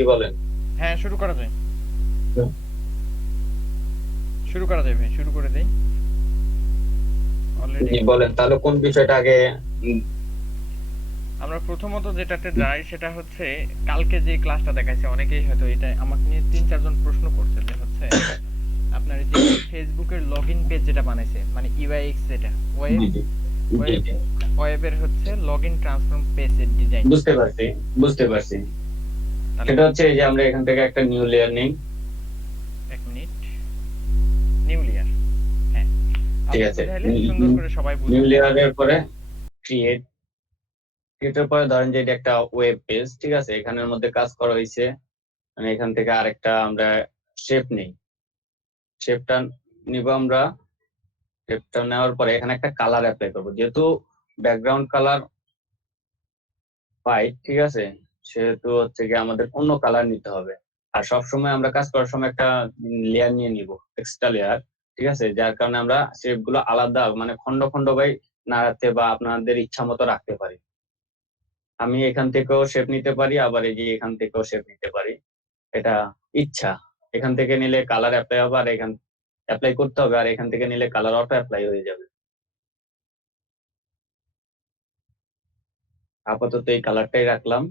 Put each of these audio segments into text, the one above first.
কি বলেন? হ্যাঁ, শুরু করা যায়। শুরু করা যায় ভাই, শুরু করে দেই। অলরেডি জি বলেন, তাহলে কোন বিষয়টা আগে? উম, আমরা প্রথমত যেটাতে যাই সেটা হচ্ছে কালকে যে ক্লাসটা দেখাইছে, অনেকেই হয়তো এটা আমাকে নিয়ে ৩-৪ জন প্রশ্ন করছে যে হচ্ছে আপনার এই যে ফেসবুকের লগইন পেজ যেটা বানাইছে মানে ইউআইএক্স যেটা ওয়েব জি জি জি ওয়েব জি, ওয়েবের হচ্ছে লগইন ট্রান্সফর্ম পেজের ডিজাইন। বুঝতে পারছি, বুঝতে পারছি। তাহলে সেটা হচ্ছে এই যে আমরা এখান থেকে একটা নিউ লেয়ার নেই। ১ মিনিট, নিউ লেয়ার। হ্যাঁ, ঠিক আপনি আছে, বুঝাইলে সুন্দর করে সবাই নিউ বুঝবে। লেয়ারের পরে ক্রিয়েট। ক্রিয়েটের পরে ধরেন যে এটা একটা ওয়েব পেজ, ঠিক আছে, এখানের মধ্যে কাজ করা হয়েছে। মানে এখান থেকে আরেকটা আমরা শেপ নেই। শেপটা নিব আমরা। শেপটা নেওয়ার পরে এখানে একটা কালার অ্যাপ্লাই করবো, যেহেতু ব্যাকগ্রাউন্ড কালার হোয়াইট, ঠিক আছে, সেহেতু হচ্ছে কি আমাদের অন্য কালার নিতে হবে। আর সব সময় আমরা কাজ করার সময় একটা লেয়ার নিয়ে নিব, এক্সট্রা লেয়ার, ঠিক আছে, যার কারণে আমরা শেপ গুলো আলাদা মানে খন্ড খন্ড বাই নাড়াতে বা আপনাদের ইচ্ছা মতো রাখতে পারি। আমি এখান থেকেও শেপ নিতে পারি, আবার এই যে এখান থেকেও শেপ নিতে পারি, এটা ইচ্ছা। এখান থেকে নিলে কালার অ্যাপ্লাই হবে, আর এখান অ্যাপ্লাই করতে হবে, আর এখান থেকে নিলে কালার অটো অ্যাপ্লাই হয়ে যাবে। আপাতত এই কালারটাই রাখলাম।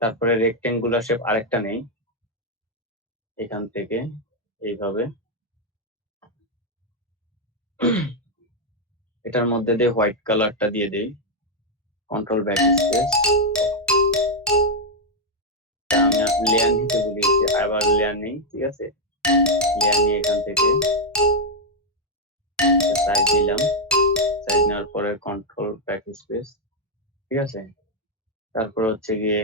তারপরে রেক্টেঙ্গুলার শেপ আরেকটা নেই, এখান থেকে এইভাবে এটার মধ্যে দিয়ে হোয়াইট কালারটা দিয়ে দেই, কন্ট্রোল ব্যাক স্পেস। আমি লেয়ার নিতে ভুলে গেছি, আবার লেয়ার নেই, ঠিক আছে, লেয়ার নিয়ে এখান থেকে সাইজ দিলাম। সাইজ নেওয়ার পরে কন্ট্রোল ব্যাক স্পেস, ঠিক আছে। তারপর হচ্ছে গিয়ে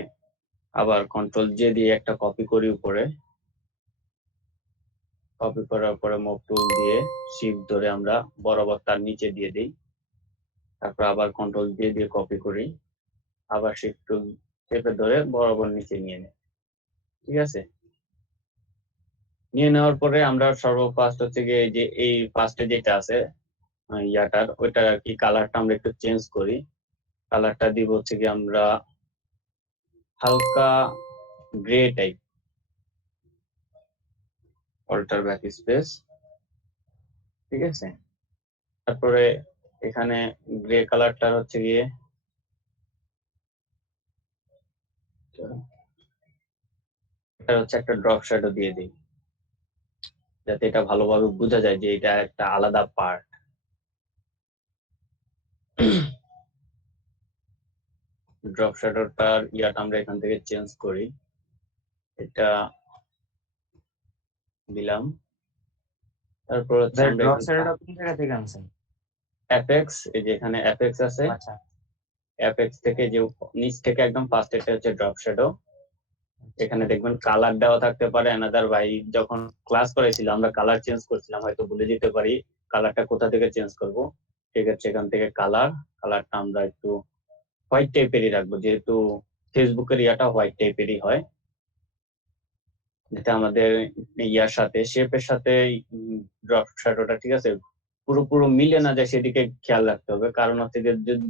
আবার কন্ট্রোল জে দিয়ে একটা কপি করি উপরে। কপি করার পরে মুভ টুল দিয়ে শিফট ধরে আমরা বরাবর তার নিচে দিয়ে দিই। তারপর আবার কন্ট্রোল জে দিয়ে কপি করি, আবার শিফট টুল চেপে ধরে বরাবর নিচে নিয়ে নিই, ঠিক আছে। নিয়ে নেওয়ার পরে আমরা সর্বফার্স্ট হচ্ছে গিয়ে এই যে এই ফার্স্টে যেটা আছে ইয়াটার ওইটার আর কি কালারটা আমরা একটু চেঞ্জ করি। কালারটা দিব হচ্ছে কি আমরা হালকা grey type. Alter backspace, ঠিক আছে। তারপরে এখানে গ্রে কালারটা হচ্ছে গিয়ে এটা হচ্ছে একটা ড্রপ শ্যাডো দিয়ে দিই, যাতে এটা ভালোভাবে বোঝা যায় যে এটা একটা আলাদা পার্ট। ড্রপ শ্যাডোটার ইয়াটা আমরা এখান থেকে চেঞ্জ করি, এটা দিলাম। তারপর হচ্ছে ভাই আমরা ড্রপ এখানে শ্যাডোটা কোন জায়গা থেকে আনছেন? অ্যাপেক্স, এই যে এখানে অ্যাপেক্স আছে, আচ্ছা অ্যাপেক্স থেকে যে নিচ থেকে একদম ফার্স্ট এটা হচ্ছে ড্রপ শ্যাডো। এখানে দেখবেন কালার দেওয়া থাকতে পারে অ্যানাদার। ভাই যখন ক্লাস করেছিল আমরা কালার চেঞ্জ করছিলাম, হয়তো ভুলে যেতে পারি কালারটা কোথা থেকে চেঞ্জ করব। ঠিক আছে, এখান থেকে কালারটা আমরা একটু হোয়াইট টাইপেরই রাখবো, যেহেতু ফেসবুকের ইয়াটা হোয়াইট টাইপেরই হয়, যেটা আমাদের ইয়ার সাথে শেপের সাথে ড্রপ শ্যাডোটা, ঠিক আছে, পুরোপুরো মিলে না যায় সেদিকে খেয়াল রাখতে হবে। কারণ হচ্ছে যে যদি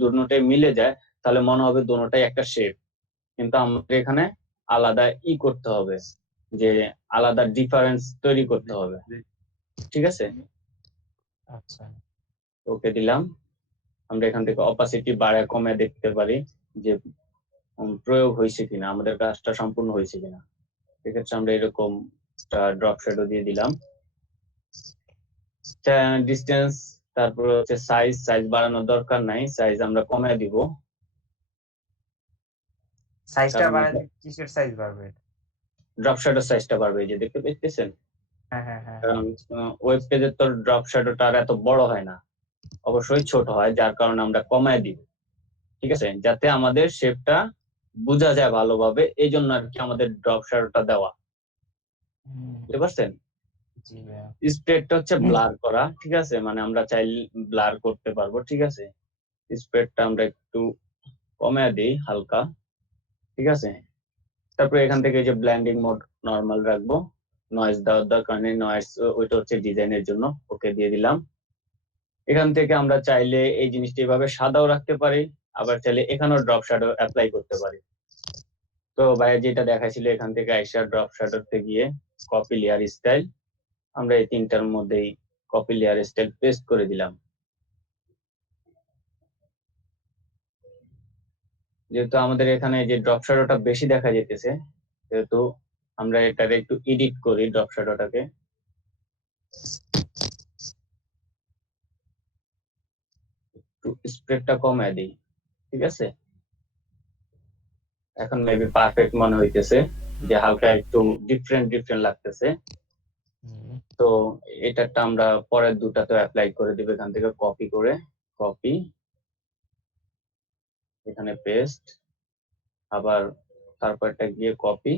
দুটোটাই মিলে যায় তাহলে মনে হবে দুটোটাই একটা শেপ, কিন্তু আমাদের এখানে আলাদা করতে হবে, যে আলাদা ডিফারেন্স তৈরি করতে হবে, ঠিক আছে। আচ্ছা। ওকে দিলাম। আমরা এখান থেকে অপাসিটি বাড়ায় কমে দেখতে পারি যে প্রয়োগ হয়েছে কিনা, আমাদের কাজটা সম্পূর্ণ হয়েছে কিনা। সেক্ষেত্রে আমরা এরকম ড্রপ শ্যাডো দিয়ে দিলাম। ডিস্টেন্স, তারপর হচ্ছে সাইজ বাড়ানোর দরকার নাই, সাইজ আমরা কমায় দিব। সাইজটা কারণ বাড়ালে কিসের সাইজ বাড়বে? ড্রপ শ্যাডো সাইজটা বাড়বে, এই যে দেখতে পেতেছেন। হ্যাঁ হ্যাঁ হ্যাঁ। কারণ ওয়েব পেজের তো ড্রপ শ্যাডোটা আর এত বড় হয় না, অবশ্যই ছোট হয়, যার কারণে আমরা কমায় দিব, ঠিক আছে, যাতে আমাদের শেপটা বোঝা যায় ভালোভাবে, এই জন্য আর কি আমাদের ড্রপ শ্যাডোটা দেওয়া, বুঝতে পারছেন। জি ভাইয়া। স্প্রেডটা হচ্ছে ব্লার করা, ঠিক আছে, মানে আমরা চাইলে ব্লার করতে পারবো, ঠিক আছে। স্প্রেডটা আমরা একটু কমায় দিই হালকা, ঠিক আছে। তারপরে এখান থেকে যে ব্ল্যান্ডিং মোড নরমাল রাখবো, নয়েজ দেওয়ার দরকার নেই, নয়েজ ওইটা হচ্ছে ডিজাইনের জন্য, ওকে দিয়ে দিলাম। এখান থেকে আমরা চাইলে এই জিনিসটা এভাবে সাদাও রাখতে পারি, আবার চাইলে এখানেও ড্রপ শ্যাডো অ্যাপ্লাই করতে পারি, তো ভাই যেটা দেখাইছিল এখান থেকে আইসা ড্রপ শ্যাডোতে গিয়ে কপি লেয়ার স্টাইল, আমরা এই তিনটার মধ্যেই কপি লেয়ার স্টাইল পেস্ট করে দিলাম। যেহেতু আমাদের এখানে যে ড্রপ শ্যাডোটা বেশি দেখা যেতেছে, সেহেতু আমরা এটাকে একটু এডিট করি, ড্রপ শ্যাডোটাকে একটু স্প্রেডটা কমায় দিই, ঠিক আছে? এখন মেবি পারফেক্ট মনে হইতেছে, যে হালকা একটু ডিফারেন্ট লাগতেছে। তো এটাটা আমরা পরের দুটাতে অ্যাপ্লাই করে দিব। এখান থেকে কপি করে কপি, এখানে পেস্ট, আবার তারপরটা গিয়ে কপি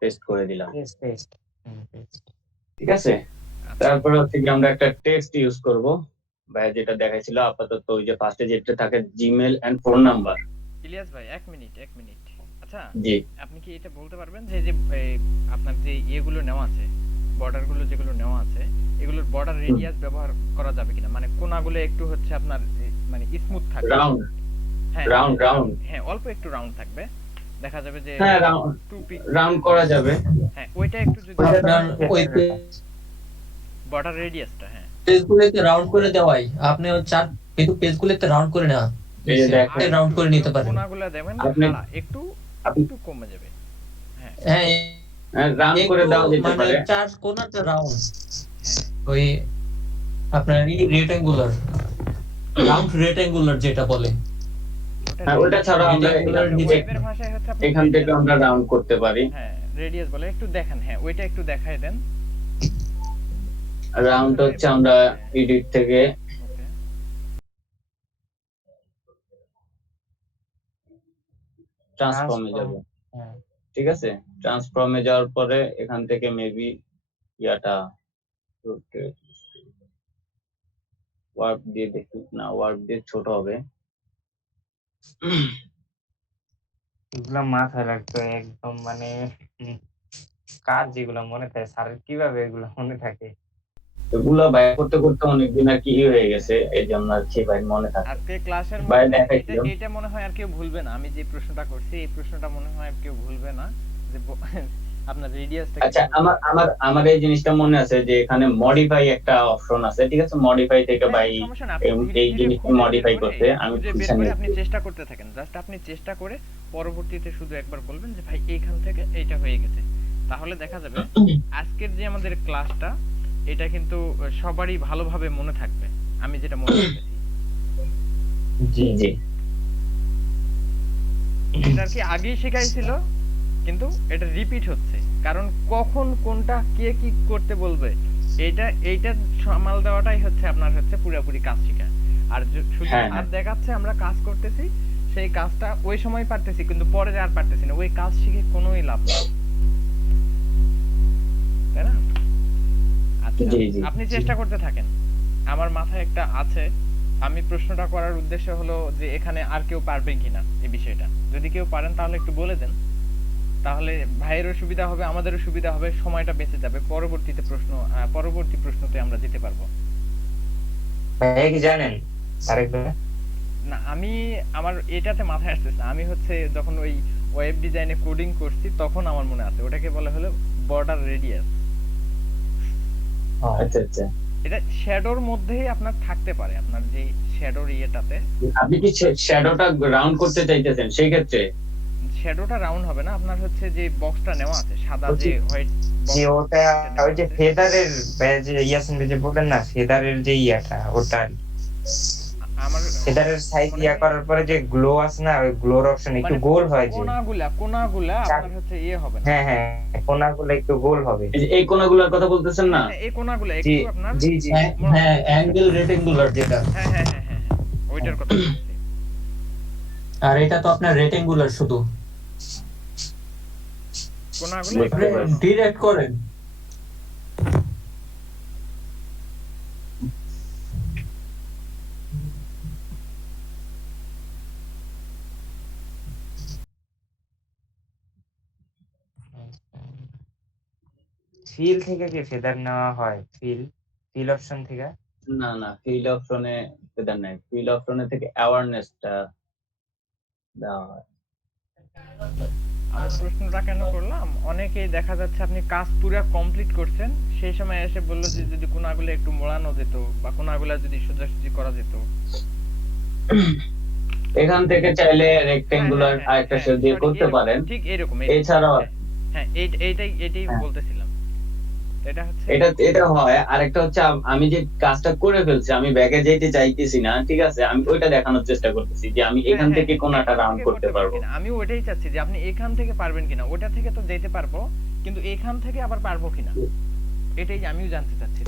পেস্ট করে দিলাম, পেস্ট ঠিক আছে? তারপর হচ্ছে কি আমরা একটা টেক্সট ইউজ করব, ভাই যেটা দেখাইছিল আপাতত, ওই যে ফার্স্টে যেটা থাকে Gmail and phone number. Ilias ভাই এক মিনিট। আচ্ছা, জি, আপনি কি এটা বলতে পারবেন যে যে আপনার যে ইয়েগুলো নেওয়া আছে, বর্ডার গুলো যেগুলো নেওয়া আছে, এগুলোর বর্ডার রেডিয়াস ব্যবহার করা যাবে কিনা? মানে কোনাগুলো একটু হচ্ছে আপনার মানে স্মুথ থাকবে, রাউন্ড হ্যাঁ রাউন্ড হ্যাঁ অল্প একটু রাউন্ড থাকবে, দেখা যাবে যে হ্যাঁ টুপি রাউন্ড করা যাবে। হ্যাঁ ওইটা একটু যদি আপনার ওই বর্ডার রেডিয়াসটা, হ্যাঁ পেজগুলোতে রাউন্ড করে দেওয়াই, আপনি চান কিন্তু পেজগুলোতে রাউন্ড করে না, এই যে দেখেন, রাউন্ড করে নিতে পারেন। কোনাগুলো দেবেন আপনি- খাড়া, একটু আপনি- একটু কমে যাবে, হ্যাঁ হ্যাঁ রাউন্ড করে একটু দেওয়া যেতে মানে পারে। চার কোণাতে রাউন্ড, ওই আপনার রেক্ট্যাঙ্গুলার, রাউন্ড রেক্ট্যাঙ্গুলার যেটা বলে, হ্যাঁ ওটা ছাড়া আমরা রেডিয়াস ওয়েবের ভাষায় হচ্ছে আপনি এখান থেকে আমরা রাউন্ড করতে পারি। হ্যাঁ রেডিয়াস বলে একটু দেখেন, হ্যাঁ ওইটা একটু দেখায় দেন। রাউন্ড হচ্ছে আমরা এডিট থেকে ওকে ট্রান্সফর্মে যাব, হ্যাঁ ঠিক আছে? ট্রান্সফর্মে যাওয়ার পরে এখান থেকে মেবি ইয়াটা ওয়ার্ক দিয়ে দেখি, না ওয়ার্ক দিয়ে ছোট হবে। এগুলা মাথায় রাখতো একদম, মানে কার যেগুলো মনে থাকে স্যারের কিভাবে এগুলো মনে থাকে। এগুলো ভাই করতে করতে অনেকদিন আর কি হয়ে গেছে, এই জন্য আর কি ভাই মনে থাকে। আজকে ক্লাসের ভাই মধ্যে দেখাইছিল। এটা মনে হয় আর কেউ ভুলবে না, আমি যে প্রশ্নটা করছি এই প্রশ্নটা মনে হয় আর কেউ ভুলবে না, যে আপনার রেডিয়াসটা আচ্ছা আমার এই জিনিসটা মনে আছে যে এখানে মডিফাই একটা অপশন আছে, ঠিক আছে? মডিফাই থেকে ভাই সমস্যা না, আপনি ধীরে এই ধীরে জিনিসটা খুঁজে বের মডিফাই করে, করতে আমি খুঁজে বের খুঁজে করে নিই। আপনি চেষ্টা করতে থাকেন, জাস্ট আপনি চেষ্টা করে পরবর্তীতে শুধু একবার বলবেন যে ভাই এইখান থেকে এইটা হয়ে গেছে, তাহলে দেখা যাবে আজকের যে আমাদের ক্লাসটা এটা কিন্তু সবারই ভালোভাবে মনে থাকবে, আমি যেটা মনে করতেছি। জি জি এটা আর কি আগেই শেখাইছিল, কিন্তু এটা রিপিট হচ্ছে, কারণ কখন কোনটা কে কি করতে বলবে এইটা সামাল দেওয়াটাই হচ্ছে আপনার হচ্ছে পুরোপুরি কাজ শেখা। আর শুধু হ্যাঁ, আর দেখাচ্ছে আমরা কাজ করতেছি, সেই কাজটা ওই সময় পারতেছি কিন্তু পরে আর পারতেছি না, ওই কাজ শিখে কোনোই লাভ নেই, তাই না? আচ্ছা জি, জি, আপনি জি। চেষ্টা করতে থাকেন, আমার মাথায় একটা আছে, আমি প্রশ্নটা করার উদ্দেশ্য হলো যে এখানে আর কেউ পারবে কিনা এই বিষয়টা, যদি কেউ পারেন তাহলে একটু বলে দেন, তাহলে ভাইয়েরও সুবিধা হবে, আমাদেরও সুবিধা হবে, সময়টা বেঁচে যাবে, পরবর্তী প্রশ্নতে আমরা যেতে পারবো। ভাই কি জানেন আরেকবার? না আমি আমার এটাতে মাথায় আসতেছে না, আমি হচ্ছে যখন ওই ওয়েব ডিজাইনে কোডিং করছি তখন আমার মনে আছে, ওটাকে বলা হলো বর্ডার রেডিয়াস। আচ্ছা আচ্ছা, এটা শ্যাডোর মধ্যেই আপনার থাকতে পারে, আপনার যে শ্যাডোর ইয়েটাতে আপনি কি শ্যাডোটা রাউন্ড করতে চাইতেছেন? সেই ক্ষেত্রে শ্যাডোটা রাউন্ড হবে না, আপনার হচ্ছে যে বক্সটা নেওয়া আছে সাদা যে হোয়াইট যে ওটা ওই যে ফেদারের যে ইয়াসিন ভাই যে বললেন না, ফেদারের যে ইয়াটা, ওটা আমার ফেদারের সাইজ ইয়া করার পরে যে গ্লো আছে না, ওই গ্লোর অপশন একটু গোল হয় যে, কোনাগুলা আপনার হচ্ছে ইয়ে হবে না, হ্যাঁ হ্যাঁ কোণাগুলো একটু গোল হবে। এই কোণাগুলোর কথা বলতেছেন না? হ্যাঁ, এই কোনাগুলা জি একটু আপনার জি জি হ্যাঁ অ্যাঙ্গেল রেক্ট্যাঙ্গুলার যেটা, হ্যাঁ ওইটার কথা বলছি। আর এটা তো আপনার রেক্ট্যাঙ্গুলার শুধু, কোনাগুলা বুঝতে একটু পারছি। ডিরেক্ট করেন। ফিল থেকে কি ফেদার নেওয়া হয়? ফিল অপশন থেকে? না না, ফিল অপশনে সেটা নাই, ফিল অপশনে থেকে অ্যাওয়ারনেসটা দেওয়া হয়। আমি প্রশ্নটা কেন করলাম, অনেকেই দেখা যাচ্ছে আপনি কাজ পুরো কমপ্লিট করছেন, সেই সময় এসে বললো যে যদি কোনাগুলো একটু মোড়ানো যেত বা কোনাগুলো যদি সোজাসুজি করা যেত। এখান থেকে চাইলে হ্যাঁ রেক্টেঙ্গুলার আরেকটা শেপ দিয়ে সরি, করতে পারেন। ঠিক এরকম এছাড়াও হ্যাঁ হ্যাঁ, এইটাই হ্যাঁ, বলতেছিলাম। এটা হচ্ছে এটা হয়। আরেকটা হচ্ছে আমি যে কাজটা করে ফেলছি, আমি ব্যাগে যেতে চাইতেছি না, ঠিক আছে, আমি ওইটা দেখানোর চেষ্টা করতেছি যে আমি হ্যাঁ এখান হ্যাঁ থেকে কোনাটা এখান রাউন্ড থেকে করতে করতে পারেন পারবো। কিনা, আমিও ওইটাই চাচ্ছি যে আপনি এখান থেকে পারবেন কিনা, ওটা থেকে তো যেতে পারবো কিন্তু এখান থেকে আবার পারবো কিনা, এটাই আমিও জানতে চাচ্ছি।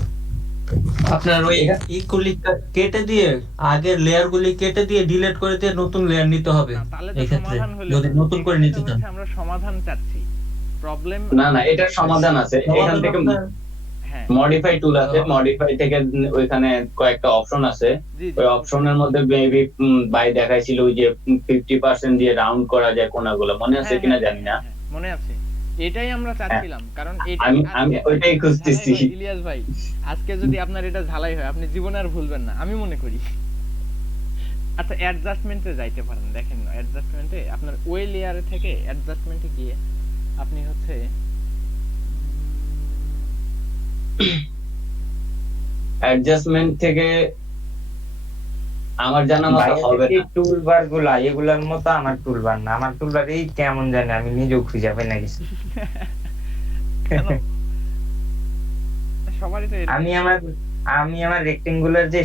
আপনার ওই এখান- ইগুলি কেটে দিয়ে আগের লেয়ার গুলি কেটে দিয়ে ডিলিট করে দিয়ে নতুন লেয়ার নিতে হবে। না তাহলে তো এই ক্ষেত্রে সমাধান হলো যদি না, নতুন করে এখানে তো নিতে চান, হচ্ছে আমরা সমাধান চাচ্ছি, প্রবলেম না না, এটার সমাধান আছে। এখান সমাধান থেকে আপনার হ্যাঁ মডিফাই টুল আছে, মডিফাই থেকে ওইখানে কয়েকটা অপশন আছে। জি ওই অপশনের মধ্যে মেবি বাই দেখাইছিল ওই যে 50% দিয়ে রাউন্ড করা যায় কোনাগুলো, মনে আছে কিনা জানি না। মনে আছে, এটাই আমরা চাচ্ছিলাম, কারণ এটাই আমি ওইটাই খুঁজতেছি। ঝালাই হয়, ইলিয়াস ভাই আজকে যদি আপনার এটা ঝালাই হয় আপনি জীবনে আর ভুলবেন না আমি মনে করি। আচ্ছা অ্যাডজাস্টমেন্টে যাইতে পারেন, দেখেন অ্যাডজাস্টমেন্টে আপনার ওই লেয়ারে থেকে অ্যাডজাস্টমেন্টে গিয়ে আপনি হচ্ছে অ্যাডজাস্টমেন্ট থেকে আমার জানা মতো হবে না। টুলবার গুলা এগুলার মতো আমার টুলবার না, আমার টুলবার এই কেমন জানি আমি নিজেও খুঁজে পাই না কিছু। কেন? সবারই তো এরকম। আমি আমার রেক্টেঙ্গুলার যে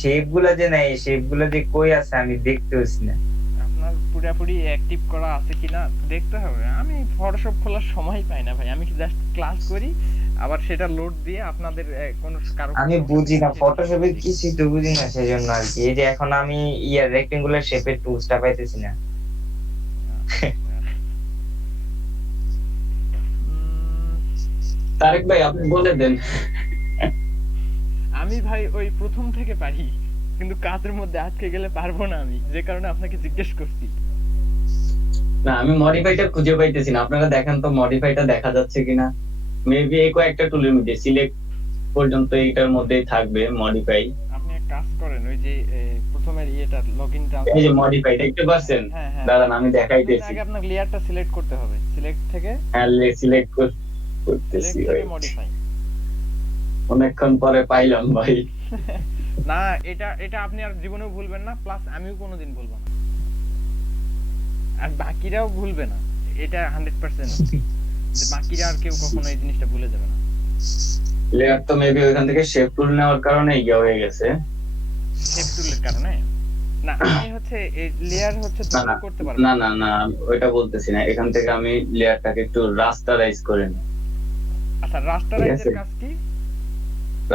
শেপ গুলা যে নাই, শেপ গুলা যে কই আছে আমি দেখতেছি না। আপনার পুরোপুরি অ্যাক্টিভ করা আছে কিনা দেখতে হবে। আমি ফটোশপ খোলার সময় পাই না ভাই, আমি জাস্ট ক্লাস করি আবার সেটা লোড দিয়ে আপনাদের কোনো কারো আমি বুঝি না ফটোশপে কিছুই তো বুঝি না, সেই জন্য আর কি। এই যে এখন আমি রেক্টেঙ্গুলার শেপের টুলসটা পাইতেছি না। তারেক ভাই আপনি বলে দেন। আমি ভাই ওই প্রথম থেকে পারি কিন্তু কাজের মধ্যে আটকে গেলে পারবো না, আমি যে কারণে আপনাকে জিজ্ঞেস করছি। না আমি মডিফাইটা খুঁজে পাইতেছি না, আপনারা দেখেন তো মডিফাইটা দেখা যাচ্ছে কিনা। মেবি এই কয়েকটা টুলের মধ্যে সিলেক্ট পর্যন্ত এইটার মধ্যেই থাকবে মডিফাই। আপনি এক কাজ করেন, ওই যে প্রথমের ইয়েটা লগইনটা এই যে মডিফাই দেখতে পাচ্ছেন, হ্যাঁ দাঁড়ান আমি দেখাইতেছি। আগে আপনার লেয়ারটা সিলেক্ট করতে হবে, সিলেক্ট থেকে হ্যাঁ সিলেক্ট করতেছি। মডিফাই। অনেকক্ষণ পরে পাইলাম ভাই। না এটা আপনি আর জীবনেও ভুলবেন না, প্লাস আমিও কোনোদিন ভুলবো না আর বাকিরাও ভুলবে না, এটা 100% যে বাকিরা আর কেউ কখনো এই জিনিসটা ভুলে যাবে না। লেয়ার তো মেবি ওইখান থেকে শেপ টুল নেওয়ার কারণে ইয়ে হয়ে গেছে। শেপ টুলের কারণে না, আমি হচ্ছে এই লেয়ার হচ্ছে না দুটো না করতে পারবো না না না, ওইটা বলতেছি না। এখান থেকে আমি লেয়ারটাকে একটু রাস্টারাইজ করে নিই। আচ্ছা ঠিক রাস্টারাইজের আছে। কাজ কি?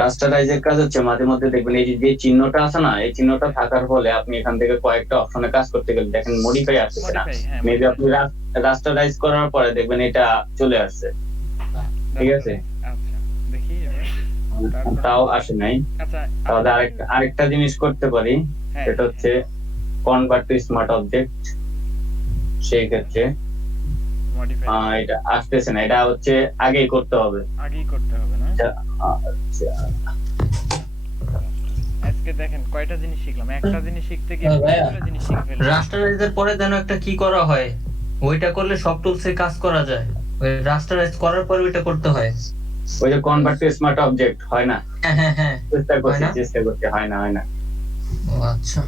রাস্টারাইজের কাজ হচ্ছে মাঝে মধ্যে দেখবেন এই যে চিহ্নটা আছে না, এই চিহ্নটা থাকার ফলে আপনি এখান থেকে কয়েকটা অপশনে কাজ করতে গেলে দেখেন মডিফাই আসছে না। মডিফাই, হ্যাঁ মেবি আপনি রাস্টারাইজ করার পরে দেখবেন এটা চলে আসছে। ঠিক আছে, আচ্ছা দেখি এবার। তারপর- তাও আসে নাই। আচ্ছা তাহলে আরেকটা জিনিস করতে পারি, হ্যাঁ, সেটা হচ্ছে কনভার্ট টু স্মার্ট অবজেক্ট। সেই ক্ষেত্রে মডিফাই এটা আসতেছে না, এটা হচ্ছে আগেই করতে হবে। আগেই করতে হবে না। আচ্ছা, আজকে দেখেন কয়টা জিনিস শিখলাম, একটা জিনিস শিখতে গিয়ে হ্যাঁ, ভাইয়া। কতগুলো জিনিস শিখে ফেললাম। রাস্টারাইজের পরে যেন একটা কি করা হয়, ওইটা করলে সব টুলসে কাজ করা যায়। ওই রাস্টারাইজ করার পরে ওইটা করতে হয়। ওই যে কনভার্ট টু স্মার্ট অবজেক্ট হয় না, হ্যাঁ হ্যাঁ হ্যাঁ। চেষ্টা করছি হয় হয় না। ও আচ্ছা,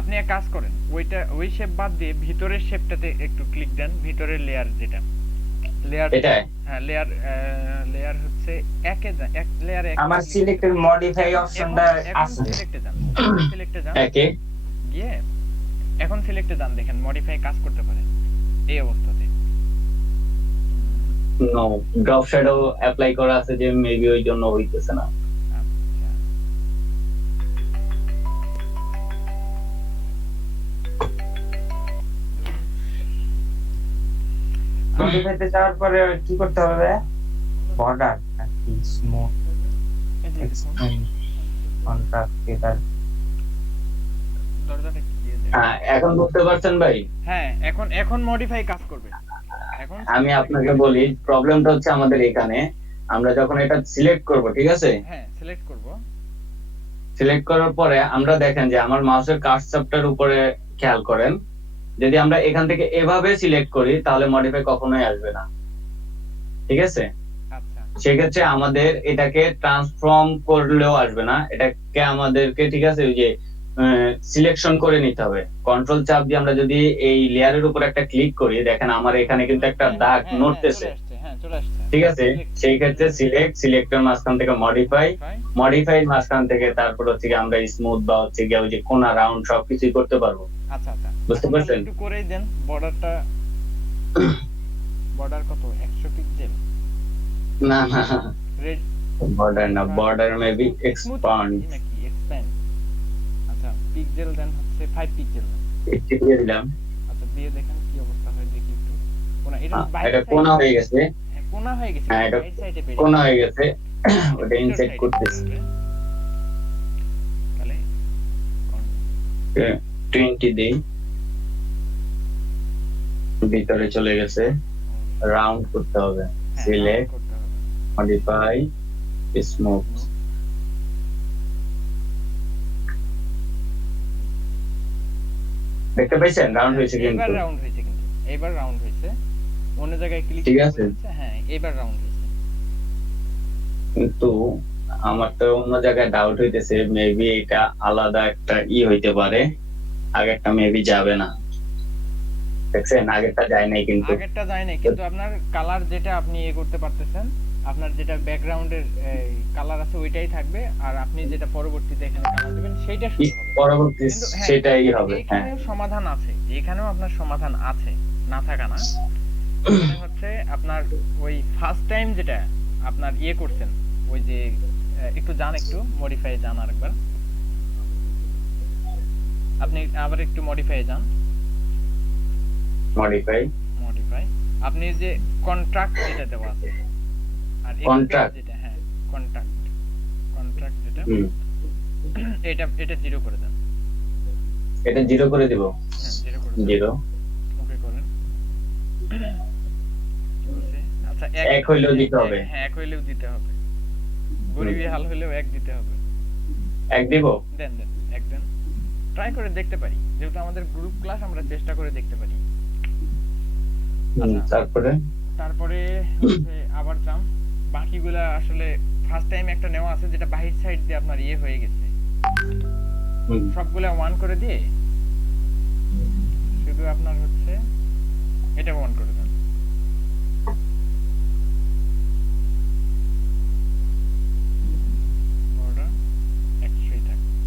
আপনি এক কাজ করেন, ওই শেপ বাদ দিয়ে ভিতরের শেপটাতে একটু ক্লিক দেন, ভিতরের লেয়ার যেটা লেয়ার এটাই হ্যাঁ লেয়ার হচ্ছে এক লেয়ারে আমার সিলেক্টেড মডিফাই অপশনটা আছে। সিলেক্টে যান একে গিয়ে এখন সিলেক্টে যান, দেখেন মডিফাই কাজ করতে পারে এই অবস্থাতে। নো ড্রপ শ্যাডো অ্যাপ্লাই করা আছে যে মেবি ওই জন্য হইতেছে না। আচ্ছা মডিফাইতে যাওয়ার পরে কি করতে হবে? বর্ডার নাকি স্মুথ এই যে দেখুন, কন্ট্রাস্ট ফেদার? দরজাটা কি দিয়ে দেন? এখন বুঝতে পারছেন ভাই? হ্যাঁ এখন মডিফাই কাজ করবে। এখন আমি আপনাকে বলি প্রবলেমটা হচ্ছে আমাদের এখানে, আমরা যখন এটা সিলেক্ট করব, ঠিক আছে, হ্যাঁ সিলেক্ট করব, সিলেক্ট করার পরে আমরা দেখেন যে আমার মাউসের কার্সরটার উপরে খেয়াল করেন, যদি আমরা এখান থেকে এভাবে সিলেক্ট করি তাহলে মডিফাই কখনোই আসবে না, ঠিক আছে? আচ্ছা সেক্ষেত্রে আমাদের এটাকে ট্রান্সফর্ম করলেও আসবে না, এটাকে আমাদেরকে ঠিক আছে ওই যে সিলেকশন করে নিতে হবে। কন্ট্রোল চাপ দিয়ে আমরা যদি এই লেয়ারের উপর একটা ক্লিক করি, দেখেন আমার এখানে কিন্তু একটা দাগ নড়তেছে, চলে আসছে ঠিক আছে? সেই ক্ষেত্রে সিলেক্টের মাঝখান থেকে মডিফাই, মডিফাই মাঝখান থেকে তারপর হচ্ছে গিয়ে আমরা স্মুথ বা হচ্ছে গিয়ে ওই যে কোনা রাউন্ড সবকিছুই করতে পারবো। আচ্ছা আচ্ছা বুঝতে পারছেন? একটু করেই দেন বর্ডারটা। বর্ডার কত 100 পিক্সেল? না না, রেড বর্ডার না, বর্ডার মেবি এক্সপান্ড নাকি এক্সপ্যান্ড? আচ্ছা পিক্সেল দেন হচ্ছে 5 পিক্সেল। একটু দিয়ে দিলাম। আচ্ছা দিয়ে দেখেন কি অবস্থা হয় দেখি একটু। কোনা এটা এটা কোনা হয়ে গেছে, কোনা হয়ে গেছে, হ্যাঁ এটা রাইট সাইডে পেয়ে কোনা হয়ে গেছে, ওটা ইনসাইড করতেছি। তাহলে 20 দেই, ভিতরে চলে গেছে, রাউন্ড করতে হবে, সিলেক্ট, করতে হবে। Modify, smooth. দেখতে পাইছেন রাউন্ড হয়েছে এবার কিন্তু, রাউন্ড হয়েছে কিন্তু, এবার রাউন্ড হয়েছে। অন্য জায়গায় ক্লিক ঠিক আছে। হ্যাঁ এবার রাউন্ড হয়েছে। কিন্তু আমার তো অন্য জায়গায় ডাউট হইতেছে, মেবি এটা আলাদা একটা হইতে পারে, আগেরটা মেবি যাবে না। দেখছেন আগেরটা যায় নাই কিন্তু। আগেরটা যায় না কিন্তু আপনার কালার যেটা আপনি করতে পারতেছেন, আপনার যেটা ব্যাকগ্রাউন্ডের কালার আছে ওইটাই থাকবে, আর আপনি যেটা পরবর্তীতে এখানে কালার দিবেন সেইটা শুরু হবে পরবর্তী কিন্তু হ্যাঁ, সেটাই হবে। হ্যাঁ এখানেও সমাধান আছে, এখানেও আপনার সমাধান আছে, না থাকা না। এখানে হচ্ছে আপনার ওই ফার্স্ট টাইম যেটা আপনার করছেন, ওই যে একটু যান, একটু মডিফাই যান আরেকবার, আপনি আবার একটু মডিফাই যান, মডিফাই, মডিফাই আপনি যে কন্ট্রাক্ট যেটা দেওয়া আছে, আর Contract? যেটা হ্যাঁ কন্ট্রাক্ট যেটা এটা এটা জিরো করে দেন। এটা জিরো করে দিব, হ্যাঁ জিরো করে দেন, জিরো। ওকে করেন। কি বলছে? আচ্ছা এক হইলেও দিতে হবে। হ্যাঁ এক হইলেও দিতে হবে, গরিবি হাল হইলেও এক দিতে হবে। এক দিব, দেন দেন এক দেন, ট্রাই করে দেখতে পারি, যেহেতু আমাদের গ্রুপ ক্লাস আমরা চেষ্টা করে দেখতে পারি। আচ্ছা। তারপরে তারপরে হচ্ছে আবার যান, বাকিগুলা আসলে ফার্স্ট টাইম একটা নেওয়া আছে যেটা বাহির সাইড দিয়ে আপনার হয়ে গেছে, সবগুলা ওয়ান করে দিয়ে শুধু আপনার হচ্ছে এটা ওয়ান করে দেন। বর্ডার 100 থাকবে,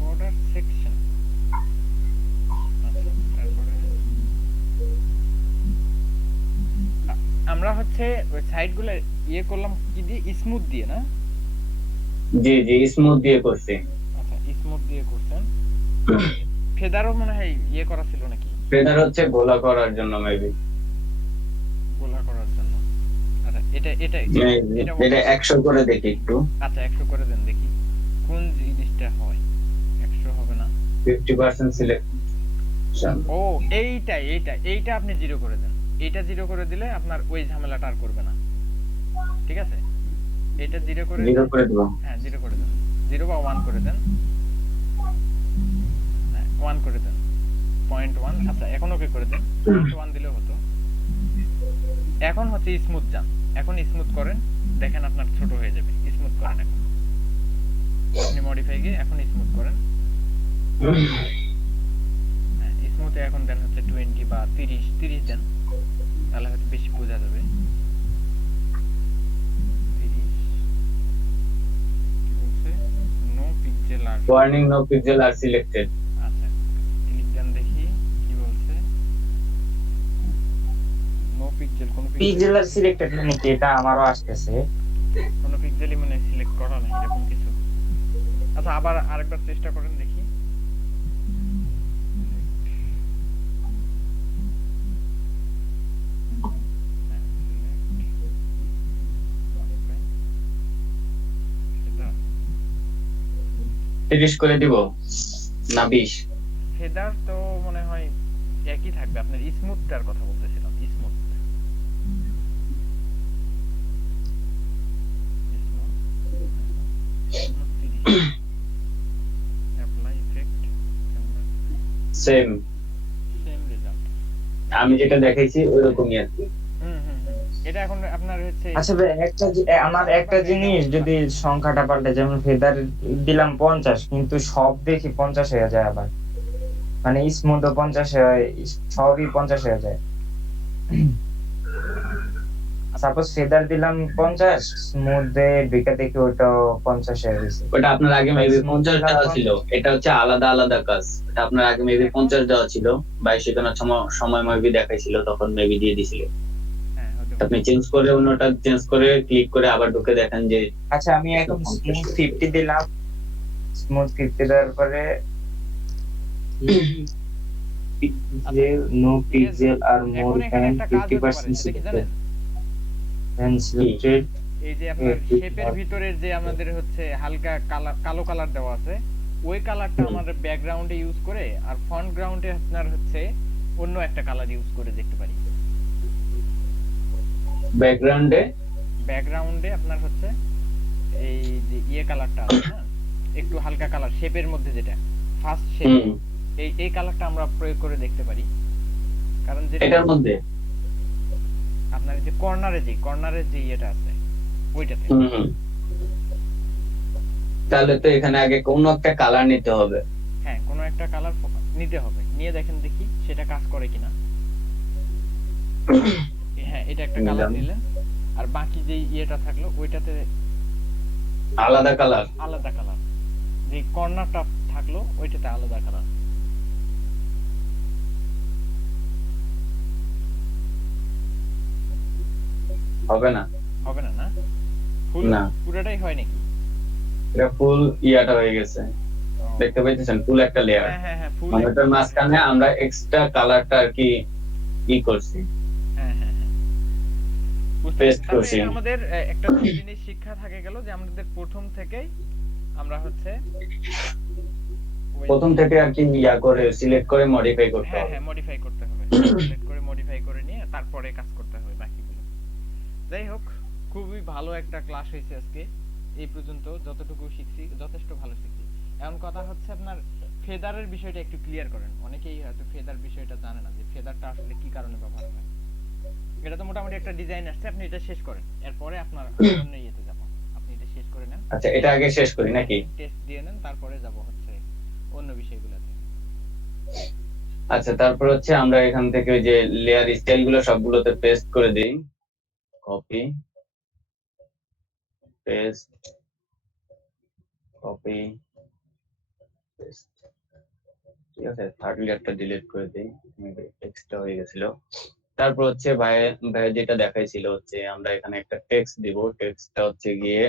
বর্ডার সেকশন। তারপরে আমরা হচ্ছে ওই সাইডগুলো করলাম কি দিয়ে, স্মুথ দিয়ে না? জি জি স্মুথ দিয়ে করছি। আচ্ছা স্মুথ দিয়ে করছেন। ফেদারও মনে হয় করা ছিল নাকি? ফেদার হচ্ছে গোলা করার জন্য মেবি, গোলা করার জন্য। আচ্ছা এটা এটা এটা 100 করে দেখি একটু। আচ্ছা 100 করে দেন দেখি কোন জিনিসটা হয়। 100 হবে না, 50% সিলেকশন। ও এইটা আপনি জিরো করে দেন, এইটা জিরো করে দিলে আপনার ওই ঝামেলাটা আর করবে না, ঠিক আছে? এটা জিরো করে জিরো করে দেব, হ্যাঁ জিরো করে দেন, জিরো বা 1 করে দেন, হ্যাঁ 1 করে দেন, 0.1। আচ্ছা এখন ওকে করে দেন, 0.1 দিলেও হতো। এখন হচ্ছে স্মুথ যান, এখন স্মুথ করেন, দেখেন আপনার ছোট হয়ে যাবে। স্মুথ করেন এখন, আপনি মডিফাই গিয়ে এখন স্মুথ করেন। হ্যাঁ স্মুথে এখন দেন হচ্ছে 20 বা 30 দেন, তাহলে হয়তো বেশি বোঝা যাবে। 30 কি বলছে, নো পিক্সেল আর warning no pixel are selected. আচ্ছা ক্লিক দেন দেখি কি বলছে। নো পিক্সেল, কোন পিক্সেল আর সিলেক্টেড মানে কি, এটা আমারও আসতেছে। কোন পিক্সেলই মানে সিলেক্ট করা নাই এরকম কিছু। আচ্ছা আবার আরেকবার চেষ্টা করেন দেখি। হ্যাঁ, select, modify, feather। 30 করে দিব না 20? ফেদার তো মনে হয় একই থাকবে, আপনার স্মুথটার কথা বলতেছিলাম, smooth apply same same result. আমি যেটা দেখাইছি ওইরকমই আর কি। এটা এখন আপনার হচ্ছে আচ্ছা ভাই, আমার একটা জিনিস, যদি সংখ্যাটা পাল্টে, যেমন ফেদার দিলাম 50 কিন্তু সব দেখি 50 হয়ে যায় আবার, মানে স্মুথও 50 হয়, সবই 50 হয়ে যায়। সাপোজ ফেদার দিলাম 50, স্মুথ দিয়ে ঢুকে দেখি ওটাও 50 হয়ে গেছে। ওটা আপনার আগে মেবি Smooth 50 দিলাম দেওয়া 50 ছিল, এটা হচ্ছে আলাদা আলাদা কাজ। এটা আপনার আগে মেবি 50 দেওয়া ছিল, 22 সেকেন্ড সময় মেবি দেখাইছিল, তখন মেবি দিয়ে দিছিল। হ্যাঁ হতে পারে। আপনি চেঞ্জ করে অন্যটা চেঞ্জ করে ক্লিক করে আবার ঢুকে দেখেন যে আচ্ছা আমি এখন স্মুথ 50 দিলাম, স্মুথ 50 দেওয়ার পরে পিক্সেল নো পিক্সেল আর মোর এখন এখানে দ্যান একটা কাজ হতে পারে, 50% সেটা কি সিলেক্টেড জানেন? দেন সিলেক্টেড। এই যে আপনার শেপের ভিতরের যে আমাদের হচ্ছে হালকা কালো কালার দেওয়া আছে, ওই কালারটা আমাদের ব্যাকগ্রাউন্ডে ইউজ করে, আর ফ্রন্ট গ্রাউন্ডে আপনার হচ্ছে অন্য একটা কালার ইউজ করে দেখতে পারি। ব্যাকগ্রাউন্ডে আপনার হচ্ছে এই যে কালারটা আছে না, একটু হালকা কালার শেপের মধ্যে, যেটা ফার্স্ট শেপ, এই কালারটা আমরা প্রয়োগ করে দেখতে পারি। কারণ যেটা এটার মধ্যে আপনার যে কর্নারে যে ইয়েটা আছে ওইটাতে। তাহলে তো এখানে আগে কোন একটা কালার নিতে হবে। হ্যাঁ, কোনো একটা কালার নিতে হবে, নিয়ে দেখেন দেখি সেটা কাজ করে কিনা। হ্যাঁ, এটা একটা কালার নিলেন, আর বাকি যে ইয়েটা থাকলো ওইটাতে আলাদা কালার, যে কর্নারটা থাকলো ওইটাতে আলাদা কালার। হবে না না ফুল না, পুরোটাই হয় নাকি? এটা ফুল ইয়াটা হয়ে গেছে, দেখতে পাইতেছেন ফুল একটা লেয়ার। হ্যাঁ ফুল, মানে ওটার মাঝখানে আমরা এক্সট্রা কালারটা আর কি করছি, পেস্ট করছি। আমাদের একটা জিনিস শিক্ষা থাকে গেল যে আমাদের প্রথম থেকেই আমরা হচ্ছে আর কি করে সিলেক্ট করে মডিফাই করতে হবে। হ্যাঁ মডিফাই করতে হবে, সিলেক্ট করে মডিফাই করে নিয়ে তারপরে কাজ করতে হবে বাকিগুলো। যাই হোক, খুবই ভালো একটা ক্লাস হয়েছে আজকে। এই পর্যন্ত যতটুকু শিখছি যথেষ্ট ভালো শিখছি। এখন কথা হচ্ছে আপনার ফেদারের বিষয়টা একটু ক্লিয়ার করেন। অনেকেই হয়তো ফেদার বিষয়টা জানে না যে ফেদারটা আসলে কি কারণে ব্যবহার হয়। এটা তো মোটামুটি একটা ডিজাইন আসছে, আপনি এটা শেষ করেন, এরপরে আপনার অন্য ইয়েতে যাব। আপনি এটা শেষ করে নেন। আচ্ছা, এটা আগে শেষ করি নাকি? টেস্ট দিয়ে নেন, তারপরে যাব হচ্ছে অন্য বিষয়গুলোতে। আচ্ছা, তারপর হচ্ছে আমরা এখান থেকে ওই যে লেয়ার স্টাইল গুলো সবগুলোতে পেস্ট করে দেই। কপি পেস্ট কপি পেস্ট, ঠিক আছে। থার্ড লেয়ারটা ডিলিট করে দেই, টেক্সটটা হয়ে গেছিল। তারপর হচ্ছে ভাই যেটা দেখাইছিল হচ্ছে আমরা এখানে একটা টেক্সট দিব। টেক্সটটা হচ্ছে গিয়ে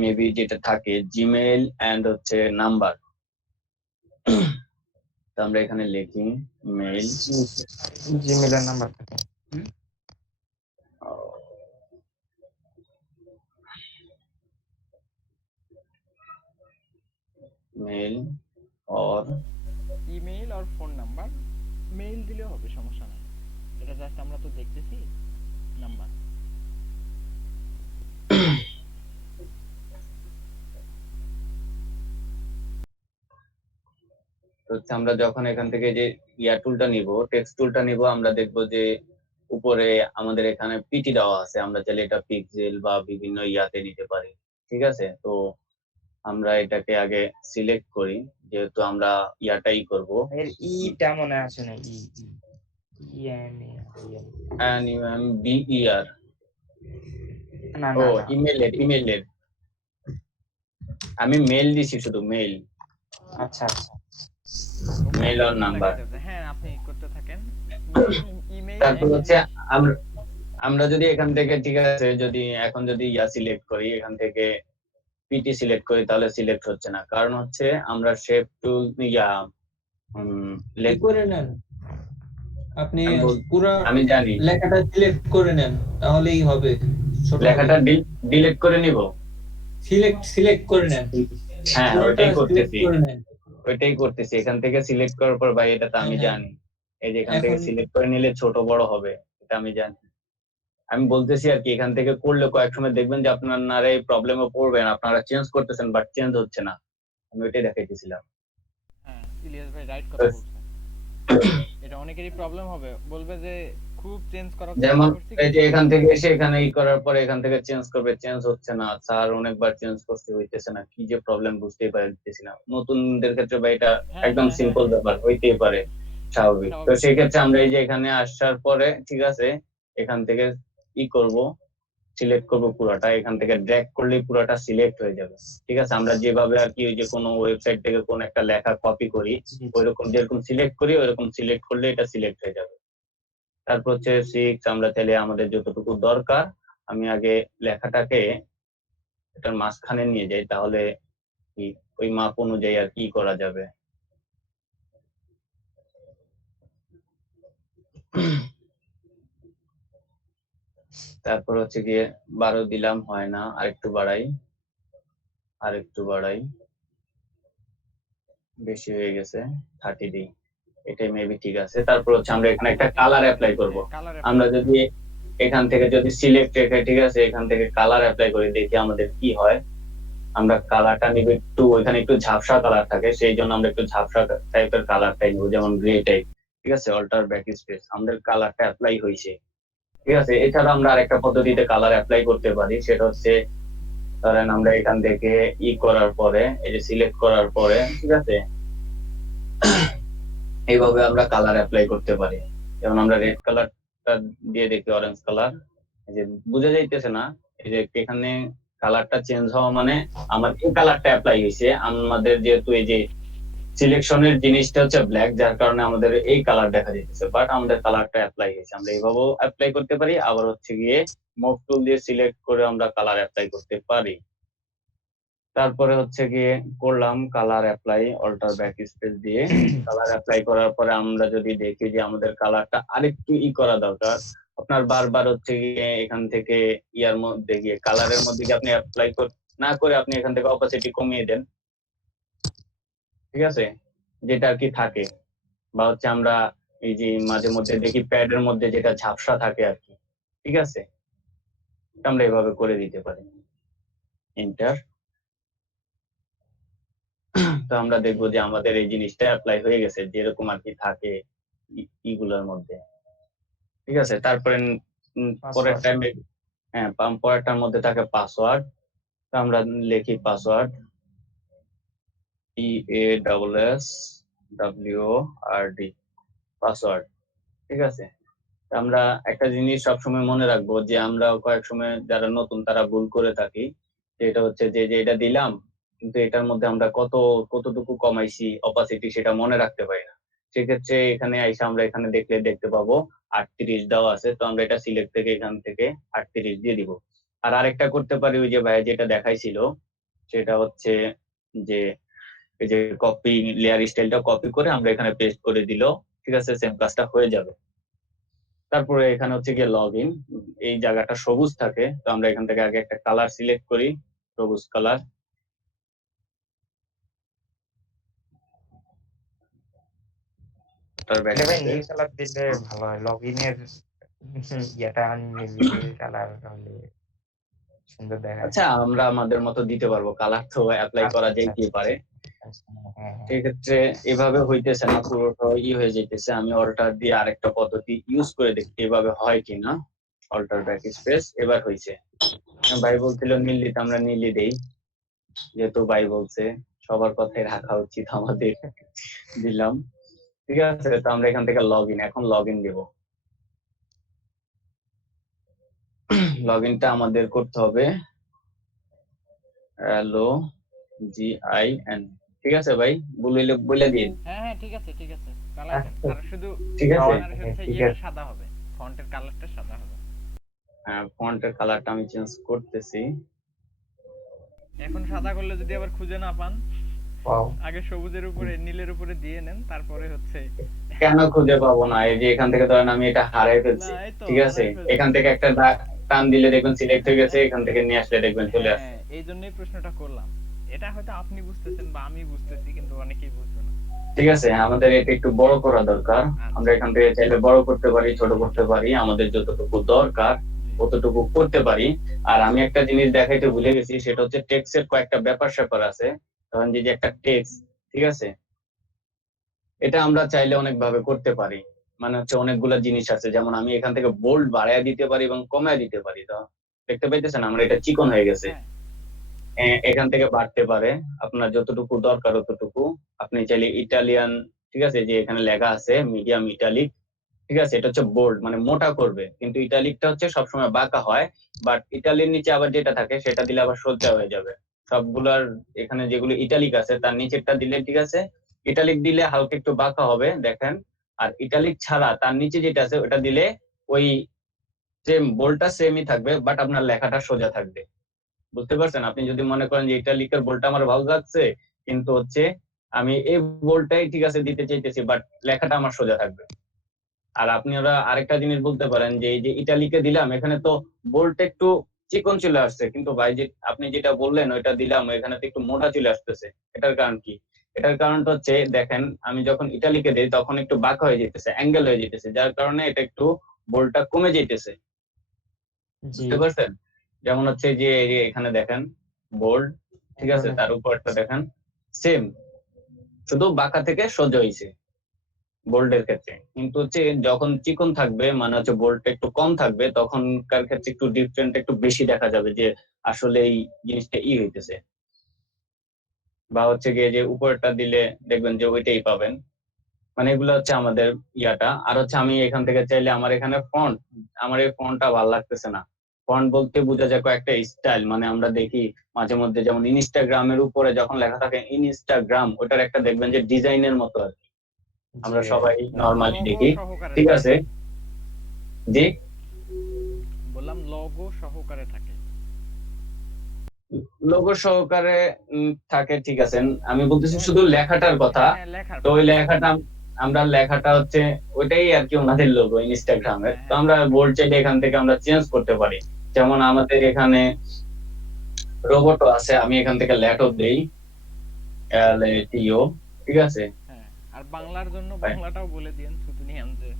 মেবি যেটা থাকে জিমেইল এন্ড হচ্ছে নাম্বার। তো আমরা এখানে লিখি মেইল, জিমেইলের নাম্বার থাকে, মেইল অর ইমেইল আর ফোন নাম্বার। মেইল দিলেও হবে, সমস্যা নাই। এটা জাস্ট আমরা তো দেখতেছি নাম্বার। হচ্ছে আমরা যখন এখান থেকে যে টুলটা নিব, টেক্সট টুলটা নিব, আমরা দেখব যে উপরে আমাদের এখানে পিটি দেওয়া আছে। আমরা চাইলে এটা পিক্সেল বা বিভিন্ন ইয়াতে নিতে পারি, ঠিক আছে। তো আমরা এটাকে আগে সিলেক্ট করি, যেহেতু আমরা ইয়াটাই করব। এর ইটা মনে আছে না, BER, না ও না, ইমেইলের আমি মেইল দিছি, শুধু মেইল। আচ্ছা আচ্ছা, মেইল আর নাম্বার। হ্যাঁ, আপনি করতে থাকেন। ইমেইল তারপর হচ্ছে আমরা যদি এখান থেকে, ঠিক আছে, যদি এখন যদি সিলেক্ট করি, এখান থেকে পিটি সিলেক্ট করি, তাহলে সিলেক্ট হচ্ছে না। কারণ হচ্ছে আমরা শেপ টুল করে নেন, আপনি পুরো আমি জানি লেখাটা সিলেক্ট করে নেন, তাহলেই হবে। লেখাটা ডিলিট করে নিব, সিলেক্ট করে নেন। হ্যাঁ, ওইটাই করতেছি, করে নেন। এখান থেকে সিলেক্ট করার পর ভাই, এটা তো আমি জানি, এই যে এখান থেকে সিলেক্ট করে নিলে ছোট বড় হবে, এটা আমি জানি। আমি বলতেছি আর কি, এখান থেকে করলে কয়েক সময় দেখবেন যে আপনারা এই প্রবলেমে পড়বেন, আপনারা চেঞ্জ করতেছেন বাট চেঞ্জ হচ্ছে না। আমি ওইটাই দেখাইতেছিলাম। হ্যাঁ, ইলিয়াস ভাই রাইট কথা বলছেন। অনেকেরই প্রবলেম হবে, বলবে যে খুব চেঞ্জ করার যেমন চেষ্টা করছি এই যে কিন্তু এখান থেকে এসে এখানে করার পরে এখান থেকে চেঞ্জ করবে, চেঞ্জ হচ্ছে না স্যার, অনেকবার চেঞ্জ করতে হইতেছে না, কি যে প্রবলেম বুঝতেই পারতেছি না। নতুনদের ক্ষেত্রে বা এটা হ্যাঁ একদম হ্যাঁ হ্যাঁ সিম্পল হ্যাঁ, ব্যাপার, হইতেই পারে, স্বাভাবিক। তো স্বাভাবিক। সেই ক্ষেত্রে আমরা এই যে এখানে আসার পরে ঠিক আছে, এখান থেকে করব, সিলেক্ট করব পুরোটা, এখান থেকে ড্র্যাগ করলেই পুরোটা সিলেক্ট হয়ে যাবে। ঠিক আছে, আমরা যেভাবে আর কি ওই যে কোনো ওয়েবসাইট থেকে কোন একটা লেখা কপি করি, জি, ওইরকম যেরকম সিলেক্ট করি ওইরকম সিলেক্ট করলে এটা সিলেক্ট হয়ে যাবে। তারপর হচ্ছে 6, আমরা চাইলে আমাদের যতটুকু দরকার, আমি আগে লেখাটাকে এটার মাঝখানে নিয়ে যাই, তাহলে ওই মাপ অনুযায়ী আর কি করা যাবে। তারপর হচ্ছে গিয়ে 12 দিলাম, হয় না, আরেকটু বাড়াই, আরেকটু বাড়াই, বেশি হয়ে গেছে, 30 দিই, এটাই মেবি ঠিক আছে। তারপর হচ্ছে আমরা এখানে একটা কালার অ্যাপ্লাই করব। কালার আমরা যদি এখান থেকে যদি সিলেক্ট রেখে ঠিক আছে এখান থেকে কালার অ্যাপ্লাই করে দেখি আমাদের কি হয়। আমরা কালারটা নিব একটু, ওইখানে একটু ঝাপসা কালার থাকে, সেই জন্য আমরা একটু ঝাপসা টাইপের কালারটাই নিব, যেমন গ্রে টাইপ। ঠিক আছে, অল্টার ব্যাক স্পেস, আমাদের কালারটা অ্যাপ্লাই হয়েছে। ঠিক আছে, এছাড়া আমরা আরেকটা পদ্ধতিতে কালার অ্যাপ্লাই করতে পারি, সেটা হচ্ছে ধরেন আমরা এখান থেকে করার পরে, এই যে সিলেক্ট করার পরে ঠিক আছে, এইভাবে আমরা কালার অ্যাপ্লাই করতে পারি। যেমন আমরা রেড কালারটা দিয়ে দেখি, অরেঞ্জ কালার, এই যে বোঝা যাইতেছে না, এই যে এখানে কালারটা চেঞ্জ হওয়া মানে আমার এই কালারটা অ্যাপ্লাই হয়েছে। আমাদের যেহেতু এই যে সিলেকশনের জিনিসটা হচ্ছে ব্ল্যাক, যার কারণে আমাদের এই কালার দেখা যাইতেছে, বাট আমাদের কালারটা অ্যাপ্লাই হয়েছে। আমরা এইভাবেও অ্যাপ্লাই করতে পারি, আবার হচ্ছে গিয়ে মুভ টুল দিয়ে সিলেক্ট করে আমরা কালার অ্যাপ্লাই করতে পারি। তারপরে হচ্ছে গিয়ে করলাম colour apply, alter backspace দিয়ে কালার অ্যাপ্লাই করার পরে আমরা যদি দেখি যে আমাদের কালারটা আরেকটু করা দরকার, আপনার বারবার হচ্ছে গিয়ে এখান থেকে ইয়ার মধ্যে গিয়ে কালারের মধ্যে গিয়ে আপনি অ্যাপ্লাই না করে আপনি এখান থেকে অপাসিটি কমিয়ে দেন। ঠিক আছে, যেটা আর কি থাকে, বা হচ্ছে আমরা এই যে মাঝে মধ্যে দেখি প্যাডের মধ্যে যেটা ঝাপসা থাকে আর কি। ঠিক আছে, আমরা এভাবে করে দিতে পারি, এন্টার। তো আমরা দেখবো যে আমাদের এই জিনিসটা অ্যাপ্লাই হয়ে গেছে, যেরকম আর কি থাকে ইগুলোর মধ্যে। ঠিক আছে, তারপরে পরের টাইমে, হ্যাঁ পরেরটার মধ্যে থাকে পাসওয়ার্ড। তো আমরা লিখি পাসওয়ার্ড, PASSWORD, পাসওয়ার্ড। ঠিক আছে, আমরা একটা জিনিস সবসময় মনে রাখবো, যে আমরা কয়েক সময় যারা নতুন তারা ভুল করে থাকি, যেটা হচ্ছে যে এটা দিলাম কিন্তু এটার মধ্যে আমরা কতটুকু কমাইছি অপাসিটি সেটা মনে রাখতে পারি না। সেক্ষেত্রে এখানে আইসা আমরা এখানে দেখতে পাবো 38 দেওয়া আছে, তো আমরা এটা সিলেক্ট থেকে এখান থেকে 38 দিয়ে দিব। আর আরেকটা করতে পারি, ওই যে ভাই যেটা দেখাইছিল, সেটা হচ্ছে যে এই যে কপি লেয়ার স্টাইলটা কপি করে আমরা এখানে পেস্ট করে দিল, ঠিক আছে, সেম কাজটা হয়ে যাবে। তারপরে এখানে হচ্ছে গিয়ে লগ ইন, এই জায়গাটা সবুজ থাকে, তো আমরা এখান থেকে আগে একটা কালার সিলেক্ট করি, সবুজ কালার। নীল কালার দিলে ভালো হয়, লগ ইনের ইয়েটা নীল কালার হলে সুন্দর দেখায়। আচ্ছা, আমরা আমাদের মতো দিতে পারবো, কালার তো অ্যাপ্লাই করা আচ্ছা, যাইতেই পারে। আচ্ছা, হ্যাঁ, হ্যাঁ। সেক্ষেত্রে এভাবে হইতেছে না, পুরোটা হয়ে যাইতেছে। আমি অল্টার দিয়ে আরেকটা পদ্ধতি ইউজ করে দেখি এভাবে হয় কিনা। অল্টার ব্যাক স্পেস, এবার হয়েছে। ভাই বলছিল নীল দিতে, আমরা নীলই দেই, যেহেতু ভাই বলছে সবার কথাই রাখা উচিত আমাদের, দিলাম। ঠিক আছে, তো আমরা এখান থেকে লগ ইন, এখন লগ ইন দিব। লগ ইনটা আমাদের করতে হবে LOGIN। ঠিক আছে ভাই, বলে দিন। হ্যাঁ হ্যাঁ, ঠিক আছে ঠিক আছে, চালাই দেন। আর শুধু ঠিক আছে, আপনার হচ্ছে ইয়েটা সাদা হবে, ফন্টের কালারটা সাদা হবে। ফন্টের কালারটা আমি চেঞ্জ করতেছি। এখন সাদা করলে যদি আবার খুঁজে না পান, ওয়াও, আগে সবুজের উপরে নীলের উপরে দিয়ে নেন, তারপরে হচ্ছে কেন খুঁজে পাবো না? এই যে এখান থেকে ধরেন আমি এটা হারাই ফেলছি, না, এই তো ঠিক আছে, হারাই ফেলছেন। এখান থেকে একটা টান দিলে দেখবেন সিলেক্ট হয়ে গেছে, এখান থেকে নিয়ে আসলে দেখবেন চলে আসছে। হ্যাঁ, এই জন্যই প্রশ্নটা করলাম। এটা হয়তো আপনি বুঝতেছেন বা আমি বুঝতেছি, কিন্তু অনেকেই বুঝবে না। ঠিক আছে, আমাদের এটা একটু বড় করা দরকার। আমরা এখান থেকে চাইলে বড় করতে পারি, ছোট করতে পারি, আমাদের যতটুকু দরকার ততটুকু করতে পারি। আর আমি একটা জিনিস দেখাইতে ভুলে গেছি, সেটা হচ্ছে টেক্সটের কয়েকটা ব্যাপার স্যাপার আছে। ধরেন যে একটা টেক্সট, ঠিক আছে, এটা আমরা চাইলে অনেক ভাবে করতে পারি। মানে হচ্ছে অনেকগুলা জিনিস আছে, যেমন আমি এখান থেকে বোল্ড বাড়ায় দিতে পারি এবং কমায় দিতে পারি। তো দেখতে পাইতেছেন আমরা এটা চিকন হয়ে গেছে, হ্যাঁ এখান থেকে বাড়তে পারে আপনার যতটুকু দরকার ততটুকু। আপনি চাইলে ইটালিয়ান, ঠিক আছে, যে এখানে লেখা আছে মিডিয়াম ইটালিক, ঠিক আছে, এটা হচ্ছে বোল্ড মানে মোটা করবে, কিন্তু ইটালিকটা হচ্ছে সবসময় বাঁকা হয়। বাট ইটালির নিচে আবার যেটা থাকে সেটা দিলে আবার সোজা হয়ে যাবে সবগুলার। এখানে যেগুলো ইটালিক আছে তার নিচেরটা দিলে ঠিক আছে, ইটালিক দিলে হালকা একটু বাঁকা হবে দেখেন। আর ইটালিক ছাড়া তার নিচে যেটা আছে ওটা দিলে ওই সেম বোল্ডটা সেমই থাকবে, বাট আপনার লেখাটা সোজা থাকবে। বুঝতে পারছেন? আপনি যদি মনে করেন যে ইটালিকের বোল্ডটা আমার ভালো লাগছে, কিন্তু হচ্ছে আমি এই বোল্ডটাই ঠিক আছে দিতে চাইতেছি, বাট লেখাটা আমার সোজা থাকবে। আর আপনি ওরা আরেকটা জিনিস বলতে পারেন যে এই যে ইটালিকে দিলাম এখানে তো বোল্ট একটু চিকন চলে আসছে, কিন্তু ভাই যে আপনি যেটা বললেন ওইটা দিলাম এখানে তো একটু মোটা চলে আসতেছে। এটার কারণ কি? এটার কারণটা হচ্ছে দেখেন আমি যখন ইটালিকে দিই তখন একটু বাঁকা হয়ে যেতেছে, অ্যাঙ্গেল হয়ে যেতেছে, যার কারণে এটা একটু বোল্টটা কমে যেতেছে। জি। বুঝতে পারছেন? যেমন হচ্ছে যে এই যে এখানে দেখেন বোল্ড, ঠিক আছে, তার উপরটা দেখেন সেম, শুধু বাঁকা থেকে সোজা হয়েছে বোল্ডের ক্ষেত্রে। কিন্তু হচ্ছে যখন চিকন থাকবে মানে হচ্ছে বোল্টটা একটু কম থাকবে তখনকার ক্ষেত্রে একটু ডিফারেন্ট একটু বেশি দেখা যাবে যে আসলে এই জিনিসটা হইতেছে। বা হচ্ছে গিয়ে যে উপরটা দিলে দেখবেন যে ওইটাই পাবেন। মানে এগুলো হচ্ছে আমাদের ইয়াটা। আর হচ্ছে আমি এখান থেকে চাইলে আমার এখানে ফন্ট, আমার এই ফন্টটা ভালো লাগতেছে না। ফন্ট বলতে বোঝা যায় কয়েকটা স্টাইল, মানে আমরা দেখি মাঝে মধ্যে যেমন ইনস্টাগ্রামের উপরে যখন লেখা থাকে ইনস্টাগ্রাম, ওটার একটা দেখবেন যে ডিজাইনের মতো আর কি। আমরা জি সবাই নর্মালি লোগো দেখি, সহকারে ঠিক থাকে। আছে। জি, বললাম লোগো সহকারে থাকে। লোগো সহকারে থাকে, ঠিক আছে। আমি বলতেছি শুধু লেখাটার কথা। হ্যাঁ লেখার তো ওই কথা। লেখাটা আমরা লেখাটা হচ্ছে ওইটাই আর কি ওনাদের লোগো ইনস্টাগ্রামের। হ্যাঁ তো হ্যাঁ আমরা বোল্ড চাইলে এখান থেকে আমরা চেঞ্জ করতে পারি। যেমন আমাদের এখানে রোবটও আছে, আমি এখান থেকে ল্যাটও দেই, LATO, ঠিক আছে। হ্যাঁ। আর বাংলার জন্য ভাই, বাংলাটাও বলে দিয়েন শুধুনিয়ান যে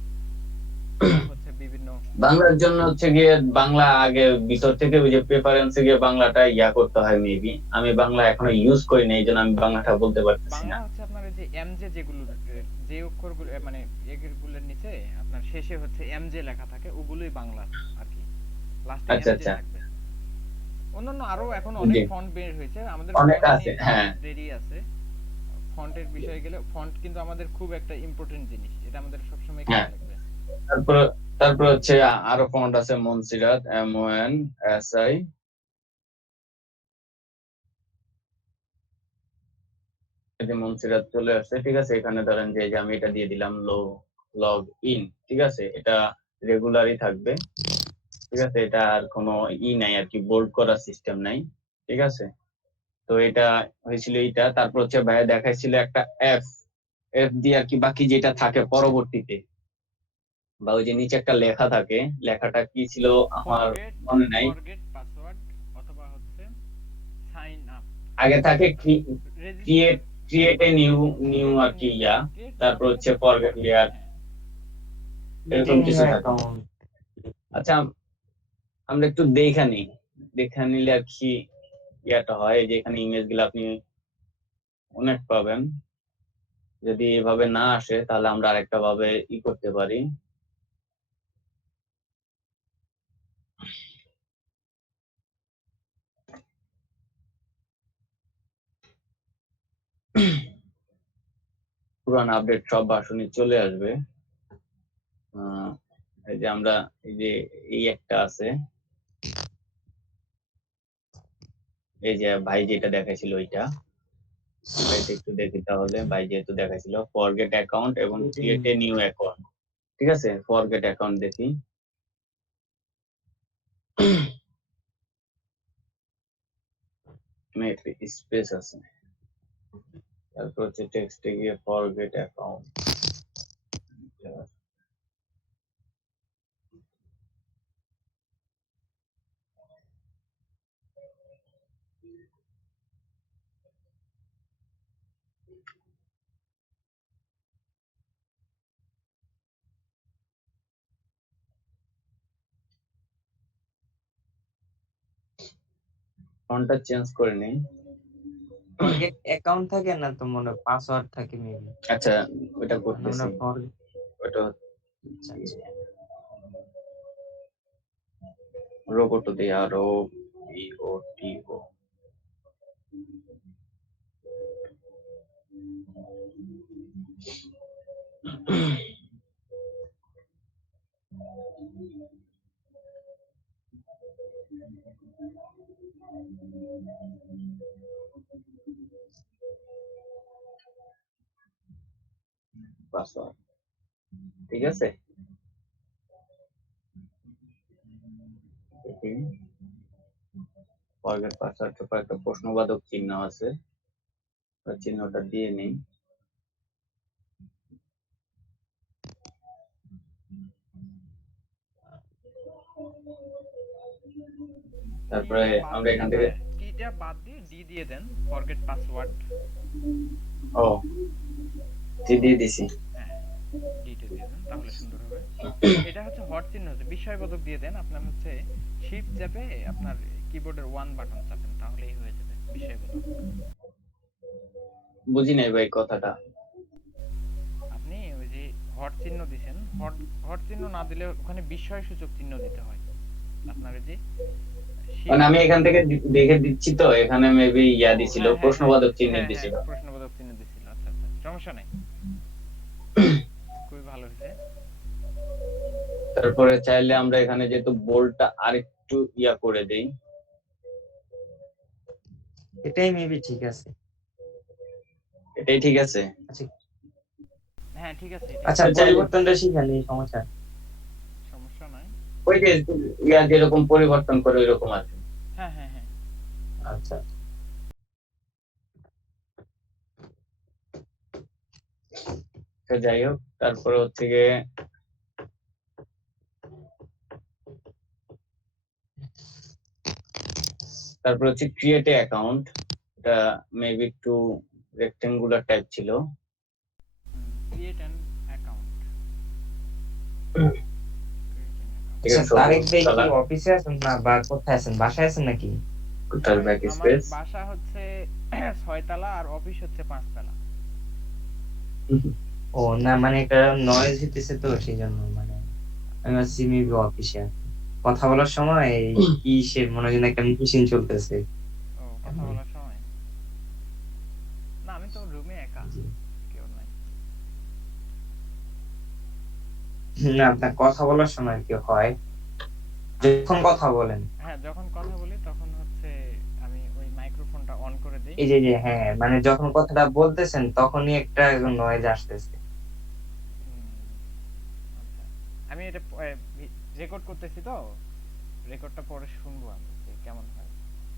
হচ্ছে বিভিন্ন। বাংলার জন্য হচ্ছে গিয়ে বাংলা আগে ভিতর থেকে ওই যে প্রেফারেন্সে গিয়ে বাংলাটা ইয়া করতে হয় মেবি। আমি বাংলা এখনো ইউজ করি না, এই জন্য আমি বাংলাটা বলতে পারতেছি বাংলা না। হচ্ছে আপনার এই যে এমজে যেগুলো যে অক্ষরগুলো মানে এগুলোর নিচে আপনার শেষে হচ্ছে এমজে লেখা থাকে ওগুলোই বাংলা আর কি। লাস্টে আচ্ছা এমজে আচ্ছা, থাকবে। অন্যান্য আরো এখন অনেক জি, ফন্ট বের হয়েছে, আমাদের অনেক ফন্ট আছে, নিয়ে একটু হ্যাঁ। দেরি আছে। ফন্টের বিষয়ে গেলে ফন্ট কিন্তু আমাদের খুব একটা ইম্পর্টেন্ট জিনিস, এটা আমাদের সবসময় হ্যাঁ, খেয়াল রাখবে। তারপর তারপর হচ্ছে আরো ফন্ট আছে মনসিরাত, MONSI। এই যে মনসিরাত চলে আসছে, ঠিক আছে। এখানে ধরেন যে এই যে আমি এটা দিয়ে দিলাম লগ ইন, ঠিক আছে, এটা রেগুলারই থাকবে, ঠিক আছে। এটা আর কোনো নাই আর কি, বোল্ড করার সিস্টেম নাই, ঠিক আছে। তো এটা হয়েছিল এইটা। তারপর হচ্ছে ভাইয়া দেখাইছিল একটা এফ, এফ দিয়ে আর কি বাকি যেটা থাকে পরবর্তীতে, বা ওই যে নিচে একটা লেখা থাকে, লেখাটা কি ছিল আমার ফরগেট মনে নাই। ফরগেট পাসওয়ার্ড অথবা হচ্ছে সাইন আপ, আগে থাকে create, register, create a new, new আর কি ইয়া, তারপর হচ্ছে ফরগেট লেয়ার, এরকম নিউ কিছু থাকে। অ্যাকাউন্ট। আচ্ছা, আমরা একটু দেখে নিই, দেখে নিলে আর কি ইয়াটা হয় যে এখানে ইমেজ গুলো আপনি অনেক পাবেন। যদি এভাবে না আসে তাহলে আমরা আরেকটা ভাবে করতে পারি। পুরান আপডেট সব ভার্সনই চলে আসবে। এই যে আমরা এই যে এই একটা আছে, এই যে ভাই যেটা দেখাইছিল ওইটা, আমরা এটা একটু দেখি তাহলে। ভাই যেহেতু দেখাইছিল ফরগেট অ্যাকাউন্ট এবং ক্রিয়েট এ নিউ অ্যাকাউন্ট, ঠিক আছে। ফরগেট অ্যাকাউন্ট দেখি, স্পেস আছে, তারপর হচ্ছে টেক্সটে গিয়ে ফরগেট অ্যাকাউন্ট। ফন্টটা চেঞ্জ করে নেই। ফরগেট অ্যাকাউন্ট থাকে না তো, মনে পাসওয়ার্ড থাকে মেবি। আচ্ছা, ওইটা আমরা করতেছি। ওটা আচ্ছা আচ্ছা। রোবটো দিয়ে আরো ও টি ও পাসওয়ার্ড, ঠিক আছে। ফরগেট পাসওয়ার্ড পর একটা প্রশ্নবাচক চিহ্ন আছে, ওই চিহ্নটা দিয়ে নেই। তারপরে আমরা এখান থেকে টিটা বাদ দিয়ে ডি দিয়ে দেন, ফরগেট পাসওয়ার্ড। ও দিয়ে দিছি। হ্যাঁ, ডিটা দিয়ে দেন, তাহলে সুন্দর হবে। এটা হচ্ছে হট চিহ্ন, হচ্ছে বিস্ময়বোধক দিয়ে দেন। আপনার হচ্ছে শিফট চাপে আপনার কিবোর্ডের 1 বাটন চাপেন, তাহলেই হয়ে যাবে বিস্ময়বোধক। বুঝি নাই ভাই কথাটা। আপনি ওই যে হট চিহ্ন দিবেন, হট চিহ্ন না দিলে ওখানে বিস্ময় সূচক চিহ্ন দিতে হয়। আপনার ওই যে মানে আমি এখান থেকে দেখে দিচ্ছি তো, এখানে মেবি ইয়া দিছিল, প্রশ্নবাচক চিহ্ন দিছিল। প্রশ্নবোধক চিহ্ন দিছিল। আচ্ছা আচ্ছা, সমস্যা নাই, খুবই ভালো হয়েছে। তারপরে চাইলে আমরা এখানে যেহেতু বোল্ডটা আরেকটু ইয়া করে দেই, এটাই মেবি ঠিক আছে। এটাই ঠিক আছে। আচ্ছা হ্যাঁ ঠিক আছে, আচ্ছা, পরিবর্তনটা শিখালি, সমস্যা সমস্যা নাই। ওই যে ইয়া যেরকম পরিবর্তন করে ওইরকম আছে। হ্যাঁ হ্যাঁ হ্যাঁ, আচ্ছা। তো যাই হোক, তারপরে হচ্ছে গিয়ে তারপর হচ্ছে ক্রিয়েট এ অ্যাকাউন্ট। এটা মেবি একটু রেক্টেঙ্গুলার টাইপ ছিল। Create an account. আচ্ছা, তারেক ভাই কি অফিসে আছেন না বা কোথায় আছেন, বাসায় আছেন নাকি? কোথায় ব্যাক আমার স্পেস? বাসা হচ্ছে 6 তলা আর অফিস হচ্ছে 5 তলা। ও না, মানে একটা নয়েজ হইতেছে তো সেই জন্য, মানে আমি ভাবছি মেবি অফিসে কথা বলার সময় এই কি সে মনে হয় যেন একটা মেশিন চলতেছে। ও, কথা বলার সময় না, আমি তো রুমে একা, জি। কেউ নাই। না, আপনার কথা বলার সময় কি হয় যখন কথা বলেন? হ্যাঁ, যখন কথা বলি তখন হচ্ছে আমি ওই মাইক্রোফোনটা অন করে দেই। এই যে হ্যাঁ, মানে যখন কথাটা বলতেছেন তখনই একটা নয়েজ আসতেছে। আচ্ছা, আমি এটা রেকর্ড করতেছি তো, রেকর্ডটা পরে শুনবো আমি যে কেমন হয়।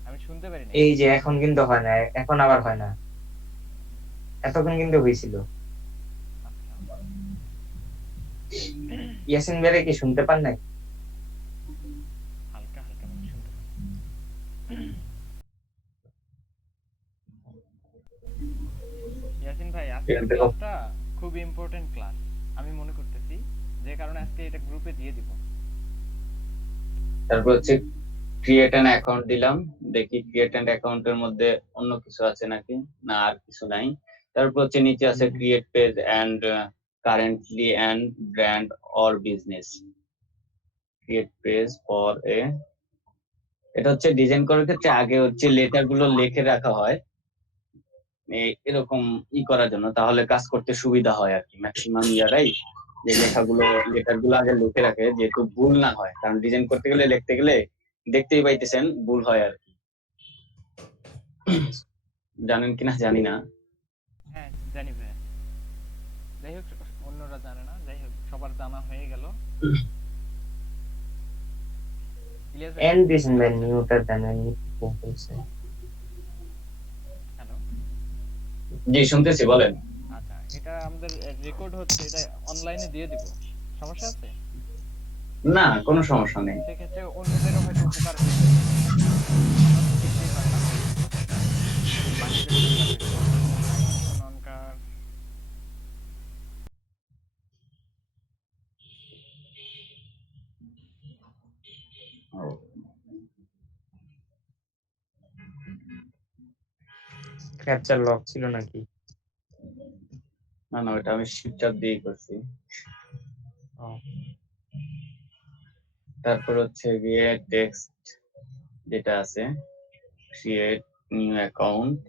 আমি শুনতে পারি না। এই যে এখন কিন্তু হয় না, এখন আবার হয় না, এতক্ষণ কিন্তু হয়েছিল। আচ্ছা, ইয়াসিন ভাইরে কি শুনতে পান নাই? হালকা হালকা মানে শুনতে পারি। ইয়াসিন ভাই, আজকের ক্লাসটা খুব ইম্পর্টেন্ট ক্লাস আমি মনে করতেছি, যে কারণে আজকে এটা গ্রুপে দিয়ে দিব। তারপর হচ্ছে ক্রিয়েট অ্যান অ্যাকাউন্ট দিলাম, দেখি ক্রিয়েট অ্যান অ্যাকাউন্টের মধ্যে অন্য কিছু আছে নাকি, না আর কিছু নাই। তারপর হচ্ছে নিচে আছে create page and currently and brand or business. Create page for a, এটা হচ্ছে ডিজাইন করার ক্ষেত্রে আগে হচ্ছে লেটার গুলো লিখে রাখা হয় এরকম করার জন্য, তাহলে কাজ করতে সুবিধা হয় আর কি। ম্যাক্সিমাম ইয়ারাই যে লেটার গুলো আগে লিখে রাখে, যেহেতু ভুল না হয়, কারণ ডিজাইন করতে গেলে লিখতে গেলে দেখতেই পাইতেছেন ভুল হয় আর কি। জানেন কিনা জানি না। হ্যাঁ জানি ভাই, যাই হোক অন্যরা জানে না, যাই হোক সবার জানা হয়ে গেল। ইলিয়াস ভাই, এন্ড দিছেন ভাই, নিউটা দেন আমি বলছি। হ্যালো। জি শুনতেছি, বলেন। আচ্ছা, এটা আমাদের রেকর্ড হচ্ছে, এটা অনলাইনে দিয়ে দিব, সমস্যা আছে? না, কোনো সমস্যা নেই। সেক্ষেত্রে অন্যদেরও হয়তো উপকার হইবে, আমার তো কিছুই হয় না, বাকিদের উপকার হইবে। অনকার ক্যাপচার লক ছিল নাকি? না না, ওটা আমি শিফট চাপ দিয়েই করছি। ও, তারপর হচ্ছে গিয়ে টেক্সট যেটা আছে, create new account,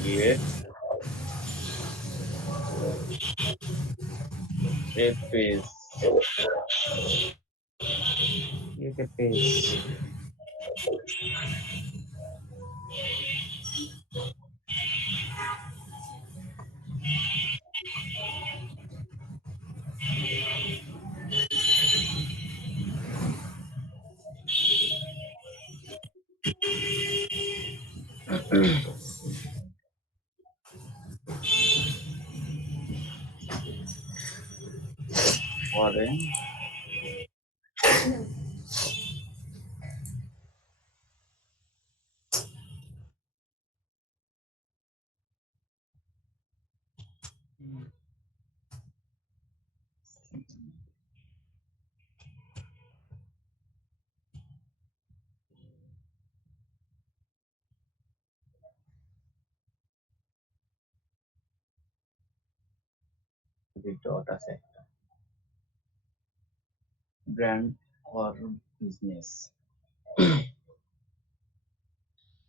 create a page. UK page. পরে ডট আছে, ব্র্যান্ড অর বিজনেস,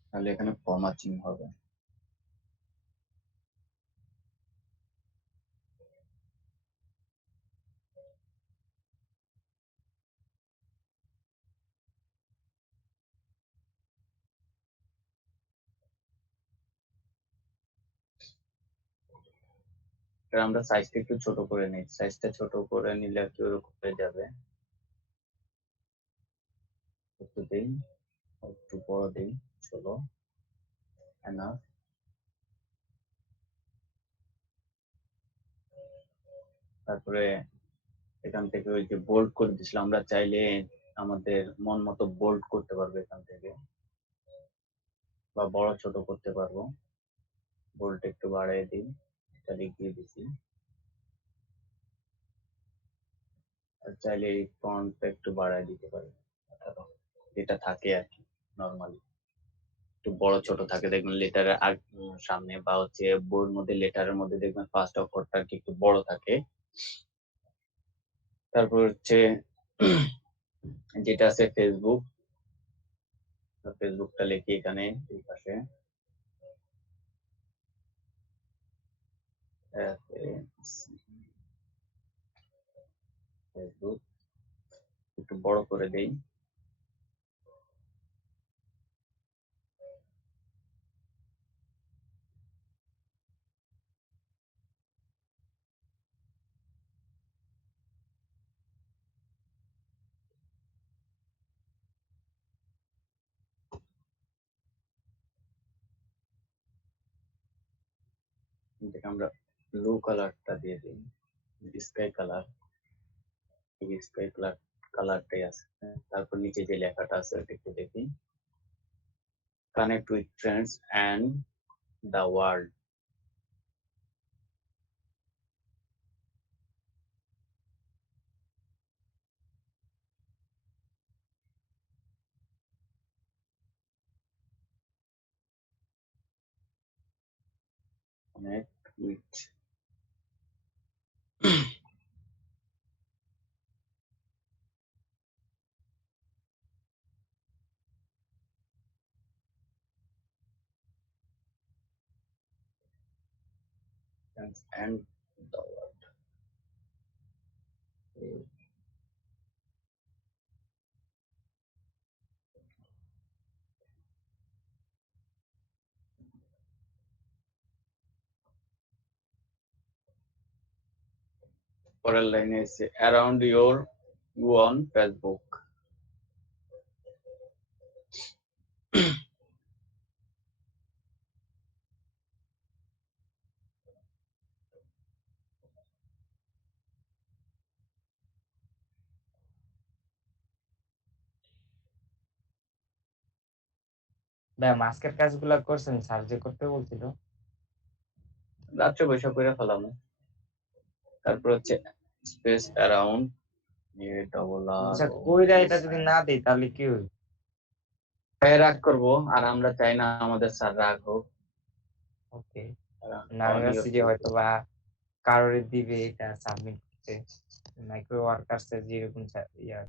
তাহলে এখানে কমা চিহ্ন হবে। এবার আমরা সাইজটা একটু ছোট করে নিই, সাইজটা ছোট করে নিলে আর কি ওরকম হয়ে যাবে। একটু দিই, একটু বড় দিই, চলো এনাফ। তারপরে এখান থেকে ওই যে বোল্ড করে দিয়েছিলাম, আমরা চাইলে আমাদের মন মতো বোল্ড করতে পারবো এখান থেকে, বা বড় ছোট করতে পারবো। বোল্ড একটু বাড়িয়ে দিই, এটা লিখিয়ে দিছি। আর চাইলে এই ফন্টটা একটু বাড়ায় দিতে পারি, যেটা থাকে আর কি নরমালি একটু বড় ছোট থাকে, দেখবেন লেটারের সামনে বা হচ্ছে বোর্ড মধ্যে লেটারের মধ্যে দেখবেন ফার্স্ট অক্ষরটা আর কি একটু বড় থাকে। তারপর হচ্ছে যেটা আছে ফেসবুক, ফেসবুকটা লিখি এখানে এই পাশে, ফেসবুক একটু বড় করে দেই। এটাকে আমরা ব্লু কালারটা দিয়ে দিই, স্কাই কালার, স্কাই কালারটাই আছে। তারপর নিচে যে লেখাটা আছে ওটা একটু দেখি, connect with friends and the world. কানেক্ট উইথ friends and the world. পরের লাইনে এসে around your you on Facebook. ভাই মাস্কের কাজগুলা করছেন, স্যার যে করতে বলছিল? রাত্রে বৈশা করে ফেলাম। তারপর হচ্ছে স্পেস অ্যারাউন্ড ডবল আচ্ছা, আর কইরা এটা যদি না দেই তাহলে কি হবে? রাগ করবো, আর আমরা চাই না আমাদের স্যার রাগ হোক। ওকে, অ্যারাউন্ড না আমি ভাবছি যে হয়তো বা কারোর দিবে এটা সাবমিট করতে, মাইক্রো ওয়ার্কার্স এর যেরকম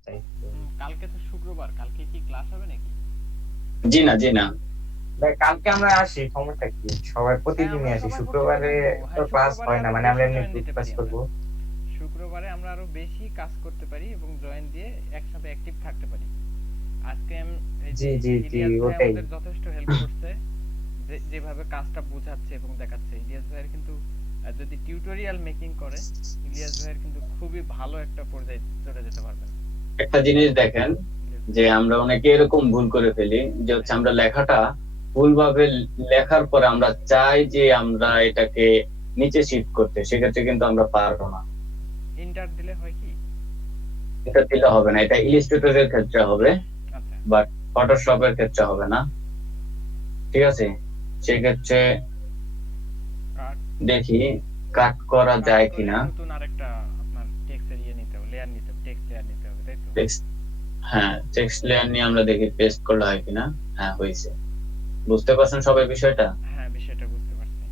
চাইতো। কালকে তো শুক্রবার, কালকে কি ক্লাস হবে নাকি? জি না, জি না। ভাই কালকে আমরা আসি, সমস্যা কি, সবাই প্রতিদিনই আমরা আসি, সবাই শুক্রবারে প্রতিদিন আসবো। তো হ্যাঁ, ক্লাস শুক্রবারে হয় না, আরো মানে আমরা বেশি এমনি জয়েন গ্রুপ দিতে ক্লাস পারি করবো। আমরা। শুক্রবারে আমরা আরো বেশি কাজ করতে পারি এবং জয়েন দিয়ে একসাথে অ্যাক্টিভ থাকতে পারি। আজকে এই যে জি জি জি ইলিয়াস ভাই ওটাই। আমাদের যথেষ্ট হেল্প করছে, যেভাবে কাজটা বোঝাচ্ছে এবং দেখাচ্ছে। ইলিয়াস ভাইয়ের কিন্তু যদি টিউটোরিয়াল মেকিং করে, ইলিয়াস ভাইয়ের কিন্তু খুবই ভালো একটা পর্যায়ে চলে যেতে পারবেন। একটা জিনিস দেখেন ইলিয়াস যে ভাই। আমরা অনেকে এরকম ভুল করে ফেলি যে হচ্ছে হ্যাঁ, আমরা লেখাটা ভুলভাবে লেখার পরে আমরা চাই যে আমরা এটাকে নিচে শিফট করতে, সেক্ষেত্রে কিন্তু আমরা পারবো না। ইন্টার দিলে হয় কি? এটা দিলে হবে না, এটা ইলিস্ট্রেটরের ক্ষেত্রে হবে, আচ্ছা, বাট ফটোশপের ক্ষেত্রে হবে না। ঠিক আছে, সেক্ষেত্রে কাট দেখি কাট করা কাট যায় করে কিনা। নতুন আরেকটা আপনার টেক্সটের নিতে হবে, লেয়ার নিতে হবে, টেক্সট লেয়ার নিতে হবে, তাই তো? টেক্সট, হ্যাঁ টেক্সট লেয়ার নিয়ে আমরা দেখি পেস্ট করলে হয় কিনা। হ্যাঁ হয়েছে। বুঝতে পারছেন সবাই বিষয়টা? হ্যাঁ, বিষয়টা বুঝতে পারছি।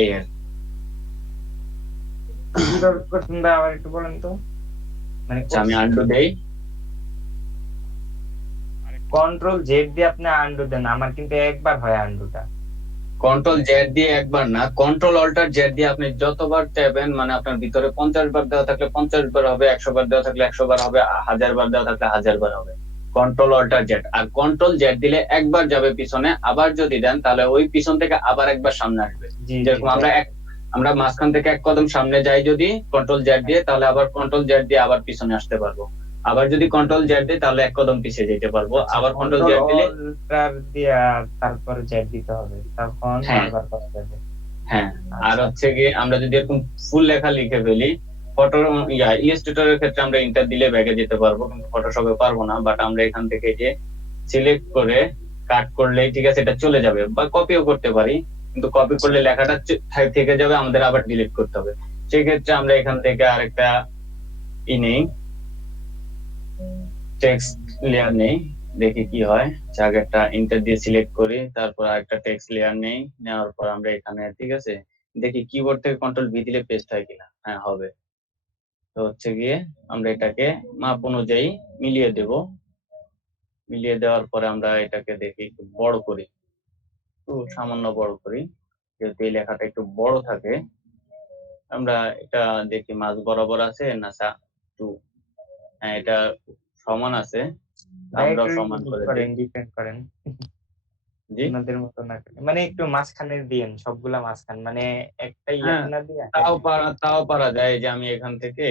এই আর কিভাবে করছেন ভাই আবার একটু বলেন তো, মানে আচ্ছা, আমি আন্ডু দেই। আরেকটু কন্ট্রোল জেড দিয়ে আপনি আন্ডু দেন, আমার কিন্তু একবার হয় আন্ডুটা। কন্ট্রোল জেড দিয়ে একবার না, কন্ট্রোল অল্টার জেড দিয়ে আপনি যতবার চাইবেন, মানে আপনার ভিতরে 50 বার দেওয়া থাকলে 50 বার হবে, 100 বার দেওয়া থাকলে 100 বার হবে, 1000 বার দেওয়া থাকলে 1000 বার হবে। Control alter Z. আর কন্ট্রোল জেড দিলে একবার যাবে পিছনে, আবার যদি দেন তাহলে ওই পিছন থেকে আবার একবার সামনে আসবে। জি জি যেরকম ভাই। আমরা মাঝখান থেকে এক কদম সামনে যাই যদি কন্ট্রোল জেড দিয়ে, তাহলে আবার কন্ট্রোল জেড দিয়ে আবার পিছনে আসতে পারবো। আবার যদি কন্ট্রোল জেড দিই তাহলে এক কদম পিছিয়ে যেতে পারবো। আচ্ছা, আবার কন্ট্রোল কন্ট্রোল জেড দিলে, অল্টার দিয়া তারপর জেড দিতে হবে, তখন হ্যাঁ বারবার করা যাবে। হ্যাঁ। আর আচ্ছা হচ্ছে গিয়ে আমরা যদি এরকম ফুল লেখা লিখে ফেলি, ফটো ইলাস্ট্রেটরের ক্ষেত্রে আমরা ইন্টার দিলে ব্যাগে যেতে পারবো, কিন্তু ফটোশপে পারবো না। বাট আমরা এখান থেকে যে সিলেক্ট করে কাট করলেই ঠিক আছে, এটা চলে যাবে, বা কপিও করতে পারি, কিন্তু কপি আচ্ছা করলে লেখাটা থেকে যাবে, আমাদের আবার ডিলিট করতে হবে। সেক্ষেত্রে আমরা এখান থেকে আরেকটা নেই, টেক্সট লেয়ার নেই, দেখি কি হয়। আগে একটা ইন্টার দিয়ে সিলেক্ট করি, তারপর আরেকটা টেক্সট লেয়ার নেই, নেওয়ার পর আমরা এখানে ঠিক আছে দেখি কিবোর্ড থেকে কন্ট্রোল ভি দিলে পেস্ট হয় কিনা। হ্যাঁ হবে। তো হচ্ছে গিয়ে আমরা এটাকে মাপ অনুযায়ী মিলিয়ে দেব। মিলিয়ে দেওয়ার পরে আমরা এটাকে দেখি একটু বড় করি, একটু সামান্য বড় করি, যেহেতু এই লেখাটা একটু বড় থাকে। আমরা এটা দেখি মাঝ বরাবর আছে না একটু, হ্যাঁ এটা সমান আছে, ভাই আমরাও একটু সমান করে দিই। ডিপেন্ড করেন জি, আপনাদের মতো না করে। মানে একটু মাঝখানে দিয়েন, সবগুলা মাঝখান, মানে একটা হ্যাঁ ইয়াতে না দিয়া। তাও পারা যায়। এই যে আমি এখান থেকে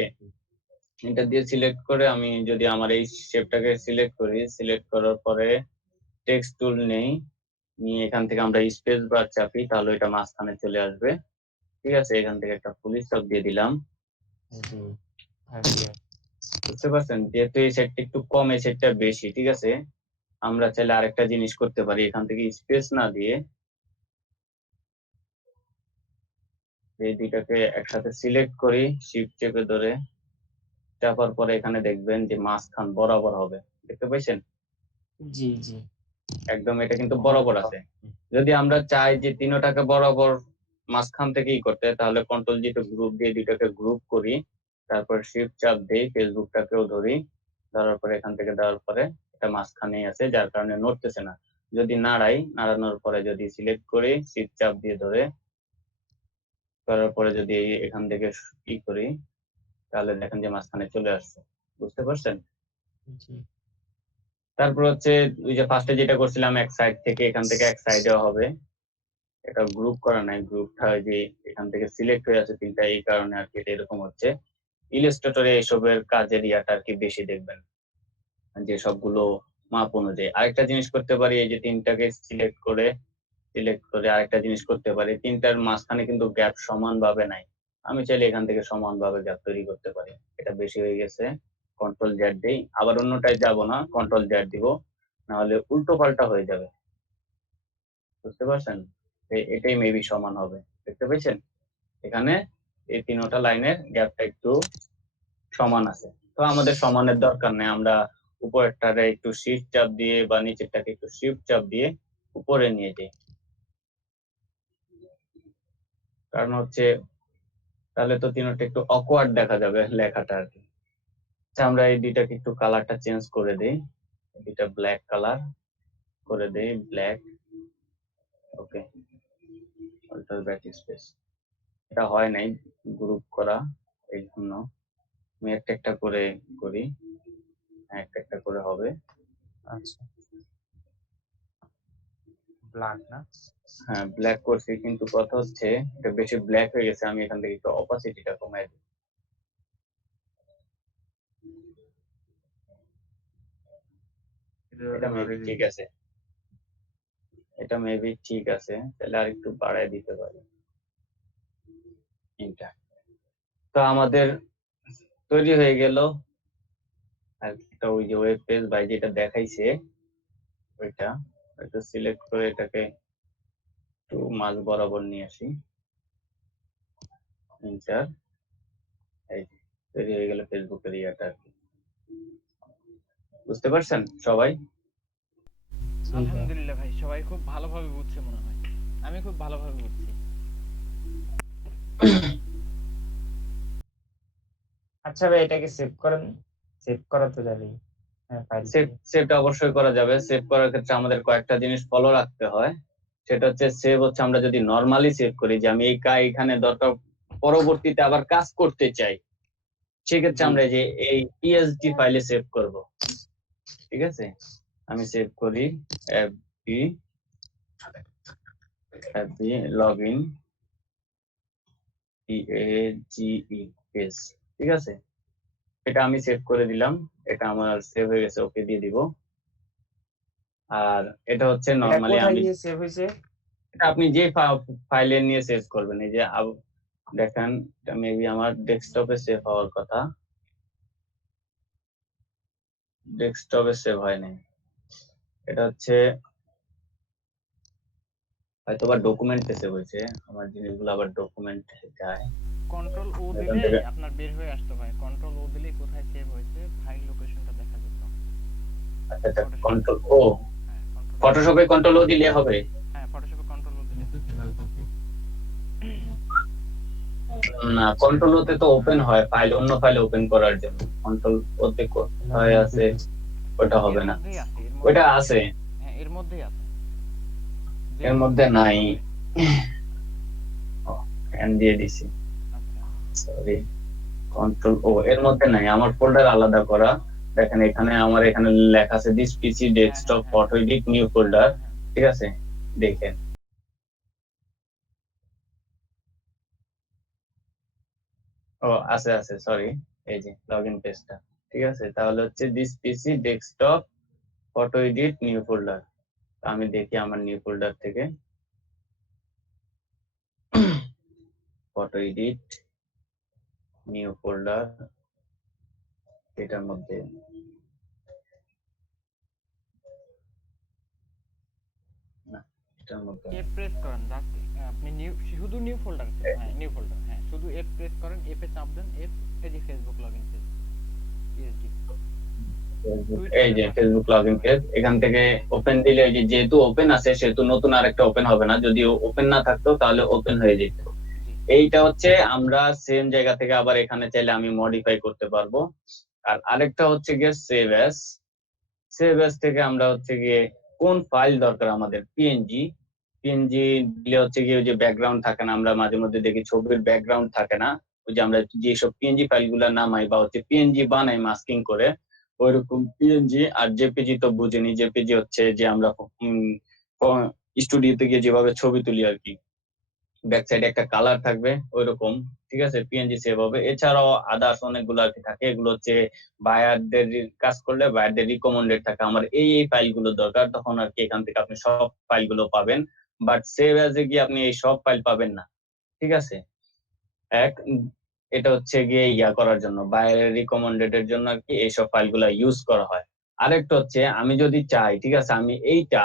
এটা দিয়ে সিলেক্ট করে, আমি যদি আমার এই শেপটাকে সিলেক্ট করি, সিলেক্ট করার পরে টেক্সট টুল নেই, নিয়ে এখান থেকে আমরা স্পেস বার চাপি, তাহলে এটা মাঝখানে চলে আসবে। ঠিক আছে, এখান থেকে একটা ফুল স্টপ দিয়ে দিলাম। জি আচ্ছা। বুঝতে পারছেন, যেহেতু এই সেটটা একটু কম, এই সেটটা বেশি। ঠিক আছে, আমরা চাইলে আরেকটা জিনিস করতে পারি, এখান থেকে স্পেস না দিয়ে এই দুইটাকে একসাথে সিলেক্ট করি, শিফট চেপে ধরে চাপার পরে এখানে দেখবেন যে মাঝখান বরাবর হবে। দেখতে পাইছেন? জি জি একদম এটা কিন্তু বরাবর আছে। যদি আমরা চাই যে তিনটাকে বরাবর মাঝখান থেকেই করতে, তাহলে কন্ট্রোল জি তে গ্রুপ দিয়ে দুইটাকে গ্রুপ করি, তারপর শিফট চাপ দিই, ফেসবুকটাকেও ধরি, ধরার পরে এখান থেকে দেওয়ার পরে এটা মাঝখানেই আছে, যার কারণে নড়তেছে না। যদি নাড়াই, নাড়ানোর পরে যদি সিলেক্ট করি, শিফট চাপ দিয়ে ধরে করার পরে যদি এখান থেকে ই করি, তাহলে দেখেন যে মাঝখানে চলে আসছে। বুঝতে পারছেন? জি তারপর হচ্ছে ওই যে ফার্স্টে যেটা করছিলাম, এক সাইড থেকে এখান থেকে এক সাইডেও হবে। এটা গ্রুপ করা নাই, গ্রুপটা যে এখান থেকে সিলেক্ট হয়ে আছে তিনটা, এই কারণে আর কি এটা এরকম হচ্ছে। ইলাস্ট্রেটরে এসবের কাজের ইয়াটা আর কি বেশি দেখবেন, যে সবগুলো মাপ অনুযায়ী। আরেকটা জিনিস করতে পারি, এই যে তিনটাকে সিলেক্ট করে আরেকটা জিনিস করতে পারি, তিনটার মাঝখানে কিন্তু গ্যাপ সমানভাবে নাই। আমি চাইলে এখান থেকে সমানভাবে গ্যাপ তৈরি করতে পারি। এটা বেশি হয়ে গেছে, কন্ট্রোল জেড দিই, আবার অন্যটায় যাব না, কন্ট্রোল জেড দিব, না হলে উল্টো পাল্টা হয়ে যাবে। বুঝতে পারছেন? এটাই মেবি সমান হবে। দেখতে পেয়েছেন? এখানে এই তিনটা লাইনের গ্যাপটা একটু সমান আছে। তো আমাদের সমানের দরকার নেই, আমরা উপরেরটারে একটু শিফট চাপ দিয়ে বা নিচেরটাকে একটু শিফট চাপ দিয়ে উপরে নিয়ে যাই। কারণ হচ্ছে তাহলে তো তিনটা একটু অকওয়ার্ড দেখা যাবে লেখাটা আর কি। আচ্ছা, আমরা এই দুইটাকে একটু কালারটা চেঞ্জ করে দেই, দুইটা ব্ল্যাক কালার করে দেই, ব্ল্যাক। ওকে, অল্টার ব্যাক স্পেস, এটা হয় নাই গ্রুপ করা, এই জন্য আমি একটা একটা করে করি, একটা একটা করে হবে। আচ্ছা, ব্ল্যাক না? হ্যাঁ, ব্ল্যাক করছি, কিন্তু কথা হচ্ছে এটা বেশি ব্ল্যাক হয়ে গেছে, আমি এখান থেকে একটু অপাসিটিটা কমাই দিই। এটা মেবি ঠিক আছে, এটা মেবি ঠিক আছে, তাহলে আর একটু বাড়ায় দিতে পারি এটা। তো আমাদের তৈরি হয়ে গেল আর একটা ওই যে ওয়েব পেজ বাই যেটা দেখাইছে ওইটা, একটু সিলেক্ট করে এটাকে একটু মাঝ বরাবর নিয়ে আসি, ইন্টার, এই যে তৈরি হয়ে গেল ফেসবুকের ইয়াটা আর কি। বুঝতে পারছেন সবাই? আলহামদুলিল্লাহ ভাই, সবাই খুব ভালোভাবে বুঝছে মনে হয়, আমি খুব ভালোভাবে বুঝছি। আচ্ছা ভাই, এটাকে সেভ করেন, সেভ করা তো যাবে। হ্যাঁ, ফাইল সেভটা অবশ্যই করা যাবে। সেভ করার ক্ষেত্রে আমাদের কয়েকটা জিনিস ফলো রাখতে হয়। সেটা হচ্ছে সেভ হচ্ছে আমরা যদি নরমালি সেভ করি যে আমি এই এখানে দরকার পরবর্তীতে আবার কাজ করতে চাই, সেক্ষেত্রে আমরা যে এই পিএসডি ফাইলে সেভ করব। ঠিক আছে, আমি সেভ করি এফবি লগইন পেজ। ঠিক আছে, এটা আমি সেভ করে দিলাম, এটা আমার সেভ হয়ে গেছে, ওকে দিয়ে দিব। আর এটা হচ্ছে নরমালি আমি সেভ হয়েছে। এটা আপনি যে ফাইলে নিয়ে সেভ করবেন, এই যে দেখেন এটা মেবি আমার ডেস্কটপে সেভ হওয়ার কথা, ডেস্কটপে সেভ হয় নাই। এটা হচ্ছে হয়তো বা ডকুমেন্টে সেভ হয়েছে, আমার জিনিসগুলো আবার ডকুমেন্টে যায়। কন্ট্রোল ও এখান দিলে থেকে আপনার বের হয়ে আসতো ভাই, কন্ট্রোল ও দিলে কোথায় সেভ হয়েছে ফাইল লোকেশনটা দেখা যেত। আচ্ছা আচ্ছা, কন্ট্রোল ও, হ্যাঁ, কন্ট্রোল ফটোশপে কন্ট্রোল ও দিলে হবে? হ্যাঁ, ফটোশপে কন্ট্রোল ও দিলে। না, কন্ট্রোল ওতে তো ওপেন হয় ফাইল, অন্য ফাইল ওপেন করার জন্য। কন্ট্রোল ওতে কোথায় আছে? ওটা হবে না, ওটা আছে, হ্যাঁ, এর মধ্যেই আছে, এর মধ্যে নাই। এন দিয়ে দিছি, সরি, কন্ট্রোল ও এর মধ্যে নাই, আমার ফোল্ডার আলাদা করা। দেখেন এখানে আমার এখানে লেখা আছে this PC desktop photo edit new folder. ঠিক আছে, দেখেন ও আছে আছে, সরি, এই যে লগইন পেজটা। ঠিক আছে, তাহলে হচ্ছে this PC desktop photo edit new folder. আমি দেখি আমার নিউ ফোল্ডার থেকে ফটো এডিট নিউ ফোল্ডার, এটার মধ্যে না, এটার মধ্যে এফ প্রেস করেন, জাস্ট আপনি নিউ, শুধু নিউ ফোল্ডার, হ্যাঁ নিউ ফোল্ডর, হ্যাঁ শুধু এফ প্রেস করেন, এফ এ চাপ দেন, এফ, এই যে ফেসবুক লগইন পেজ, পিএসডি, এই যে ফেসবুক লগইন পেজ। এখান থেকে ওপেন দিলে এই যে যেহেতু ওপেন আছে সেহেতু নতুন আরেকটা ওপেন হবে না, যদি ওপেন না থাকতো তাহলে ওপেন হয়ে যেত। এইটা হচ্ছে আমরা সেম জায়গা থেকে আবার এখানে চাইলে আমি মডিফাই করতে পারবো। আর আরেকটা হচ্ছে গিয়ে সেভ অ্যাজ। সেভ অ্যাজ থেকে আমরা হচ্ছে গিয়ে কোন ফাইল দরকার আমাদের, পিএনজি। পিএনজি দিলে হচ্ছে গিয়ে ওই যে ব্যাকগ্রাউন্ড থাকে না, আমরা মাঝে মধ্যে দেখি ছবির ব্যাকগ্রাউন্ড থাকে না, ওই যে আমরা যেসব পিএনজি ফাইলগুলো নামাই বা হচ্ছে পিএনজি বানাই মাস্কিং করে, ওইরকম পিএনজি। আর জেপিজি তো বুঝিনি, জেপিজি হচ্ছে যে আমরা স্টুডিওতে গিয়ে যেভাবে ছবি তুলি আর কি, ব্যাক সাইডে একটা কালার থাকবে ওইরকম। ঠিক আছে, পিএনজি সেভ হবে। এছাড়াও আদার্স অনেকগুলো আর কি থাকে, এগুলো হচ্ছে বায়ারদের কাজ করলে বায়ারদের রিকমেন্ডেড থাকে আমার এই এই ফাইলগুলো দরকার, তখন আর কি এখান থেকে আপনি সব ফাইলগুলো পাবেন। বাট সেভ অ্যাজ এ গিয়ে আপনি এই সব ফাইল পাবেন না। ঠিক আছে, এক এটা হচ্ছে গিয়ে ইয়া করার জন্য, বায়ারের রিকমেন্ডেড এর জন্য আর কি এইসব ফাইলগুলো ইউজ করা হয়। আরেকটা হচ্ছে আমি যদি চাই, ঠিক আছে, আমি এইটা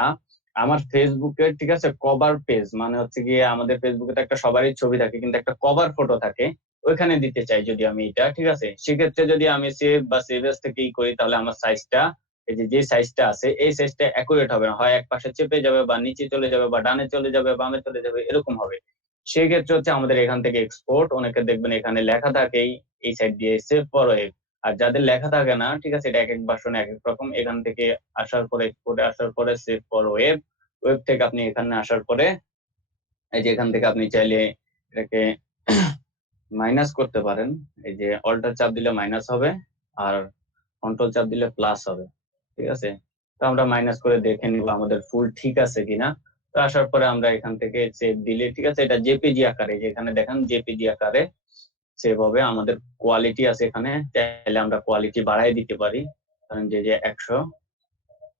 আমার ফেসবুকের, ঠিক আছে, কভার পেজ, মানে হচ্ছে গিয়ে আমাদের ফেসবুকে তো একটা সবারই ছবি থাকে কিন্তু একটা কভার ফটো থাকে, ওইখানে দিতে চাই যদি আমি এটা, ঠিক আছে, সেক্ষেত্রে যদি আমি সেভ বা সেভ এস থেকে ই করি তাহলে আমার সাইজটা, এই যে সাইজটা আছে এই সাইজটা অ্যাকুরেট হবে না, হয় এক পাশে চেপে যাবে বা নিচে চলে যাবে বা ডানে চলে যাবে বামে চলে যাবে, এরকম হবে। সেক্ষেত্রে হচ্ছে আমাদের এখান থেকে এক্সপোর্ট, অনেকে দেখবেন এখানে লেখা থাকে এই সাইড দিয়ে সেভ ফর ওয়েব, আর যাদের লেখা থাকে না, ঠিক আছে, এটা এক এক ভার্সনে এক এক রকম। এখান থেকে আসার পরে এক্সপোর্টে আসার পরে সেভ ফর ওয়েব, ওয়েব থেকে আপনি এখানে আসার পরে এই যে এখান থেকে আপনি চাইলে এটাকে মাইনাস করতে পারেন। এই যে অল্টার চাপ দিলে মাইনাস হবে আর কন্ট্রোল চাপ দিলে প্লাস হবে, ঠিক আছে। তো আমরা মাইনাস করে দেখে নিব আমাদের ফুল ঠিক আছে কিনা। তো আসার পরে আমরা এখান থেকে সেভ দিলে, ঠিক আছে, এটা জেপিজি আকারে, যেখানে দেখেন জেপিজি আকারে সেভ হবে। আমাদের কোয়ালিটি আছে এখানে, চাইলে আমরা কোয়ালিটি বাড়াই দিতে পারি, কারণ যে 100,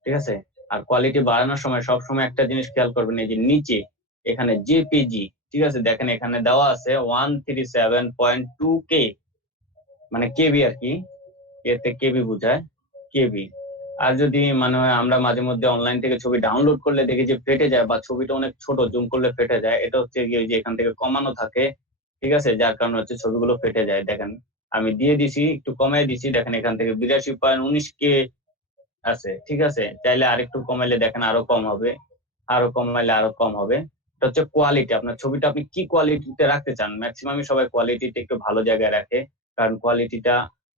ঠিক আছে। আর কোয়ালিটি বাড়ানোর সময় সব সময় একটা জিনিস খেয়াল করবেন, এই যে নিচে এখানে জেপিজি, ঠিক আছে, দেখেন এখানে দেওয়া আছে 137.2K, মানে কেবি আর কি, এতে কেবি বোঝায়, কেবি। আর যদি মানে আমরা মাঝে মধ্যে অনলাইন থেকে ছবি ডাউনলোড করলে দেখি যে ফেটে যায়, বা ছবিটা অনেক ছোট, জুম করলে ফেটে যায়, এটা হচ্ছে গিয়ে যে এখান থেকে কমানো থাকে, ঠিক আছে, যার কারণে হচ্ছে ছবিগুলো ফেটে যায়। দেখেন আমি দিয়ে দিছি, একটু কমাই দিছি, দেখেন এখান থেকে 82.19K আছে, ঠিক আছে। চাইলে আরেকটু কমাইলে দেখেন আরো কম হবে, আরো কমাইলে আরো কম হবে। এটা হচ্ছে কোয়ালিটি, আপনার ছবিটা আপনি কি কোয়ালিটিতে রাখতে চান। ম্যাক্সিমামই সবাই কোয়ালিটিতে একটু ভালো জায়গায় রাখে, কারণ কোয়ালিটিটা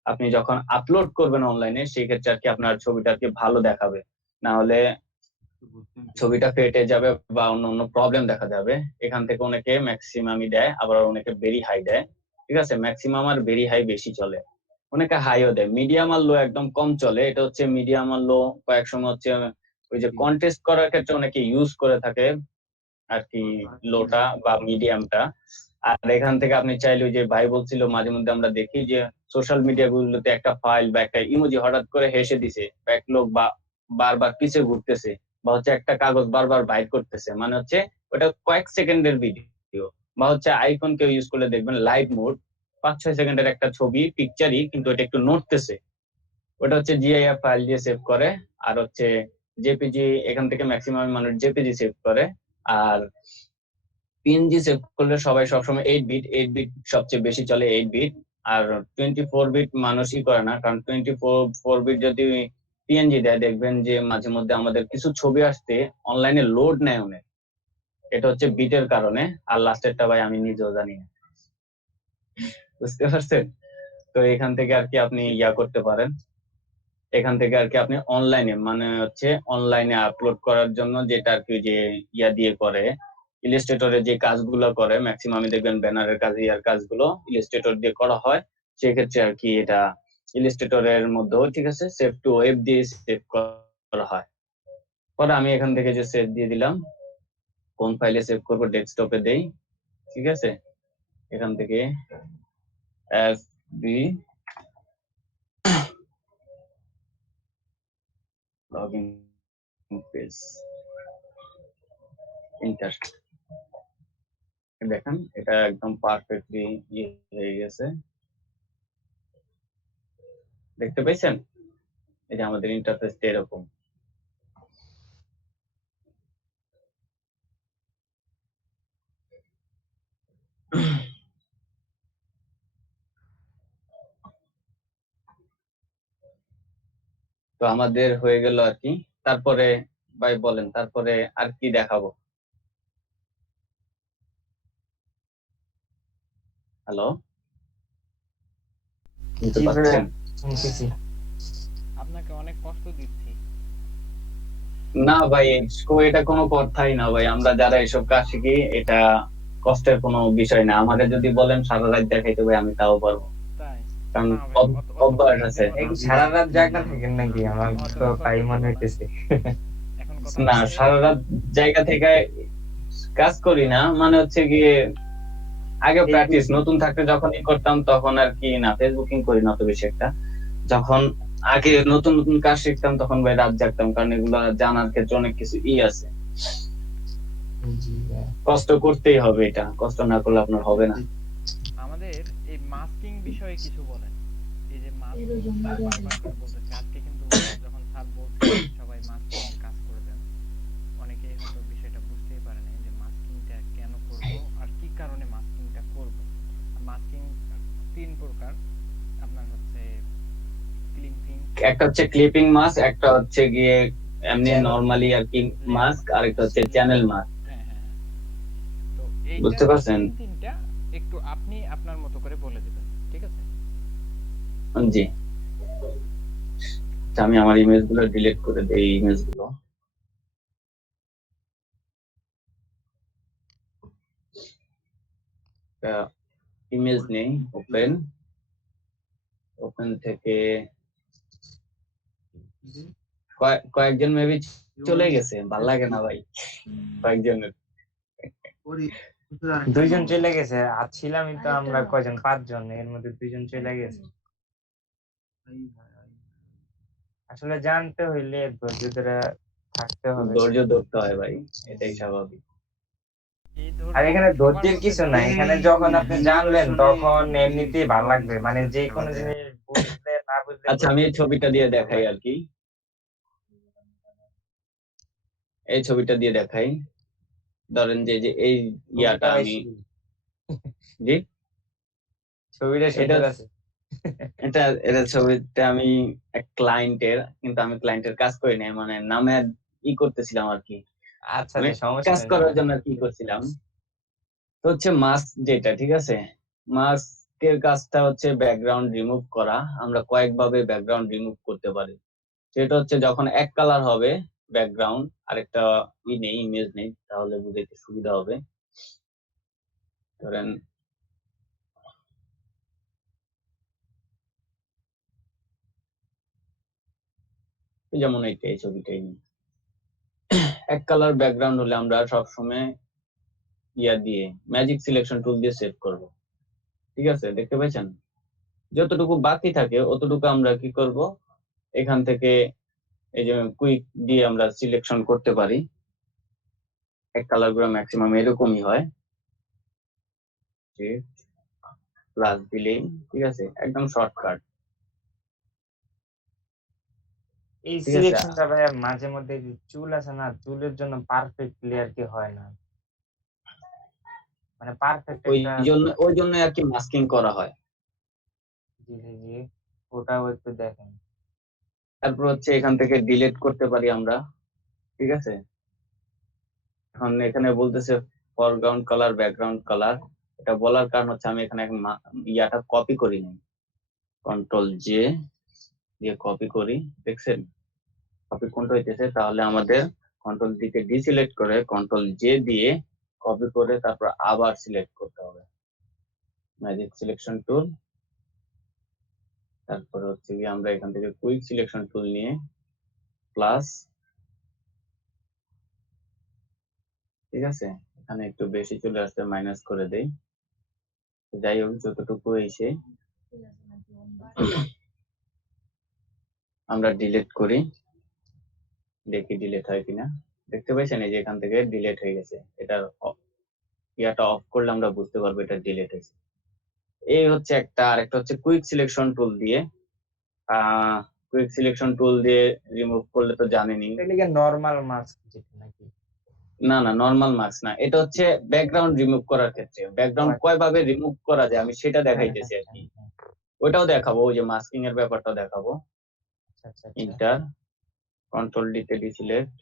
আপনি যখন আপলোড করবেন অনলাইনে, সেই ক্ষেত্রে আর কি আপনার ছবিটা আর কি ভালো দেখাবে, না হলে ছবিটা ফেটে যাবে বা অন্য অন্য প্রবলেম দেখা যাবে। এখান থেকে অনেকে ম্যাক্সিমামই দেয়, আবার অনেকে ভেরি হাই দেয়, ঠিক আছে। ম্যাক্সিমাম আর ভেরি হাই বেশি চলে, অনেকে হাইও দেয়। মিডিয়াম আর লো একদম কম চলে, এটা হচ্ছে মিডিয়াম আর লো কয়েক সময় হচ্ছে ওই যে কন্টেস্ট করার ক্ষেত্রে অনেকে ইউজ করে থাকে আর কি, লোটা বা মিডিয়ামটা। আর এখান থেকে আপনি চাইলে, ওই যে ভাই বলছিল, মাঝে মধ্যে আমরা দেখি যে সোশ্যাল মিডিয়া গুলোতে একটা ফাইল বা একটা ইমোজি হঠাৎ করে হেসে দিছে, বা এক লোক বা বারবার পিছে ঘুরতেছে, বা হচ্ছে একটা কাগজ বারবার বাইট করতেছে, মানে হচ্ছে ওটা কয়েক সেকেন্ডের ভিডিও। বা হচ্ছে আইফোন কেউ ইউজ করলে দেখবেন লাইট মোড, 5-6 সেকেন্ডের একটা ছবি পিকচারই, কিন্তু এটা একটু নড়তেছে, ওটা হচ্ছে জিআইএফ ফাইল দিয়ে সেভ করে। আর হচ্ছে জেপিজি, এখান থেকে ম্যাক্সিমাম মানুষ জেপিজি সেভ করে। আর পিএনজি সেভ করলে সবাই সবসময় 8 বিট, 8 বিট সবচেয়ে বেশি চলে, 8 বিট। আর 24 বিট মানুষই করে না, কারণ 24 বিট যদি পিএনজি দেয়, দেখবেন যে মাঝে মধ্যে আমাদের কিছু ছবি আসতে অনলাইনে লোড নেয় অনেক, এটা হচ্ছে বিটের কারণে। আর লাস্টেরটা ভাই আমি নিজেও জানি না, বুঝতে পারছেন। তো এখান থেকে আর কি আপনি ইয়া করতে পারেন, এখান থেকে আর কি আপনি অনলাইনে, মানে হচ্ছে অনলাইনে আপলোড করার জন্য যেটা আর কি, যে ইয়া দিয়ে করে, ইলাস্ট্রেটরে যে কাজগুলো করে, ম্যাক্সিমাম দেখবেন ব্যানারের কাজ, ইয়ার কাজগুলো ইলাস্ট্রেটর দিয়ে করা হয়। সেক্ষেত্রে আর কি এটা ইলাস্ট্রেটরের মধ্যেও, ঠিক আছে, সেভ টু ওয়েব দিয়ে সেভ করা হয়। পরে আমি এখান থেকে যে সেভ দিয়ে দিলাম, কোন ফাইলে সেভ করবো, ডেস্কটপে দেই, ঠিক আছে। এখান থেকে এফবি লগইন পেজ, ইন্টার, দেখেন এটা একদম পারফেক্টলি হয়ে গেছে, দেখতে পাইছেন। এই যে আমাদের ইন্টারফেসটা এরকম। তো আমাদের হয়ে গেল আর কি। তারপরে ভাই বলেন, তারপরে আর কি দেখাবো? হ্যালো, শুনতে জি ভাইয়া, পাচ্ছেন? শুনতেছি। আপনাকে অনেক কষ্ট দিচ্ছি। না ভাই, এটা কোনো কথাই না ভাই, আমরা যারা এসব কাজ শিখি, এটা কষ্টের কোনো বিষয় না। আমাকে যদি বলেন সারা রাত দেখাইতে ভাই, আমি তাও পারবো, তাই কারণ না ভাই, অভ্যাস আছে। সারা রাত জাগনা থাকেন নাকি? আমার তো তাই মনে হইতেছে। এখন কথা না, হচ্ছে, সারা রাত জায়গা থেকে কাজ করি না, মানে হচ্ছে গিয়ে আগে প্র্যাকটিস নতুন থাকতে যখনই করতাম, তখন আর কি না, ফেসবুকিং করি না তো বেশি একটা। যখন আগে নতুন নতুন কাজ শিখতাম, তখন ভাই রাত জাগতাম, কারণ এগুলো জানার ক্ষেত্রে অনেক কিছু আছে। জি ভাইয়া। কষ্ট করতেই হবে, এটা কষ্ট না করলে আপনার হবে না। আমাদের এই মাস্কিং বিষয়ে কিছু বলেন। এই যে মাস্কিং বারবার করে বলতেছে, আজকে কিন্তু যখন স্যার বলছে সবাই মাস্কিং কাজ করে দেন, অনেকেই হয়তো বিষয়টা বুঝতেই পারে না যে মাস্কিংটা কেন করব আর কি কারণে মাস্কিংটা করব। মাস্কিং 3 প্রকার, আপনার হচ্ছে ক্লিপিং, একটা হচ্ছে ক্লিপিং মাস্ক, একটা হচ্ছে গিয়ে এমনি Channel. নরমালি আর কি মাস্ক, আর একটা হচ্ছে চ্যানেল মাস্ক। হ্যাঁ হ্যাঁ হ্যাঁ। তো এই বুঝতে পারছেন? তিনটা একটু আপনি আপনার মতো করে বলে দিবেন, ঠিক আছে? জি। আচ্ছা, আমি আমার ইমেজ গুলো ডিলিট করে দেই, ইমেজ গুলো। ইমেজ নেই, ওপেন থেকে কয়েকজন মেবি চলে গেছে, ভাল লাগে না ভাই কয়েকজনের। 2 জন চলে গেছে, আর ছিলামই তো আমরা কয়জন, 5 জন, এর মধ্যে 2 জন চলে গেছে। আসলে জানতে হইলে ধৈর্য ধরে থাকতে হবে। ধৈর্য ধরতে হয় ভাই, এটাই স্বাভাবিক। এই ধৈর্য আর এখানে সবার ধৈর্যের মধ্যে কিছু নাই, এখানে যখন আপনি জানলেন তখন এমনিতেই ভালো লাগবে, মানে যে কোনো জিনিস বুঝলে না বুঝলে। আচ্ছা, আমি এই ছবিটা দিয়ে দেখাই আর কি, এই ছবিটা দিয়ে দেখাই। ধরেন যে যে এই ইয়াটা আমি, জি ছবিটা এটা সুন্দর আছে। এটা এটা ছবিটা আমি এক ক্লায়েন্টের, কিন্তু আমি ক্লায়েন্টের কাজ করি নাই, মানে নামে ই করতেছিলাম আর কি, আচ্ছা মানে আচ্ছা, সমস্যা কাজ নেই। করার জন্য কি করছিলাম। তো হচ্ছে মাস্ক যেটা, ঠিক আছে, মাস্কের কাজটা হচ্ছে ব্যাকগ্রাউন্ড রিমুভ করা। আমরা কয়েকভাবে ব্যাকগ্রাউন্ড রিমুভ করতে পারি। সেটা হচ্ছে যখন এক কালার হবে ব্যাকগ্রাউন্ড, আরেকটা নেই, ইমেজ নেই, তাহলে বুঝতে সুবিধা হবে। ধরেন যেমন এই ছবিটাই নিই, এক কালার ব্যাকগ্রাউন্ড হলে আমরা সবসময় ইয়া দিয়ে ম্যাজিক সিলেকশন টুল দিয়ে সেভ করব। ঠিক আছে, দেখতে পাচ্ছেন? যতটুকু বাকি থাকে অতটুকু আমরা কি করব, এখান থেকে এই যে কুইক দিয়ে আমরা সিলেকশন করতে পারি। এক কালার গুলো ম্যাক্সিমাম এরকমই হয়, প্লাস দিলেই, ঠিক আছে, একদম শর্টকাট। এই ঠিক আছে, সিলেকশনটা ভাই মাঝে মধ্যে চুল আছে না, চুলের জন্য পারফেক্টলি আর কি হয় না, মানে পারফেক্ট একটা। ওই জন্য আর কি মাস্কিং করা হয়। জি জি জি, ওটাও একটু দেখেন। তারপর হচ্ছে এখান থেকে ডিলিট করতে পারি আমরা, ঠিক আছে। এখন এখানে বলতেছে ফরগ্রাউন্ড কালার, ব্যাকগ্রাউন্ড কালার। এটা বলার কারণ হচ্ছে আমি এখানে ইয়াটা কপি করি নাই, কন্ট্রোল জে দিয়ে কপি করি, দেখছেন কপি কোনটা হইতেছে। তাহলে আমাদের কন্ট্রোল ডি কে ডিসিলেক্ট করে কন্ট্রোল জে দিয়ে কপি করে তারপর আবার সিলেক্ট করতে হবে, ম্যাজিক সিলেকশন টুল। তারপর হচ্ছে কি আমরা এখান থেকে কুইক সিলেকশন টুল নিয়ে প্লাস, ঠিক আছে, এখানে একটু বেশি চলে আসছে, মাইনাস করে দেই। যাই হোক, যতটুকু এসে আমরা ডিলিট করি, দেখি ডিলিট হয় কিনা। দেখতে পাইছেন এই যে এখান থেকে ডিলিট হয়ে গেছে। এটার ইয়াটা অফ করলে আমরা বুঝতে পারবো এটা ডিলিট হয়েছে। এই হচ্ছে একটা। আরেকটা হচ্ছে কুইক সিলেকশন টুল দিয়ে, কুইক সিলেকশন টুল দিয়ে রিমুভ করলে তো জানেনই। এটা নরমাল মাস্ক যেটা নাকি? না না, নরমাল মাস্ক না, এটা হচ্ছে ব্যাকগ্রাউন্ড রিমুভ করার ক্ষেত্রে। ব্যাকগ্রাউন্ড কয় ভাবে রিমুভ করা যায় আমি সেটা দেখাইতেছি আর কি, ওটাও দেখাবো, ওই যে মাস্কিং এর ব্যাপারটা দেখাবো। ইন্টার কন্ট্রোল ডি তে ডিসিলেক্ট।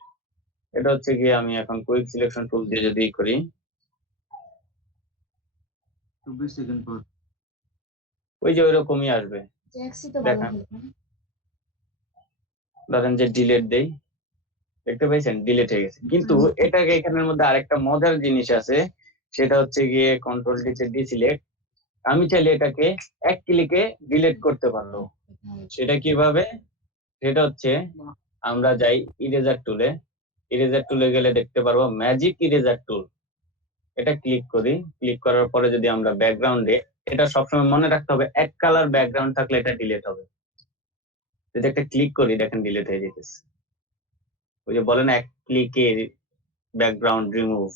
এটা হচ্ছে কি আমি এখন কুইক সিলেকশন টুল দিয়ে যদি করি, 24 সেকেন্ড পর ওই যে ওইরকমই আসবে। দেখেন, ধরেন যে ডিলিট দেই, দেখতে পাইছেন ডিলিট হয়ে গেছে। কিন্তু এটাকে এখানের মধ্যে আরেকটা মজার জিনিস আছে, সেটা হচ্ছে গিয়ে কন্ট্রোল ডি তে ডিসিলেক্ট। আমি চাইলে এটাকে এক ক্লিকে ডিলিট করতে পারবো। সেটা কিভাবে? সেটা হচ্ছে আমরা যাই ইরেজার টুলে, ইরেজার টুলে গেলে দেখতে পারবো ম্যাজিক ইরেজার টুল। এটা ক্লিক করি, ক্লিক করার পরে যদি আমরা ব্যাকগ্রাউন্ডে, এটা সবসময় মনে রাখতে হবে এক কালার ব্যাকগ্রাউন্ড থাকলে এটা ডিলিট হবে। যদি একটা ক্লিক করি, দেখেন ডিলিট হয়ে যেতেছে। ওই যে বলেন এক ক্লিকে ব্যাকগ্রাউন্ড রিমুভ,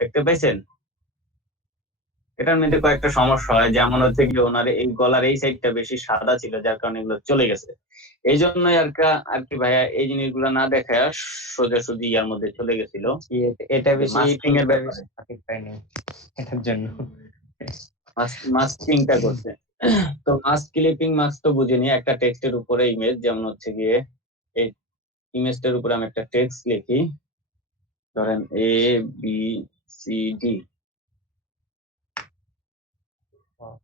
দেখতে পাইছেন? এটার মধ্যে কয়েকটা সমস্যা হয়, যেমন হচ্ছে কি ওনার এই গলার এই সাইডটা বেশি সাদা ছিল, যার কারণে এগুলো চলে গেছে। এই জন্যই আর কি ভাইয়া এই জিনিসগুলো না দেখায় সোজাসুজি ইয়ার মধ্যে চলে গেছিল। এটা বেশি মাস্কিং এর ব্যাপারে সঠিক পাইনি এটার জন্য। মাস্কিংটা করছে। তো মাস্ক ক্লিপিং, মাস্ক তো বুঝিনি, একটা টেক্সটের উপরে ইমেজ, যেমন হচ্ছে গিয়ে এই ইমেজটার উপরে আমি একটা টেক্সট লিখি, ধরেন এ বি সিডি হ্যাঁ।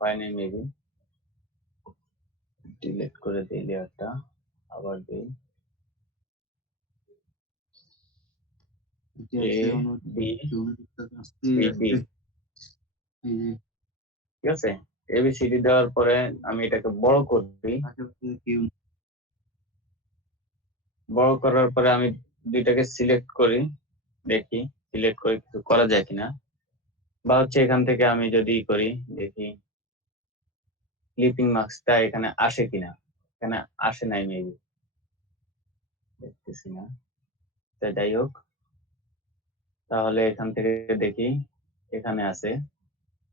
হয় নাই মেবি, ডিলিট করে দিই লেয়ারটা, আবার দিই এটা এ আছে আমার বি জমি টাকা আসতে সি আসতে ডি, এই যে ঠিক আছে। এবিসিডি দেওয়ার পরে আমি এটাকে বড় করবি, আশেপাশে কেউ বড় করার পরে আমি দুইটাকে সিলেক্ট করি, দেখি সিলেক্ট করে কিছু করা যায় কিনা, বা হচ্ছে এখান থেকে আমি যদি করি দেখি ক্লিপিং মার্কসটা এখানে আসে কিনা, এখানে আসে নাই মেবি, দেখতেছি না। তা যাই হোক, তাহলে এখান থেকে দেখি এখানে আছে,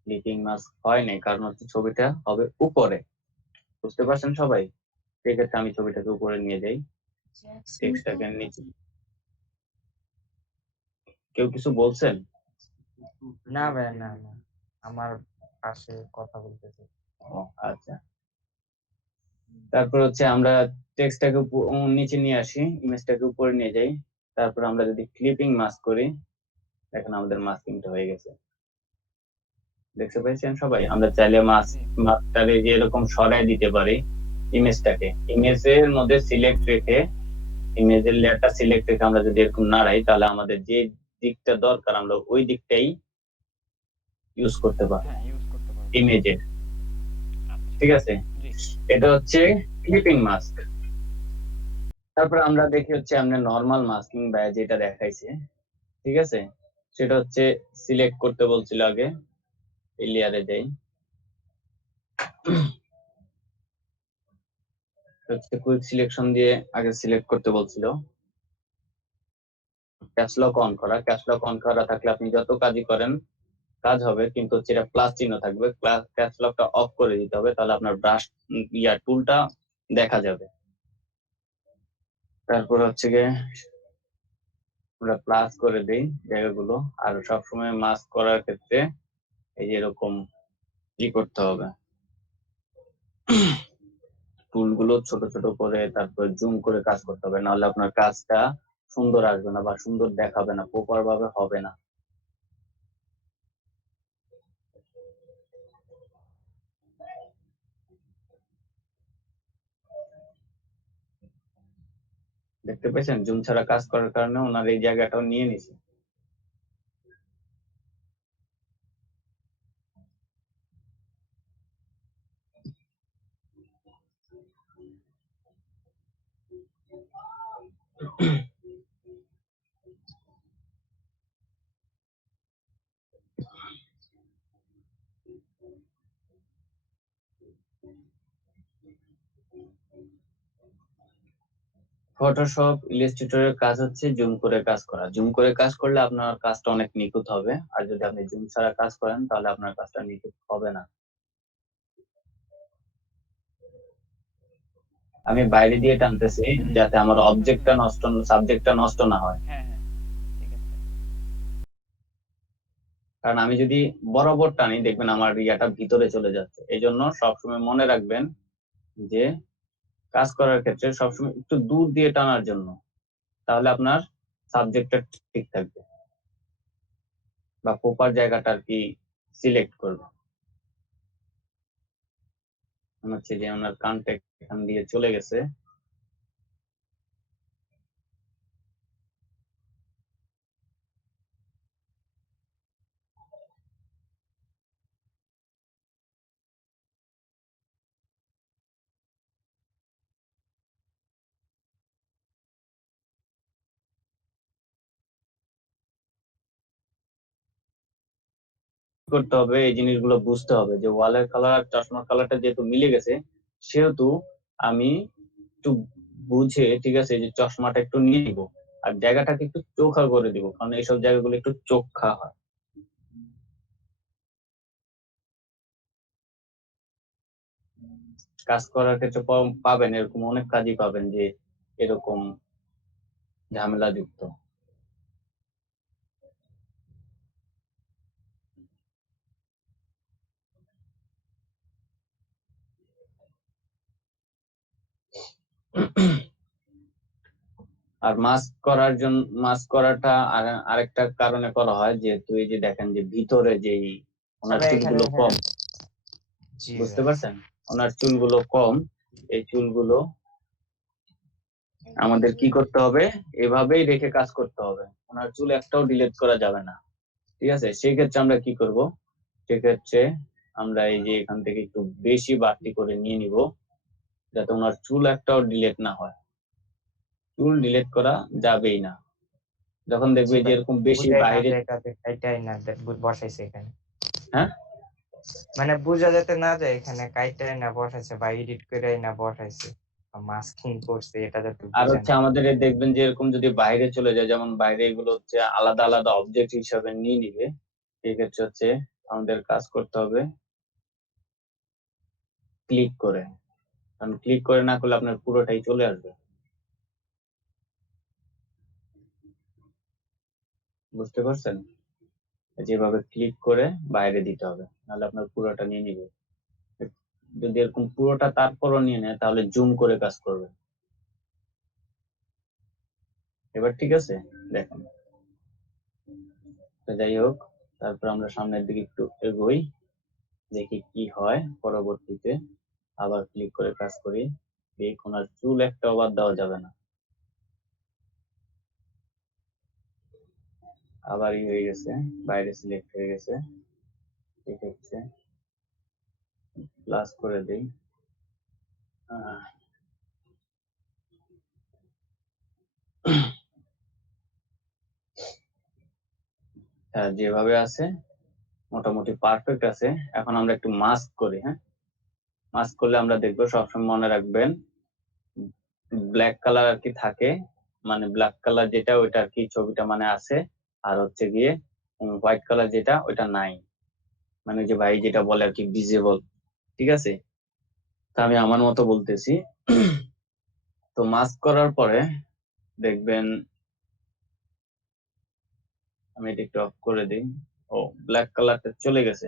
ক্লিপিং মাস্ক হয় নাই, কারণ হচ্ছে ছবিটা হবে উপরে, বুঝতে পারছেন সবাই। সেক্ষেত্রে আমি ছবিটাকে উপরে নিয়ে যাই, টেক্সটটাকে নিচে। কেউ কিছু বলছেন? না ভাই, না না, আমার পাশে কথা বলতেছে। ও আচ্ছা, তারপর হচ্ছে আমরা টেক্সটটাকে নিচে নিয়ে আসি, ইমেজটাকে উপরে নিয়ে যাই, তারপর আমরা যদি ক্লিপিং মাস্ক করি, দেখেন আমাদের মাস্কিংটা হয়ে গেছে, দেখতে পাচ্ছেন সবাই। আমরা চাইলে মাস্কটাকে যে এরকম সরাই দিতে পারি, ইমেজটাকে ইমেজের মধ্যে সিলেক্ট রেখে, ইমেজের লেয়ারটা সিলেক্ট রেখে আমরা যদি এরকম নাড়াই, তাহলে আমাদের যে দিকটা দরকার আমরা ওই দিকটাই ইউজ করতে পারবো হ্যাঁ ইউজ করতে পারবো। ইমেজের, আচ্ছা ঠিক আছে। জি এটা হচ্ছে ক্লিপিং মাস্ক। তারপর আমরা দেখি হচ্ছে আমরা নরমাল মাস্কিং বা যেটা দেখাইছে, ঠিক আছে, সেটা হচ্ছে সিলেক্ট করতে বলছিল আগে, এই লেয়ারে যাই, হচ্ছে কুইক সিলেকশন দিয়ে আগে সিলেক্ট করতে বলছিল। ক্যাপস লক অন করা থাকলে আপনি যত কাজই করেন কাজ হবে, কিন্তু হচ্ছে এটা প্লাস চিহ্ন থাকবে, ক্যাপস লকটা অফ করে দিতে হবে, তাহলে আপনার ব্রাশ টুলটা দেখা যাবে। তারপর হচ্ছে গিয়ে আমরা প্লাস করে দেই জায়গাগুলো, আর সবসময় মাস্ক করার ক্ষেত্রে এই যে এরকম কি করতে হবে, টুলগুলো ছোট ছোট করে তারপর জুম করে কাজ করতে হবে, নাহলে আপনার কাজটা সুন্দর আসবে না বা সুন্দর দেখাবে না, প্রপার ভাবে হবে না। দেখতে পেয়েছেন, জুম ছাড়া কাজ করার কারণে ওনার এই জায়গাটাও নিয়ে নিছে। ফটোশপ ইলাস্ট্রেটরের কাজ হচ্ছে জুম করে কাজ করা, জুম করে কাজ করলে আপনার কাজটা অনেক নিখুঁত হবে, আর যদি আপনি জুম ছাড়া কাজ করেন তাহলে আপনার কাজটা নিখুঁত হবে না। আমি বাইরে দিয়ে টানতেছি যাতে আমার অবজেক্টটা নষ্ট, সাবজেক্টটা নষ্ট না হয়, হ্যাঁ হ্যাঁ ঠিক আছে। কারণ আমি যদি বরাবর টানি দেখবেন আমার ইয়াটা ভিতরে চলে যাচ্ছে। এই জন্য সবসময় মনে রাখবেন যে কাজ করার ক্ষেত্রে সবসময় একটু দূর দিয়ে টানার জন্য, তাহলে আপনার সাবজেক্টটা ঠিক থাকবে বা প্রপার জায়গাটা আর কি সিলেক্ট করবে। মনে হচ্ছে যে ওনার কানটা এখান দিয়ে চলে গেছে, করতে হবে এই জিনিসগুলো বুঝতে হবে যে ওয়ালের কালার আর চশমার কালারটা যেহেতু মিলে গেছে, সেহেতু আমি একটু বুঝে, ঠিক আছে, যে চশমাটা একটু নিয়ে নিবো আর জায়গাটাকে একটু চোখা করে দিব, কারণ এইসব জায়গাগুলো একটু চোখা হয়। কাজ করার ক্ষেত্রে পাবেন এরকম অনেক কাজই পাবেন যে এরকম ঝামেলা যুক্ত। আর মাস্ক করাটা আরেকটা কারণে করা হয়, যেহেতু এই যে দেখেন যে ভিতরে যেই ওনার তবে এখানে চুলগুলো কম, জি বুঝতে ভাই। পারছেন, ওনার চুলগুলো কম, এই চুলগুলো আমাদের কি করতে হবে, এভাবেই রেখে কাজ করতে হবে, ওনার চুল একটাও ডিলিট করা যাবে না। ঠিক আছে, সেই ক্ষেত্রে আমরা কি করব, সেক্ষেত্রে আমরা এই যে এখান থেকে একটু বেশি বাড়তি করে নিয়ে নিব, যাতে ওনার চুল একটাও ডিলিট না হয়। চুল ডিলিট করা যাবেই না। যখন জি দেখবে যে ভাই, এরকম বেশি বুঝাই না বাইরে, যায় কাজে কাইটাই না বসাইছে এখানে, হ্যাঁ মানে বোঝা যেতে না যায় এখানে কাইটাই না বসাইছে বা এডিট করে না বসাইছে বা মাস্কিং করছে, এটা যাতে আর বোঝা হচ্ছে না। আমাদের এই দেখবেন যে এরকম যদি বাইরে চলে যায়, যেমন বাইরে এগুলো হচ্ছে আলাদা আলাদা অবজেক্ট হিসাবে নিয়ে নিবে, সেক্ষেত্রে হচ্ছে আমাদের কাজ করতে হবে ক্লিক করে, কারণ ক্লিক করে না করলে আপনার পুরোটাই চলে আসবে, বুঝতে পারছেন, যেভাবে ক্লিক করে বাইরে দিতে হবে, নাহলে আপনার পুরোটা নিয়ে নিবে। যদি এরকম পুরোটা তারপরও নিয়ে নেয়, তাহলে জুম করে কাজ করবে। এবার ঠিক আছে, দেখেন। তো যাই হোক, তারপর আমরা সামনের দিকে একটু এগোই, দেখি কি হয় পরবর্তীতে। আবার ক্লিক করে কাজ করি, এই কোনার চুল একটাও বাদ দেওয়া যাবে না। আবার হয়ে গেছে, বাইরে সিলেক্ট হয়ে গেছে, ঠিক আছে, প্লাস করে দিই। হ্যাঁ, যেভাবে আছে মোটামুটি পারফেক্ট আছে। এখন আমরা একটু মাস্ক করি। হ্যাঁ, মাস্ক করলে আমরা দেখবো, সবসময় মনে রাখবেন ব্ল্যাক কালার আর কি থাকে, মানে ব্ল্যাক কালার যেটা ওইটা আর কি ছবিটা মানে আছে, আর হচ্ছে গিয়ে হোয়াইট কালার যেটা ওইটা নাই, মানে যে ভাই যেটা বলে আর কি ভিজিবল। ঠিক আছে, তা আমি আমার মতো বলতেছি। তো মাস্ক করার পরে দেখবেন, আমি এটা একটু অফ করে দিই। ও, ব্ল্যাক কালারটা চলে গেছে।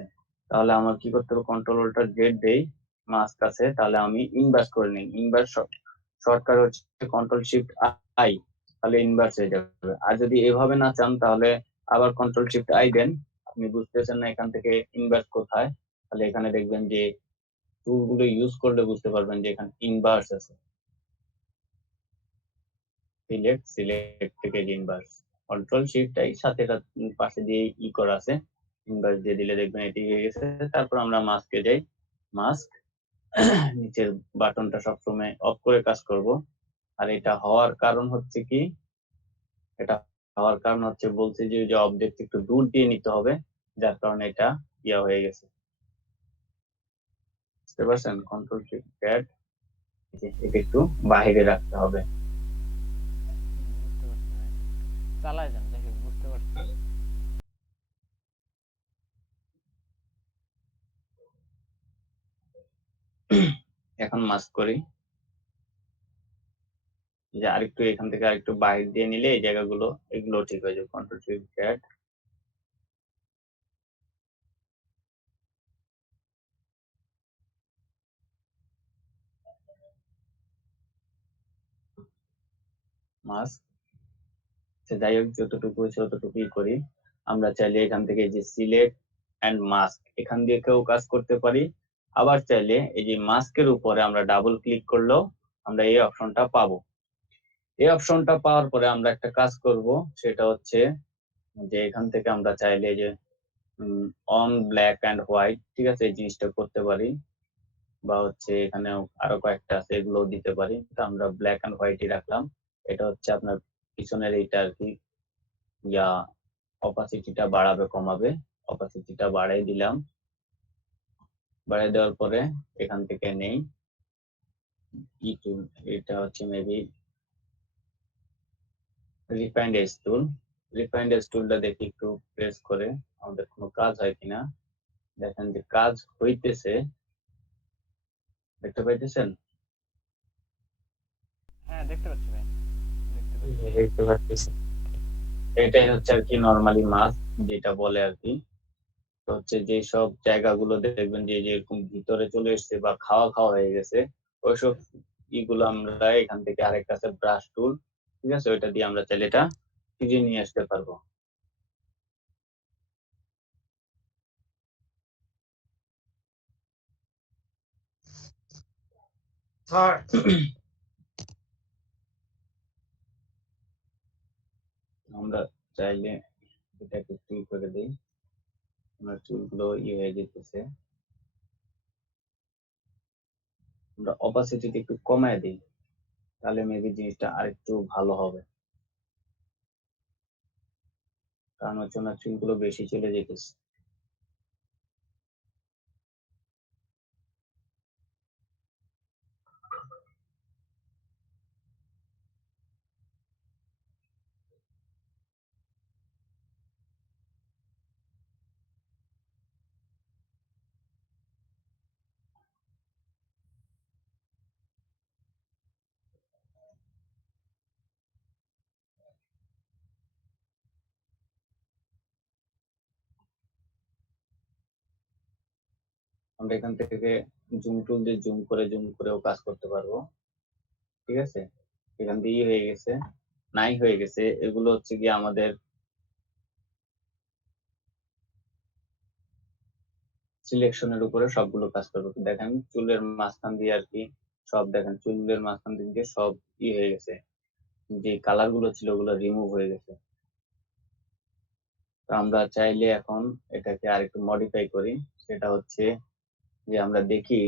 তাহলে আমার কি করতে হবে, কন্ট্রোল অল্টার জেড দেই, মাস্ক আছে, তাহলে আমি ইনভার্স করে নিই। ইনভার্স শর্টকাট হচ্ছে কন্ট্রোল শিফট আই, তাহলে ইনভার্স হয়ে যাবে। আর যদি এভাবে না চান, তাহলে আবার কন্ট্রোল শিফট আই দেন। আপনি বুঝতেছেন না এখান থেকে ইনভার্স কোথায়, তাহলে এখানে দেখবেন যে টুলগুলো ইউজ করলে বুঝতে পারবেন যে এখানে ইনভার্স আছে। সিলেক্ট থেকে ইনভার্স, কন্ট্রোল শিফট আই সাথে পাশে দিয়ে করা আছে, ইনভার্স দিয়ে দিলে দেখবেন এটি হয়ে গেছে। তারপর আমরা মাস্কে যাই, মাস্ক নিচের বাটনটা সবসময় অফ করে কাজ করব। আর এটা হওয়ার কারণ হচ্ছে কি, এটা হওয়ার কারণ হচ্ছে বলছে যে অবজেক্ট একটু দূর দিয়ে নিতে হবে, যার কারণে এটা ইয়া হয়ে গেছে, বুঝতে পারছেন। কন্ট্রোল শিফট প্যাড, এটা একটু বাইরে রাখতে হবে। বুঝতে পারছি ভাই, চালায় যান, দেখি বুঝতে পারছি। এখন মাস্ক করি, যে আরেকটু এখান থেকে আরেকটু বাইরে দিয়ে নিলে এই জায়গাগুলো এগুলো ঠিক হয়ে যাবে। কন্ট্রোল শিফট প্যাড, মাস্ক, যাই হোক যতটুকু হয়েছে ততটুকুই করি। আমরা চাইলে এখান থেকে যে সিলেক্ট এন্ড মাস্ক, এখান দিয়ে কেউ কাজ করতে পারি। আবার চাইলে এই যে মাস্কের উপরে আমরা ডাবল ক্লিক করলেও আমরা এই অপশনটা পাবো। এই অপশনটা পাওয়ার পরে আমরা একটা কাজ করব, সেটা হচ্ছে যে এখান থেকে আমরা চাইলে যে অন ব্ল্যাক এন্ড হোয়াইট, ঠিক আছে, এই জিনিসটা করতে পারি, বা হচ্ছে এখানে আরো কয়েকটা আছে, এগুলো দিতে পারি। তো আমরা ব্ল্যাক এন্ড হোয়াইটই রাখলাম। এটা হচ্ছে আপনার পিছনের এইটা আর কি, ইয়া অপাসিটিটা বাড়াবে কমাবে। অপাসিটিটা বাড়াই দিলাম, বাড়াই দেওয়ার পরে এখান থেকে নেই ই টুল, এটা হচ্ছে মেবি রিফাইন্ড এজ টুল। রিফাইন্ড এজ টুলটা দেখি একটু প্রেস করে আমাদের কোনো কাজ হয় কিনা। দেখেন যে কাজ হইতেছে, দেখতে পাইতেছেন। হ্যাঁ দেখতে পাচ্ছি ভাই, দেখতে পাচ্ছি। দেখতে পাচ্ছি। এটাই হচ্ছে আর কি নর্মালি মাস্ক যেটা বলে আর কি। তো হচ্ছে যে সব জায়গাগুলো দেখবেন যে এরকম ভিতরে চলে এসেছে বা খাওয়া খাওয়া হয়ে গেছে, ওইসব ইগুলো আমরা এখান থেকে আরেকটা আছে ব্রাশ টুল, ঠিক আছে, ওইটা দিয়ে আমরা চাইলে এটা ফিরিয়ে নিয়ে আসতে পারবো। আমরা চাইলে এটাকে ফ্রি করে দিই, আমার চুলগুলো হয়ে যেতেছে, আমরা অপাসিটিটা একটু কমায় দিই, তাহলে মেবি জিনিসটা আরেকটু ভালো হবে, কারণ হচ্ছে ওনার চুলগুলো বেশি চলে যেতেছে। আমরা এখান থেকে জুম টুল দিয়ে জুম করেও কাজ করতে পারবো। ঠিক আছে, এখান দিয়ে হয়ে গেছে, নাই হয়ে গেছে, এগুলো হচ্ছে কি আমাদের সিলেকশনের উপরে সবগুলো কাজ করবে। দেখেন চুলের মাঝখান দিয়ে আর কি সব, দেখেন চুলের মাঝখান দিয়ে সব হয়ে গেছে, যে কালার গুলো ছিল ওগুলো রিমুভ হয়ে গেছে। তো আমরা চাইলে এখন এটাকে আরেকটু মডিফাই করি, সেটা হচ্ছে যে আমরা দেখি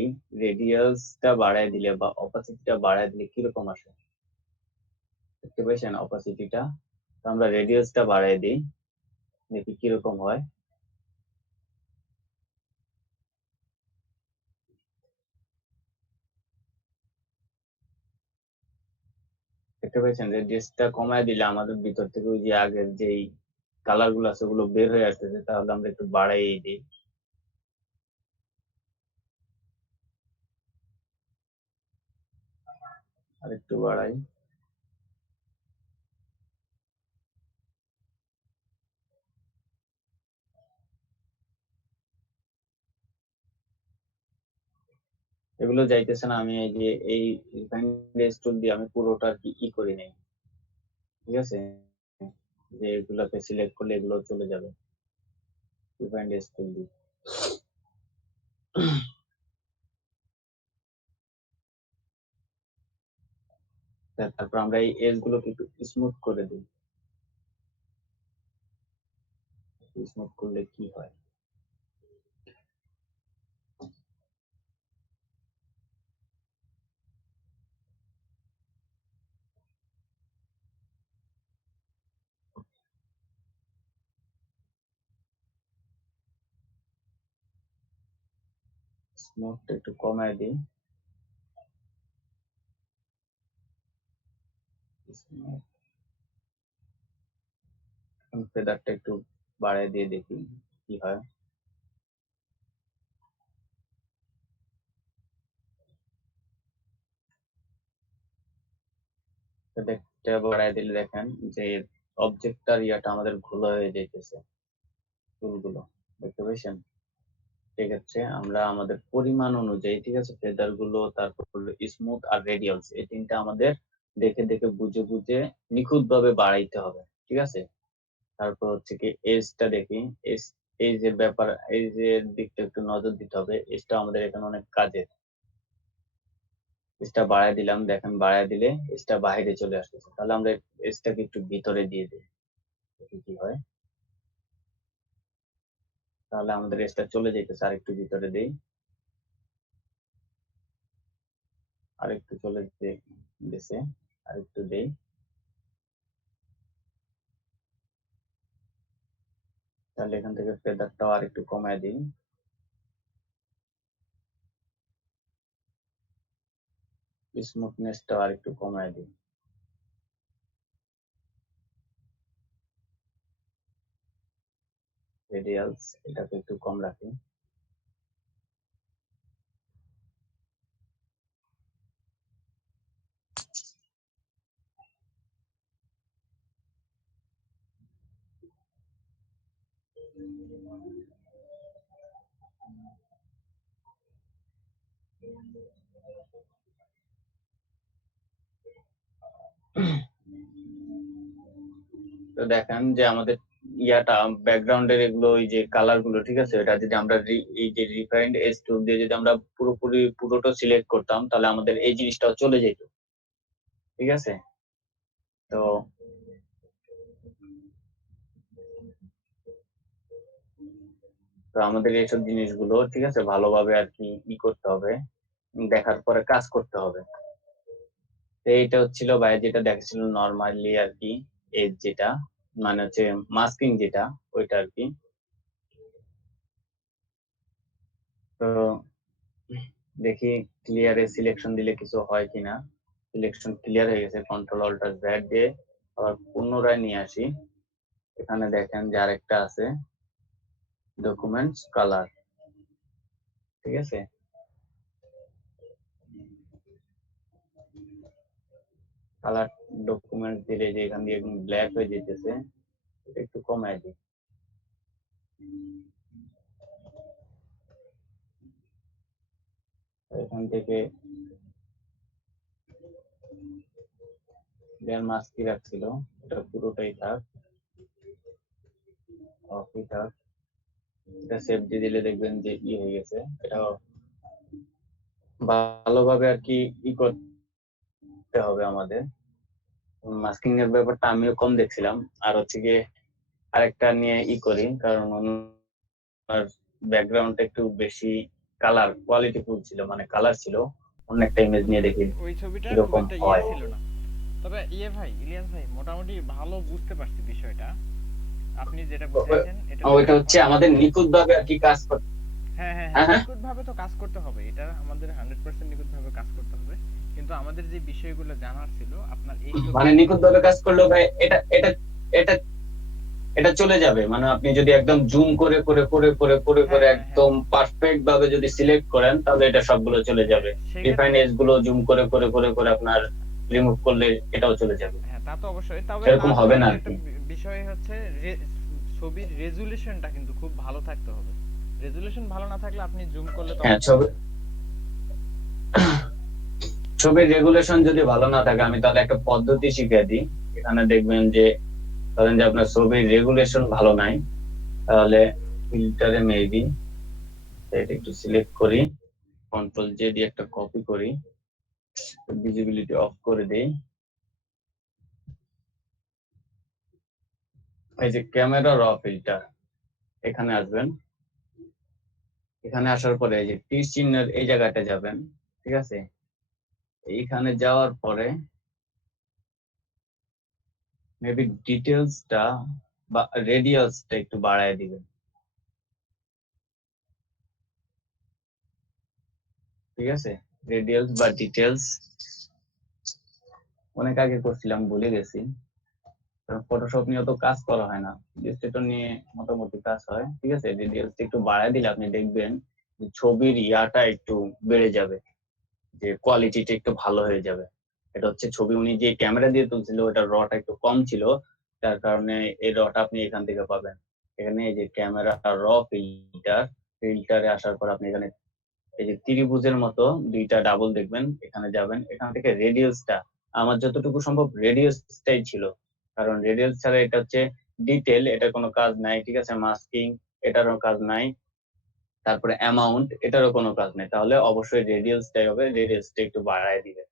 রেডিয়াসটা বাড়ায় দিলে বা অপাসিটিটা বাড়ায় দিলে কিরকম আসে। দেখতে পাচ্ছেন অপাসিটিটা, তো আমরা রেডিয়াসটা বাড়ায় দিই, দেখি কিরকম হয়। দেখতে পাচ্ছেন রেডিয়াসটা কমায় দিলে আমাদের ভিতর থেকে ওই যে আগের যেই কালার গুলো আছে ওগুলো বের হয়ে আসতেছে, তাহলে আমরা একটু বাড়াই দিই, আর একটু বাড়াই। এগুলো যাইতেছে না, আমি এই যে এই টুল দিয়ে আমি পুরোটা আর কি করে নেই। ঠিক আছে, যে এগুলাকে সিলেক্ট করলে এগুলো চলে যাবে টুল দিয়ে। তারপর আমরা এই এজ গুলোকে একটু স্মুথ করে দিই, স্মুথ করলে কি হয়। স্মুথটা একটু কমায় দিই, ফেদারটা একটু বাড়ায় দিয়ে দেখি কি হয়। ফেদারটা বাড়ায় দিলে দেখেন যে অবজেক্টটার ইয়াটা আমাদের ঘোলা হয়ে যাইতেছে, চুলগুলো দেখতে পাচ্ছেন। ঠিক আছে, আমরা আমাদের পরিমাণ অনুযায়ী, ঠিক আছে, ফেদার গুলো, তারপর স্মুথ আর রেডিয়ালস, এই তিনটা আমাদের দেখে দেখে বুঝে বুঝে নিখুঁত ভাবে বাড়াইতে হবে। ঠিক আছে, তারপর হচ্ছে কি এজটা দেখি, এজ, এজের ব্যাপার, এজের দিকটা একটু নজর দিতে হবে, এজটা আমাদের এখানে অনেক কাজের। এজটা বাড়ায় দিলাম, দেখেন বাড়ায় দিলে এজটা বাইরে চলে আসতেছে, তাহলে আমরা এজটাকে একটু ভিতরে দিয়ে দিই, দেখি কি হয়। তাহলে আমাদের এজটা চলে যেতেছে, আর একটু ভিতরে দিই, আরেকটু চলে গেছে, আরেকটু দেই, তাহলে এখান থেকে ফেদারটাও আর একটু কমায় দিই, স্মুথনেসটাও আর একটু কমায় দিই, রেডিয়ালস এটাকে একটু কম রাখি। তো দেখেন যে আমাদের ইয়াটা ব্যাকগ্রাউন্ডের এগুলো এই যে কালার গুলো, ঠিক আছে, এটা যদি আমরা এই যে রিফাইন্ড এজ টুল দিয়ে যদি আমরা পুরোটা সিলেক্ট করতাম, তাহলে আমাদের এই জিনিসটাও চলে যেত, ঠিক আছে। তো তো আমাদের এইসব জিনিসগুলো, ঠিক আছে, ভালোভাবে আর কি করতে হবে, দেখার পরে কাজ করতে হবে। তো এইটা হচ্ছিল ভাই যেটা দেখাচ্ছিল নর্মালি আর কি, এজ যেটা মানে হচ্ছে মাস্কিং যেটা, ওইটা আর কি। তো দেখি ক্লিয়ারে সিলেকশন দিলে কিছু হয় কিনা। সিলেকশন ক্লিয়ার হয়ে গেছে, কন্ট্রোল অল্টার জেড দিয়ে আবার পুনরায় নিয়ে আসি। এখানে দেখেন যে আরেকটা আছে ডকুমেন্টস কালার, ঠিক আছে। কালার ডকুমেন্টস দিলে যে এখান দিয়ে ব্ল্যাক হয়ে যেতেছে, এটা একটু কমায় দিই। এখান থেকে মাস্কি রাখছিল, এটা পুরোটাই থাক, অফই থাক। এটা সেভ দিয়ে দিলে দেখবেন যে হয়ে গেছে। এটা ভালোভাবে আর কি করতে হবে আমাদের। মাস্কিং এর ব্যাপারটা আমিও কম দেখছিলাম, আর হচ্ছে গিয়ে আরেকটা নিয়ে করি, কারণ ওনার ব্যাকগ্রাউন্ডটা একটু বেশি কালার কোয়ালিটিফুল ছিল, মানে কালার ছিল। অন্য একটা ইমেজ নিয়ে দেখি ওই ছবিটা খুব কিরকম একটা হয়। ছিল না। তবে ভাই, ইলিয়াস ভাই, মোটামুটি ভালো বুঝতে পারছি বিষয়টা। আপনি যেটা বুঝাইছেন এটা ওইটা হচ্ছে আমাদের নিখুঁতভাবে আর কি কাজ করতে। হ্যাঁ হ্যাঁ হ্যাঁ হ্যাঁ, হ্যাঁ, নিখুঁতভাবে তো কাজ করতে হবে, এটা আমাদের 100% নিখুঁতভাবে কাজ করতে হবে। কিন্তু আমাদের যে বিষয়গুলো জানার ছিল আপনার এই মানে নিখুঁতভাবে কাজ করলেও ভাই এটা এটা এটা এটা চলে যাবে। মানে আপনি যদি একদম জুম করে করে করে করে করে হ্যাঁ করে হ্যাঁ হ্যাঁ, একদম পারফেক্ট ভাবে যদি সিলেক্ট করেন, তাহলে এটা সবগুলো চলে যাবে। রিফাইন সেক্ষেত্রে এজ গুলো জুম করে করে করে করে আপনার রিমুভ করলে এটাও চলে যাবে। হ্যাঁ, তা তো অবশ্যই। তবে এরকম তার হবে জন্য না আর একটা কি। বিষয় হচ্ছে ছবির রেজুলেশনটা কিন্তু খুব ভালো থাকতে হবে। রেজুলেশন ভালো না থাকলে আপনি জুম করলে হ্যাঁ, তখন হবে না। ছবির রেগুলেশন যদি ভালো না থাকে, আমি তাহলে একটা পদ্ধতি শিখিয়ে দিই। এখানে দেখবেন যে ধরেন যে আপনার ছবির রেগুলেশন ভালো নাই, তাহলে ফিল্টারে মেবি এটা একটু সিলেক্ট করি, কন্ট্রোল জে দিয়ে একটা কপি করি, ভিজিবিলিটি অফ করে দেই। এই যে ক্যামেরা র ফিল্টার, এখানে আসবেন। এখানে আসার পরে এই যে তীর চিহ্নের এই জায়গাটা যাবেন, ঠিক আছে। এইখানে যাওয়ার পরে মেবি ডিটেলসটা বা রেডিয়াসটা একটু বাড়ায় দিবেন, ঠিক আছে। রেডিয়াস বা ডিটেলস অনেক আগে করছিলাম, ভুলে গেছি, কারণ ফটোশপ নিয়ে তো কাজ করা হয় না, ইলাস্ট্রেটর নিয়ে মোটামুটি কাজ হয়, ঠিক আছে। ডিটেলস একটু বাড়ায় দিলে আপনি দেখবেন যে ছবির ইয়াটা একটু বেড়ে যাবে, যে কোয়ালিটিটা একটু ভালো হয়ে যাবে। এটা হচ্ছে ছবি উনি যে ক্যামেরা দিয়ে তুলছিল, ওটা রটা একটু কম ছিল, যার কারণে এই রটা আপনি এখান থেকে পাবেন। এখানে এই যে ক্যামেরা র ফিল্টারে আসার পর আপনি এখানে এই যে ত্রিভুজের মতো দুইটা ডাবল দেখবেন, এখানে যাবেন। এখান থেকে রেডিয়াসটা, আমার যতটুকু সম্ভব রেডিয়াসটাই ছিল, কারণ রেডিয়াস ছাড়া এটা হচ্ছে ডিটেল, এটার কোনো কাজ নাই, ঠিক আছে। মাস্কিং এটারও কাজ নাই, তারপরে অ্যামাউন্ট এটারও কোনো কাজ নেই, তাহলে অবশ্যই রেডিয়াসটাই হবে। রেডিয়াসটা একটু বাড়ায় দিবেন,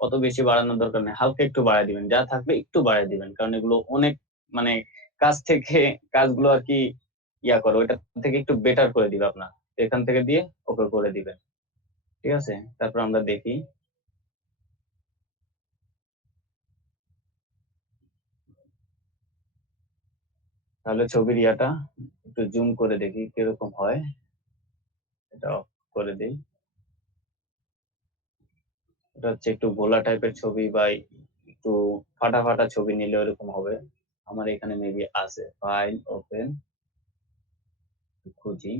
অত বেশি বাড়ানোর দরকার নেই, হালকা একটু বাড়ায় দিবেন, যা থাকবে একটু বাড়ায় দিবেন, কারণ এগুলো অনেক মানে কাজ থেকে কাজগুলো আর কি করে, ওইটা থেকে একটু বেটার করে দিবে আপনার। এখান থেকে দিয়ে ওকে করে দিবেন, ঠিক আছে। তারপর আমরা দেখি, তাহলে ছবির ইয়াটা একটু জুম করে দেখি কিরকম হয়। এটা অফ করে দিই। এটা হচ্ছে একটু গোলা টাইপের ছবি বা একটু ফাটা ফাটা ছবি নিলে ওরকম হবে। আমার এখানে মেবি আছে, ফাইল ওপেন, খুঁজি।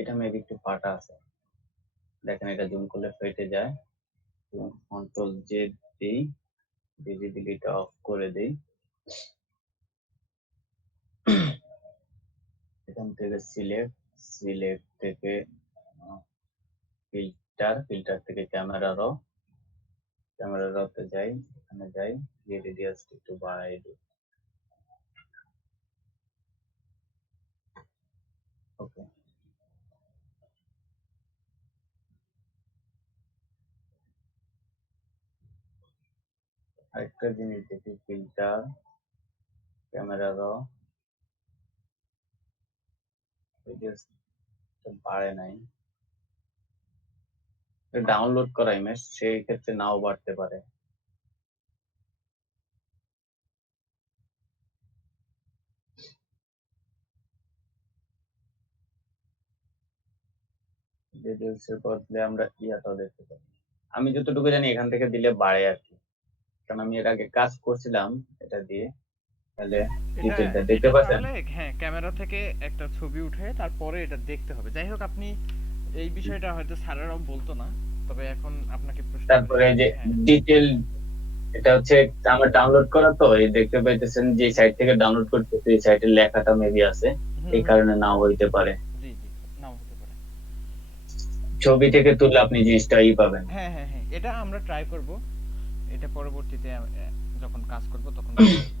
এটা মেবি একটু ফাটা আছে, দেখেন এটা জুম করলে ফেটে যায়। কন্ট্রোল জেড দিই, ভিজিবিলিটি অফ করে দিই। এখান থেকে সিলেক্ট থেকে ফিল্টার থেকে ক্যামেরা রতে যাই, এখানে যাই, দিয়ে রেডিয়াস একটু বাড়াই দিই। ওকে, আরেকটা জিনিস দেখি, ফিল্টার ক্যামেরা রেডিয়াস বাড়ে নাই, ডাউনলোড করা ইমেজ সেই ক্ষেত্রে নাও বাড়তে পারে। রেডিয়াসের বদলে আমরা ইয়াটাও দেখতে পারি। আমি যতটুকু জানি এখান থেকে দিলে বাড়ে আর কি, কারণ আমি এর আগে কাজ করছিলাম এটা দিয়ে। তাহলে ডিটেইলটা দেখতে পাচ্ছেন। তাহলে হ্যাঁ, ক্যামেরা থেকে একটা ছবি উঠে তারপরে এটা দেখতে হবে। যাই হোক, আপনি এই বিষয়টা হয়তো স্যারেরাও বলতো না, তবে এখন আপনাকে প্রশ্ন তারপরে এই যে হ্যাঁ ডিটেইল, এটা হচ্ছে আমার ডাউনলোড করা, তো এই দেখতে পাইতেছেন যে সাইট থেকে ডাউনলোড করতেছি, এই সাইটের লেখাটা মেবি আছে, এই কারণে নাও হইতে পারে। জি জি, নাও হতে পারে। ছবি থেকে তুললে আপনি জিনিসটা পাবেন। হ্যাঁ হ্যাঁ হ্যাঁ, এটা আমরা ট্রাই করব, এটা পরবর্তীতে যখন কাজ করব তখন করব।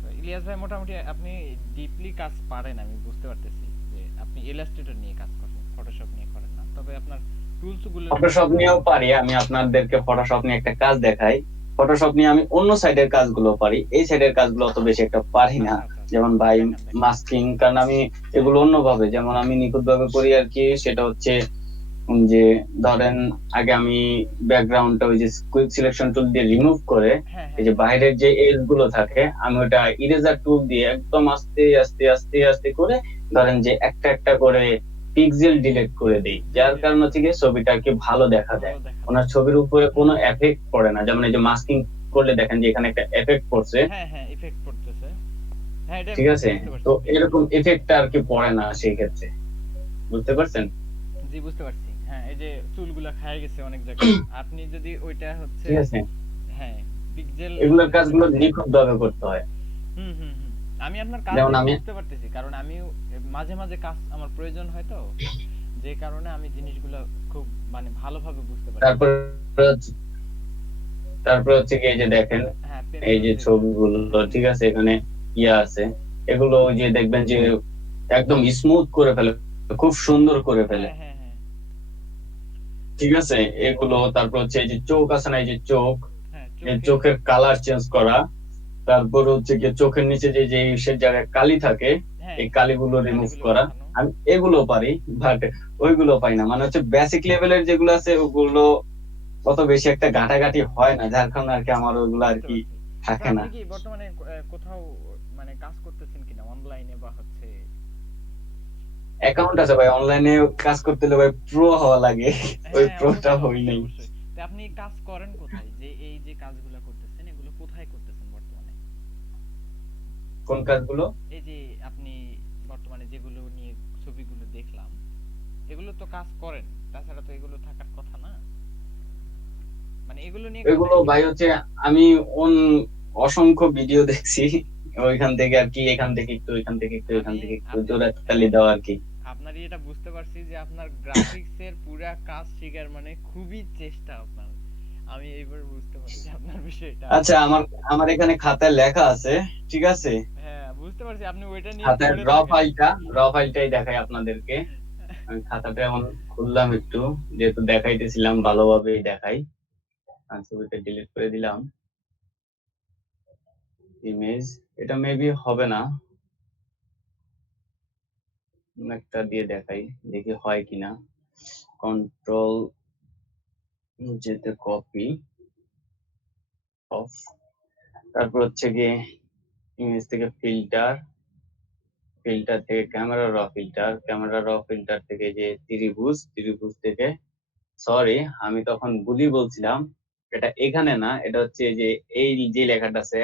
তো ইলিয়াস ভাই, মোটামুটি আপনি ডিপলি কাজ পারেন, আমি বুঝতে পারতেছি যে আপনি ইলাস্ট্রেটর নিয়ে কাজ করেন, ফটোশপ নিয়ে করেন না, তবে আপনার টুলস গুলো ফটোশপ নিয়েও পারি, আমি আপনাদেরকে ফটোশপ নিয়ে একটা কাজ দেখাই। ফটোশপ নিয়ে আমি অন্য সাইডের কাজগুলো পারি, এই সাইডের কাজগুলো অত বেশি একটা পারি না। যেমন ভাই মাস্কিং, কারণ আমি এগুলো অন্যভাবে, যেমন আমি নিখুঁত ভাবে করি আর কি। সেটা হচ্ছে যে ধরেন আগে আমি ব্যাকগ্রাউন্ডটা ওই যে কুইক সিলেকশন টুল দিয়ে রিমুভ করে, এই যে বাইরের যে এজ গুলো থাকে, আমি ওটা ইরেজার টুল দিয়ে একদম আস্তে আস্তে আস্তে আস্তে করে ধরেন যে একটা একটা করে পিক্সেল ডিলিট করে দেই, যার কারণে হচ্ছে গিয়ে ছবিটা আর কি ভালো দেখা যায়। ওনার ছবির উপরে কোনো এফেক্ট পড়ে না, যেমন এই যে মাস্কিং করলে দেখেন যে এখানে একটা এফেক্ট পড়ছে। হ্যাঁ হ্যাঁ, ইফেক্ট পড়তেছে। হ্যাঁ, এটা ঠিক আছে, তো এরকম এফেক্টটা আর কি পড়ে না সেই ক্ষেত্রে, বুঝতে পারছেন? জি, বুঝতে পারছি। হ্যাঁ, এই যে চুলগুলা খায় গেছে অনেক জায়গায়, আপনি যদি ওইটা হচ্ছে, ঠিক আছে, হ্যাঁ, পিক্সেল, এগুলোর কাজগুলো নিখুঁত ভাবে করতে হয়। হুম হুম হুম, আমি আপনার কাজ যেমন আমি বুঝতে পারতেছি, কারণ আমিও মাঝে মাঝে কাজ আমার প্রয়োজন হয়, তো যে কারণে আমি জিনিসগুলো খুব মানে ভালোভাবে বুঝতে পারি। তারপর হচ্ছে কি, এই যে দেখেন হ্যাঁ, এই যে ছবিগুলো, ঠিক আছে, এখানে ইয়া আছে, এগুলো ওই যে দেখবেন যে একদম স্মুথ করে ফেলে, খুব সুন্দর করে ফেলে। হ্যাঁ হ্যাঁ হ্যাঁ, ঠিক আছে, এগুলো। তারপর হচ্ছে এই যে চোখ আছে না, এই যে চোখ, হ্যাঁ, এই চোখের কালার চেঞ্জ করা। তারপর হচ্ছে কি চোখের নিচে যে যে সে জায়গায় কালি থাকে, এই কালিগুলো রিমুভ করা, আমি এগুলো পারি, বাট ওইগুলো পাই না। মানে হচ্ছে বেসিক লেভেলের যেগুলো আছে ওগুলো অত বেশি একটা ঘাটাঘাটি হয় না, যার কারণে আর কি আমার ওগুলো আর কি থাকে না। আপনি কি বর্তমানে কোথাও মানে কাজ করতেছেন কিনা অনলাইনে, বা হচ্ছে অ্যাকাউন্ট আছে ভাই, অনলাইনে কাজ করতে হলে ভাই প্রো হওয়া লাগে, ওই হ্যাঁ, প্রোটা অবশ্যই হই অবশ্যই নাই। অবশ্যই। তো আপনি কাজ করেন কোথায়, যে এই যে কাজগুলো করতেছেন এগুলো কোথায় করতেছেন বর্তমানে? কোন কাজগুলো? এই যে আপনি বর্তমানে যেগুলো নিয়ে ছবিগুলো দেখলাম, এগুলো তো কাজ করেন, তাছাড়া তো এগুলো থাকার কথা না, মানে এগুলো নিয়ে এগুলো ভাই হচ্ছে আমি অসংখ্য ভিডিও দেখছি, ওইখান থেকে আর কি, এখান থেকে একটু, এখান থেকে একটু, এখান থেকে একটু জোড়াতালি দেওয়া আর কি। আপনারই এটা বুঝতে পারছি যে আপনার গ্রাফিক্স এর পুরা কাজ শিখার মানে খুবই চেষ্টা আপনার, আমি এইবার বুঝতে পারছি আপনার বিষয়টা। আচ্ছা, আমার আমার এখানে খাতায় লেখা আছে, ঠিক আছে, হ্যাঁ, বুঝতে পারছি আপনি ওইটা নিয়ে খাতায় পড়ে থাকেন। র ফাইলটাই দেখাই আপনাদেরকে। আমি খাতাটা এখন খুললাম একটু, যেহেতু দেখাইতেছিলাম ভালোভাবেই দেখাই। ছবিটা ডিলিট করে দিলাম। ইমেজ, এটা মেবি হবে না, একটা দিয়ে দেখাই, দেখি হয় কিনা। কন্ট্রোল যেতে কপি অফ, তারপর হচ্ছে গিয়ে ইমেজ থেকে ফিল্টার থেকে ক্যামেরা র ফিল্টার থেকে যে ত্রিভুজ থেকে, সরি আমি তখন বুলি বলছিলাম, এটা এখানে না, এটা হচ্ছে যে এই যে লেখাটা আছে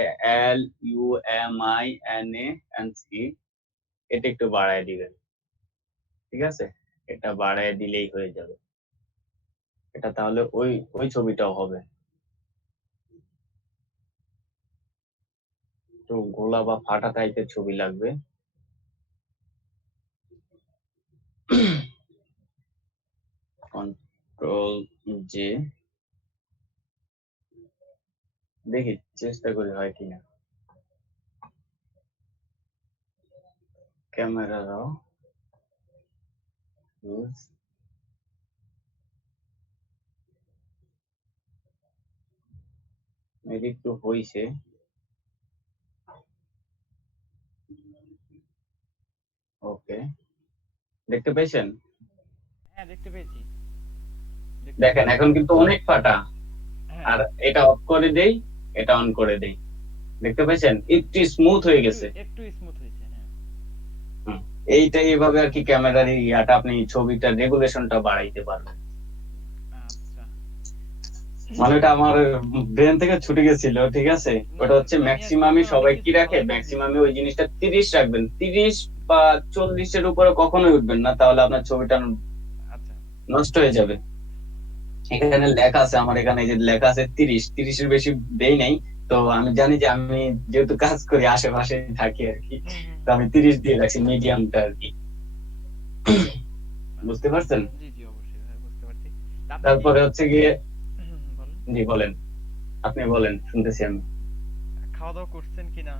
LUMINANC, এটা একটু বাড়ায় দিবেন, ঠিক আছে, এটা বাড়ায় দিলেই হয়ে যাবে, এটা তাহলে ওই ওই ছবিটাও হবে। তো গোলা বা ফাটা টাইপের ছবি লাগবে। কন্ট্রোল জে, দেখি চেষ্টা করি হয় কিনা। ক্যামেরা রাও ইউজ, মেবি একটু হইছে। ওকে, দেখতে পেয়েছেন? হ্যাঁ দেখতে পেয়েছি। দেখতে দেখেন পেয়েছি। এখন কিন্তু অনেক ফাটা। হ্যাঁ, আর এটা অফ করে দেই, এটা অন করে দেই, দেখতে পেয়েছেন একটু স্মুথ হয়ে গেছে। একটু স্মুথ হয়েছে। হ্যাঁ হুম, এইটা এইভাবে আর কি ক্যামেরার ইয়াটা আপনি ছবিটার রেগুলেশনটা বাড়াইতে পারবেন। আচ্ছা। মানে এটা আমার ব্রেন থেকে ছুটে গেছিল, ঠিক আছে। না, ওটা হচ্ছে আমি ম্যাক্সিমামই আপনার অনেক সবাই কি কিছু রাখে, অনেক কিছু ম্যাক্সিমামে ওই জিনিসটা 30 রাখবেন, 30 বা 40-এর উপরে কখনোই উঠবেন না, তাহলে আপনার ছবিটা আচ্ছা নষ্ট হয়ে যাবে। এখানে লেখা আছে, আমার এখানে এই যে লেখা আছে 30-এর বেশি দেই নাই। তো আমি জানি যে আমি যেহেতু কাজ করি আশেপাশে থাকি আর কি, হুম হুম তো আমি 30 দিয়ে রাখছি, মিডিয়ামটা আর কি। বুঝতে পারছেন? জি জি অবশ্যই ভাই বুঝতে পারছি। তা আপনি কি তারপরে হচ্ছে গিয়ে, বলেন, জি বলেন, আপনি বলেন, শুনতেছি আমি। খাওয়া দাওয়া করছেন কিনা?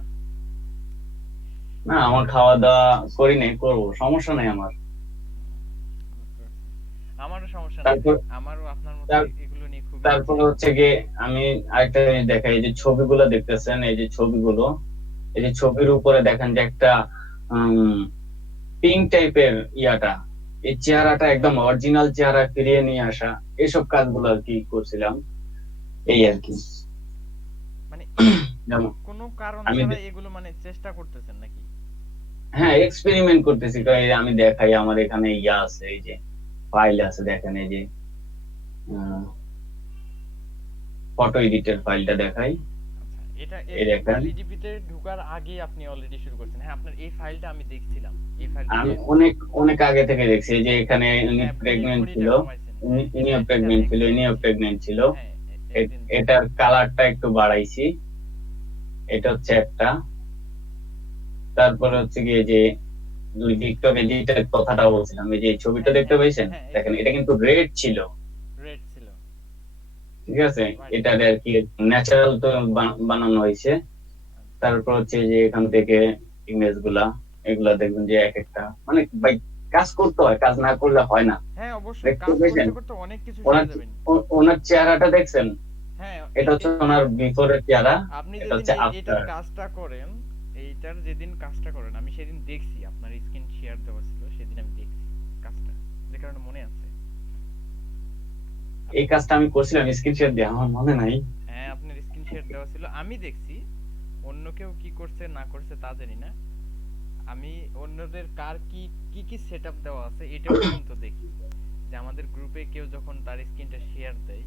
না, আমার খাওয়া দাওয়া করি নাই, করবো, সমস্যা নাই আমার। বুঝতে পারছি। আমারও সমস্যা নাই তারপর ভাই, আমারও আপনার মতো তার- এগুলো নিয়ে খুবই তারপরে ইচ্ছে। হচ্ছে গিয়ে আমি আরেকটা জিনিস দেখাই, এই যে ছবিগুলো দেখতেছেন, এই যে ছবিগুলো, এই যে ছবির উপরে দেখেন যে একটা পিঙ্ক টাইপের ইয়াটা, এই চেহারাটা একদম অরিজিনাল চেহারা ফিরিয়ে নিয়ে আসা, এইসব কাজগুলো আর কি করছিলাম, এই আর কি। মানে যেমন কোনো কারণ আমি ছাড়া এগুলো মানে চেষ্টা করতেছেন নাকি? হ্যাঁ এক্সপেরিমেন্ট করতেছি, তো এই আমি দেখাই, আমার এখানে ইয়া আছে, এই যে ফাইল আছে, দেখেন এই যে ফটো এডিটের ফাইলটা দেখাই, আচ্ছা, এটা এই দেখেন। এলইডিপি তে ঢোকার আগে আপনি অলরেডি শুরু করছেন। হ্যাঁ, আপনার এই ফাইলটা আমি দেখছিলাম। এই ফাইলটা আমি যে অনেক অনেক আগে থেকে দেখছি, এই যে এখানে উনি হ্যাঁ প্রেগনেন্ট ছিল, ভুঁড়িটা কমাইছেন। ইনিও এটা প্রেগনেন্ট হ্যাঁ ছিল, ইনিও দেখছি। প্রেগনেন্ট ছিল। হ্যাঁ একদিন এটার কালারটা একটু বাড়াইছি, এটা হচ্ছে একটা। তারপরে হচ্ছে গিয়ে যে দুই টিকটকে যেটা কথাটা বলছিলাম, এই যে এই ছবিটা হ্যাঁ দেখতে হ্যাঁ পাইছেন, হ্যাঁ এই দেখেন এটা ছবিটা কিন্তু রেড ছিল, রেড ছিল। ঠিক আছে। Right. এটা আর কি ন্যাচারাল তো বানানো হয়েছে। তারপর হচ্ছে যে এখান থেকে ইমেজ গুলা, এগুলা দেখবেন যে এক একটা, মানে ভাই কাজ করতে হয়, কাজ না করলে হয় না। হ্যাঁ অবশ্যই দেখতে কাজ পেয়েছেন করতে করতে অনেক কিছু ওনার শিখে যাবেন। ওনার চেহারাটা দেখছেন, হ্যাঁ এটা হচ্ছে ওনার বিফোরের চেহারা, আপনি এটা যেদিন হচ্ছে এইটার আফটার। কাজটা করেন, এইটার যেদিন কাজটা করেন আমি সেদিন দেখছি, আপনার স্ক্রিন শেয়ার দেওয়া ছিল, সেদিন আমি দেখছি কাজটা, যে কারণে মনে আছে। এই কাজটা আমি করছিলাম স্ক্রিনশট দিয়ে, আমার মনে নাই। হ্যাঁ আপনার স্ক্রিন শেয়ার দেওয়া ছিল, আমি দেখছি। অন্য কেউ কি করছে না করছে তা জানি না, আমি অন্যদের কার কি কি কি সেটআপ দেওয়া আছে এটা পর্যন্ত দেখি, যে আমাদের গ্রুপে কেউ যখন তার স্ক্রিনটা শেয়ার দেয়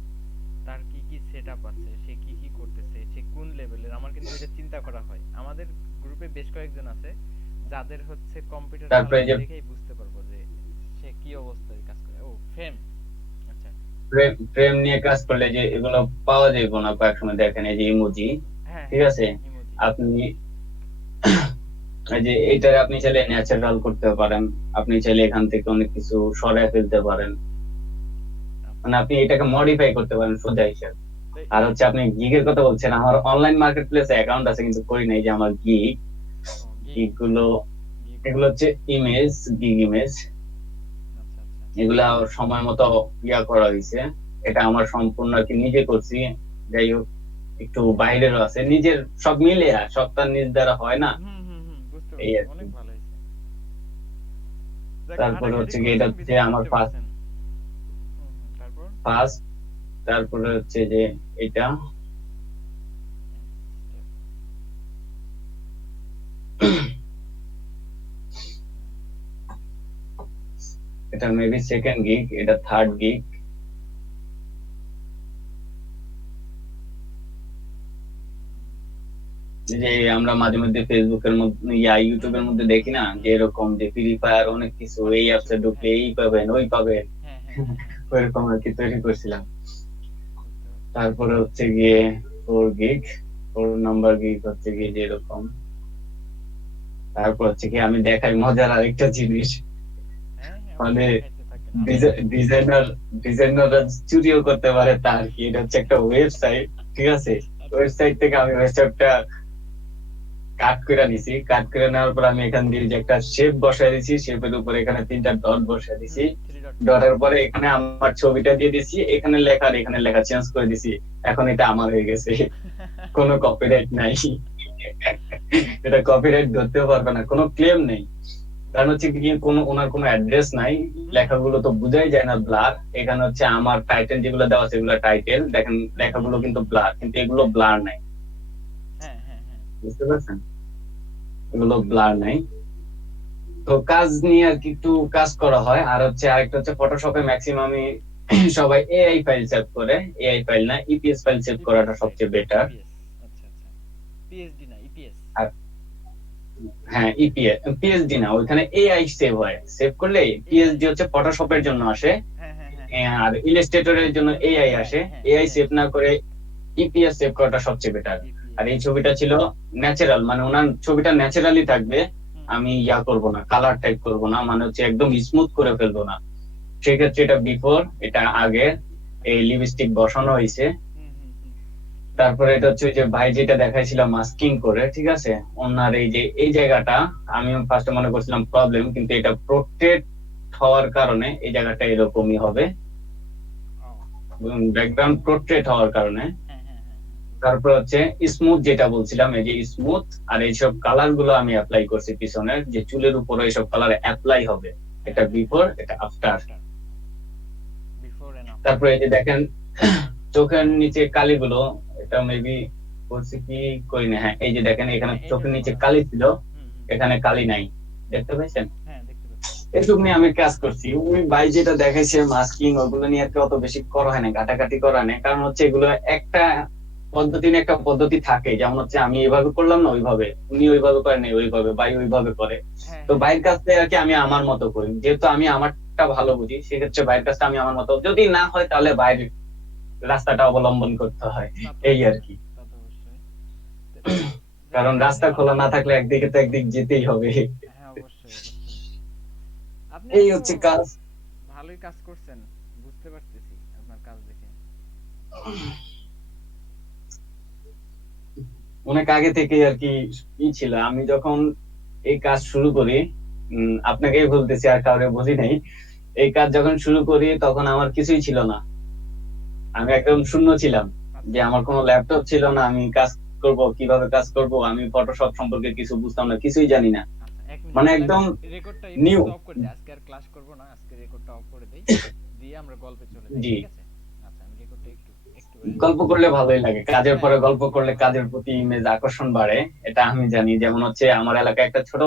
তার কি কি সেটআপ আছে, সে কি কি করতেছে, সে কোন লেভেলের, আমার কিন্তু এটা চিন্তা করা হয়। আমাদের গ্রুপে বেশ কয়েকজন আছে যাদের হচ্ছে কম্পিউটার তারপরে চালানো যে দেখেই বুঝতে পারবো যে সে কি অবস্থায় কাজ করে। ও ফেম, আচ্ছা ফ্রেম নিয়ে কাজ করলে যে এগুলো পাওয়া যাবে না কয়েক সময়, দেখেন এই যে ইমোজি, হ্যাঁ ঠিক হ্যাঁ আছে। ইমোজি। আপনি এই যে এইটা আপনি চাইলে ন্যাচারাল করতে পারেন, আপনি চাইলে এখান থেকে অনেক কিছু সরায় ফেলতে পারেন, মানে আপনি এটাকে মডিফাই করতে পারেন সোজা হিসাব। আর হচ্ছে আপনি গিগের কথা বলছেন, আমার অনলাইন মার্কেট প্লেসে অ্যাকাউন্ট আছে কিন্তু করি নাই, যে আমার গিগ, গিগ গুলো, এগুলো হচ্ছে ইমেজ, গিগ ইমেজ, আচ্ছা আচ্ছা এগুলা সময় মতো ইয়া করা হয়েছে। এটা আমার সম্পূর্ণ আর কি নিজে করছি। যাই হোক, একটু বাইরেরও আছে, নিজের সব মিলে, সব তার নিজ দ্বারা হয় না, বুঝতে এই পারছি, আর কি। অনেক ভালো হয়েছে। যাক তারপরে ঘাটাঘাটি হচ্ছে কি এটা করছেন হচ্ছে বিধায় আমার শিখতে ফার্স্ট পারছেন। তারপর ফার্স্ট তারপরে হচ্ছে যে এটা এটা মেবি সেকেন্ড গিগ, এটা থার্ড গিগ। যে আমরা মাঝে মধ্যে ফেসবুকের মধ্যে ইউটিউবের মধ্যে দেখি না, যে এরকম যে ফ্রি ফায়ার অনেক কিছু, অনেক এই কিছু অ্যাপসে ঢুকলে এই পাবেন ওই পাবেন, হ্যাঁ হ্যাঁ হ্যাঁ হ্যাঁ ওইরকম আর কি তৈরি করছিলাম। বুঝতে পারছি। তারপরে হচ্ছে গিয়ে 4 গিগ, 4 নাম্বার গিগ হচ্ছে গিয়ে যে এরকম। তারপর হচ্ছে কি আমি দেখাই মজার আরেকটা জিনিস, হ্যাঁ হ্যাঁ মানে অবশ্যই দেখাইতে থাকেন। ডিজাইনার ডিজাইনাররা চুরিও করতে পারে তা আর কি। এটা হচ্ছে একটা ওয়েবসাইট, ঠিক আছে? ওয়েবসাইট থেকে আমি ওয়েবসাইটটা কাট করে নিছি। কাট করে নেওয়ার পর আমি এখান দিয়ে যে একটা শেপ বসাই দিছি, শেপের উপরে এখানে 3টা ডট বসাই দিছি। ডটের পরে এখানে আমার ছবিটা দিয়ে দিছি, এখানে লেখা আর এখানে লেখা চেঞ্জ করে দিছি। এখন এটা আমার হয়ে গেছে, কোনো কপিরাইট নাই। এটা কপিরাইট ধরতেও পারবে না, কোনো ক্লেম নেই। কারণ হচ্ছে কি, কোনো ওনার কোনো অ্যাড্রেস নাই, লেখাগুলো তো বুঝাই যায় না, ব্লার। এখানে হচ্ছে আমার টাইটেল যেগুলো দেওয়া আছে এগুলো টাইটেল, দেখেন লেখাগুলো কিন্তু ব্লার, কিন্তু এগুলো ব্লার নাই, হ্যাঁ হ্যাঁ হ্যাঁ বুঝতে পারছেন? এগুলো ব্লার নাই। তো কাজ নিয়ে আর কি একটু কাজ করা হয়। আর হচ্ছে আরেকটা হচ্ছে ফটোশপে ম্যাক্সিমামই সবাই এআই ফাইল সেভ করে, এআই ফাইল না ইপিএস ফাইল সেভ করাটা সবচেয়ে বেটার। আচ্ছা আচ্ছা, পিএসডি না ইপিএস। আর হ্যাঁ, ইপিএস পিএসডি না, ওইখানে এআই সেভ হয়। সেভ করলে পিএসডি হচ্ছে ফটোশপের জন্য আসে, হ্যাঁ হ্যাঁ হ্যাঁ আর ইলাস্ট্রেটরের জন্য এআই আসে। এআই সেভ না করে ইপিএস সেভ করাটা সবচেয়ে বেটার। আর এই ছবিটা ছিল ন্যাচারাল, মানে ওনার ছবিটা ন্যাচারালি থাকবে, আমি করব না, কালার টাইপ করব না, মানে হচ্ছে একদম স্মুথ করে ফেলবো না। সেক্ষেত্রে এটা বিফোর, এটা আগে এই লিপস্টিক বসানো হয়েছে। তারপরে এটা হচ্ছে ওই যে ভাই যেটা দেখাইছিল মাস্কিং করে, ঠিক আছে? ওনার এই যে এই জায়গাটা আমি ফার্স্টে মনে করছিলাম প্রবলেম, কিন্তু এটা প্রোটেক্ট হওয়ার কারণে এই জায়গাটা এরকমই হবে, ব্যাকগ্রাউন্ড প্রোটেক্ট হওয়ার কারণে। তারপর হচ্ছে স্মুথ যেটা বলছিলাম, এই যে স্মুথ আর এইসব কালার গুলো আমি অ্যাপ্লাই করছি পিছনের, যে চুলের উপরে এইসব কালার অ্যাপ্লাই হবে। এটা বিফোর, এটা আফটার। তারপরে এই যে দেখেন চোখের নিচে কালিগুলো, এটা মেবি বলছি কি করি না, হ্যাঁ এই যে দেখেন এখানে চোখের নিচে কালি ছিল, এখানে কালি নাই, দেখতে পাচ্ছেন? এটুকু নিয়ে আমি কাজ করছি। ওই ভাই যেটা দেখাইছে মাস্কিং, ওগুলো নিয়ে আর কি অত বেশি করা হয় না, ঘাটাঘাটি করা নেই। কারণ হচ্ছে এগুলো একটা পদ্ধতি না একটা পদ্ধতি থাকে, যেমন হচ্ছে আমি এইভাবে করলাম না ওইভাবে, উনি ওইভাবে করেন ওইভাবে, ভাই ওইভাবে করে। তো ভাইয়ের কাছে আর কি আমি আমার মতো করি, যেহেতু আমি আমারটা ভালো বুঝি, সেক্ষেত্রে ভাইয়ের কাজটা আমি আমার মতো, যদি না হয় তাহলে বাইরের রাস্তাটা অবলম্বন করতে হয়, এই আর কি। কারণ রাস্তা খোলা না থাকলে একদিকে তো একদিক যেতেই হবে। এই হচ্ছে কাজ। ভালোই কাজ করছেন, বুঝতে পারতেছি আপনার কাজ দেখে। অনেক আগে থেকে আর কি ছিল, আমি যখন এই কাজ শুরু করি, আপনাকেই বলতেছি আর কাউরে বলি নাই, এই কাজ যখন শুরু করি তখন আমার কিছুই ছিল না, আমি একদম শূন্য ছিলাম, যে আমার কোনো ল্যাপটপ ছিল না, আমি কাজ করব কিভাবে কাজ করব, আমি ফটোশপ সম্পর্কে কিছু বুঝতাম না, কিছুই জানি না, মানে একদম রেকর্ডটা নিউ। অফ করে দিই, আজকে আর ক্লাস করব না, আজকে রেকর্ডটা অফ করে দেই, দিয়ে আমরা গল্পে চলে যাই, জি, ঠিক আছে? আচ্ছা, আমি রেকর্ডটা একটু গল্প করলে ভালোই লাগে, কাজের পরে গল্প করলে কাজের প্রতি ইমেজ আকর্ষণ বাড়ে, এটা আমি জানি। যেমন হচ্ছে আমার এলাকায় একটা ছোট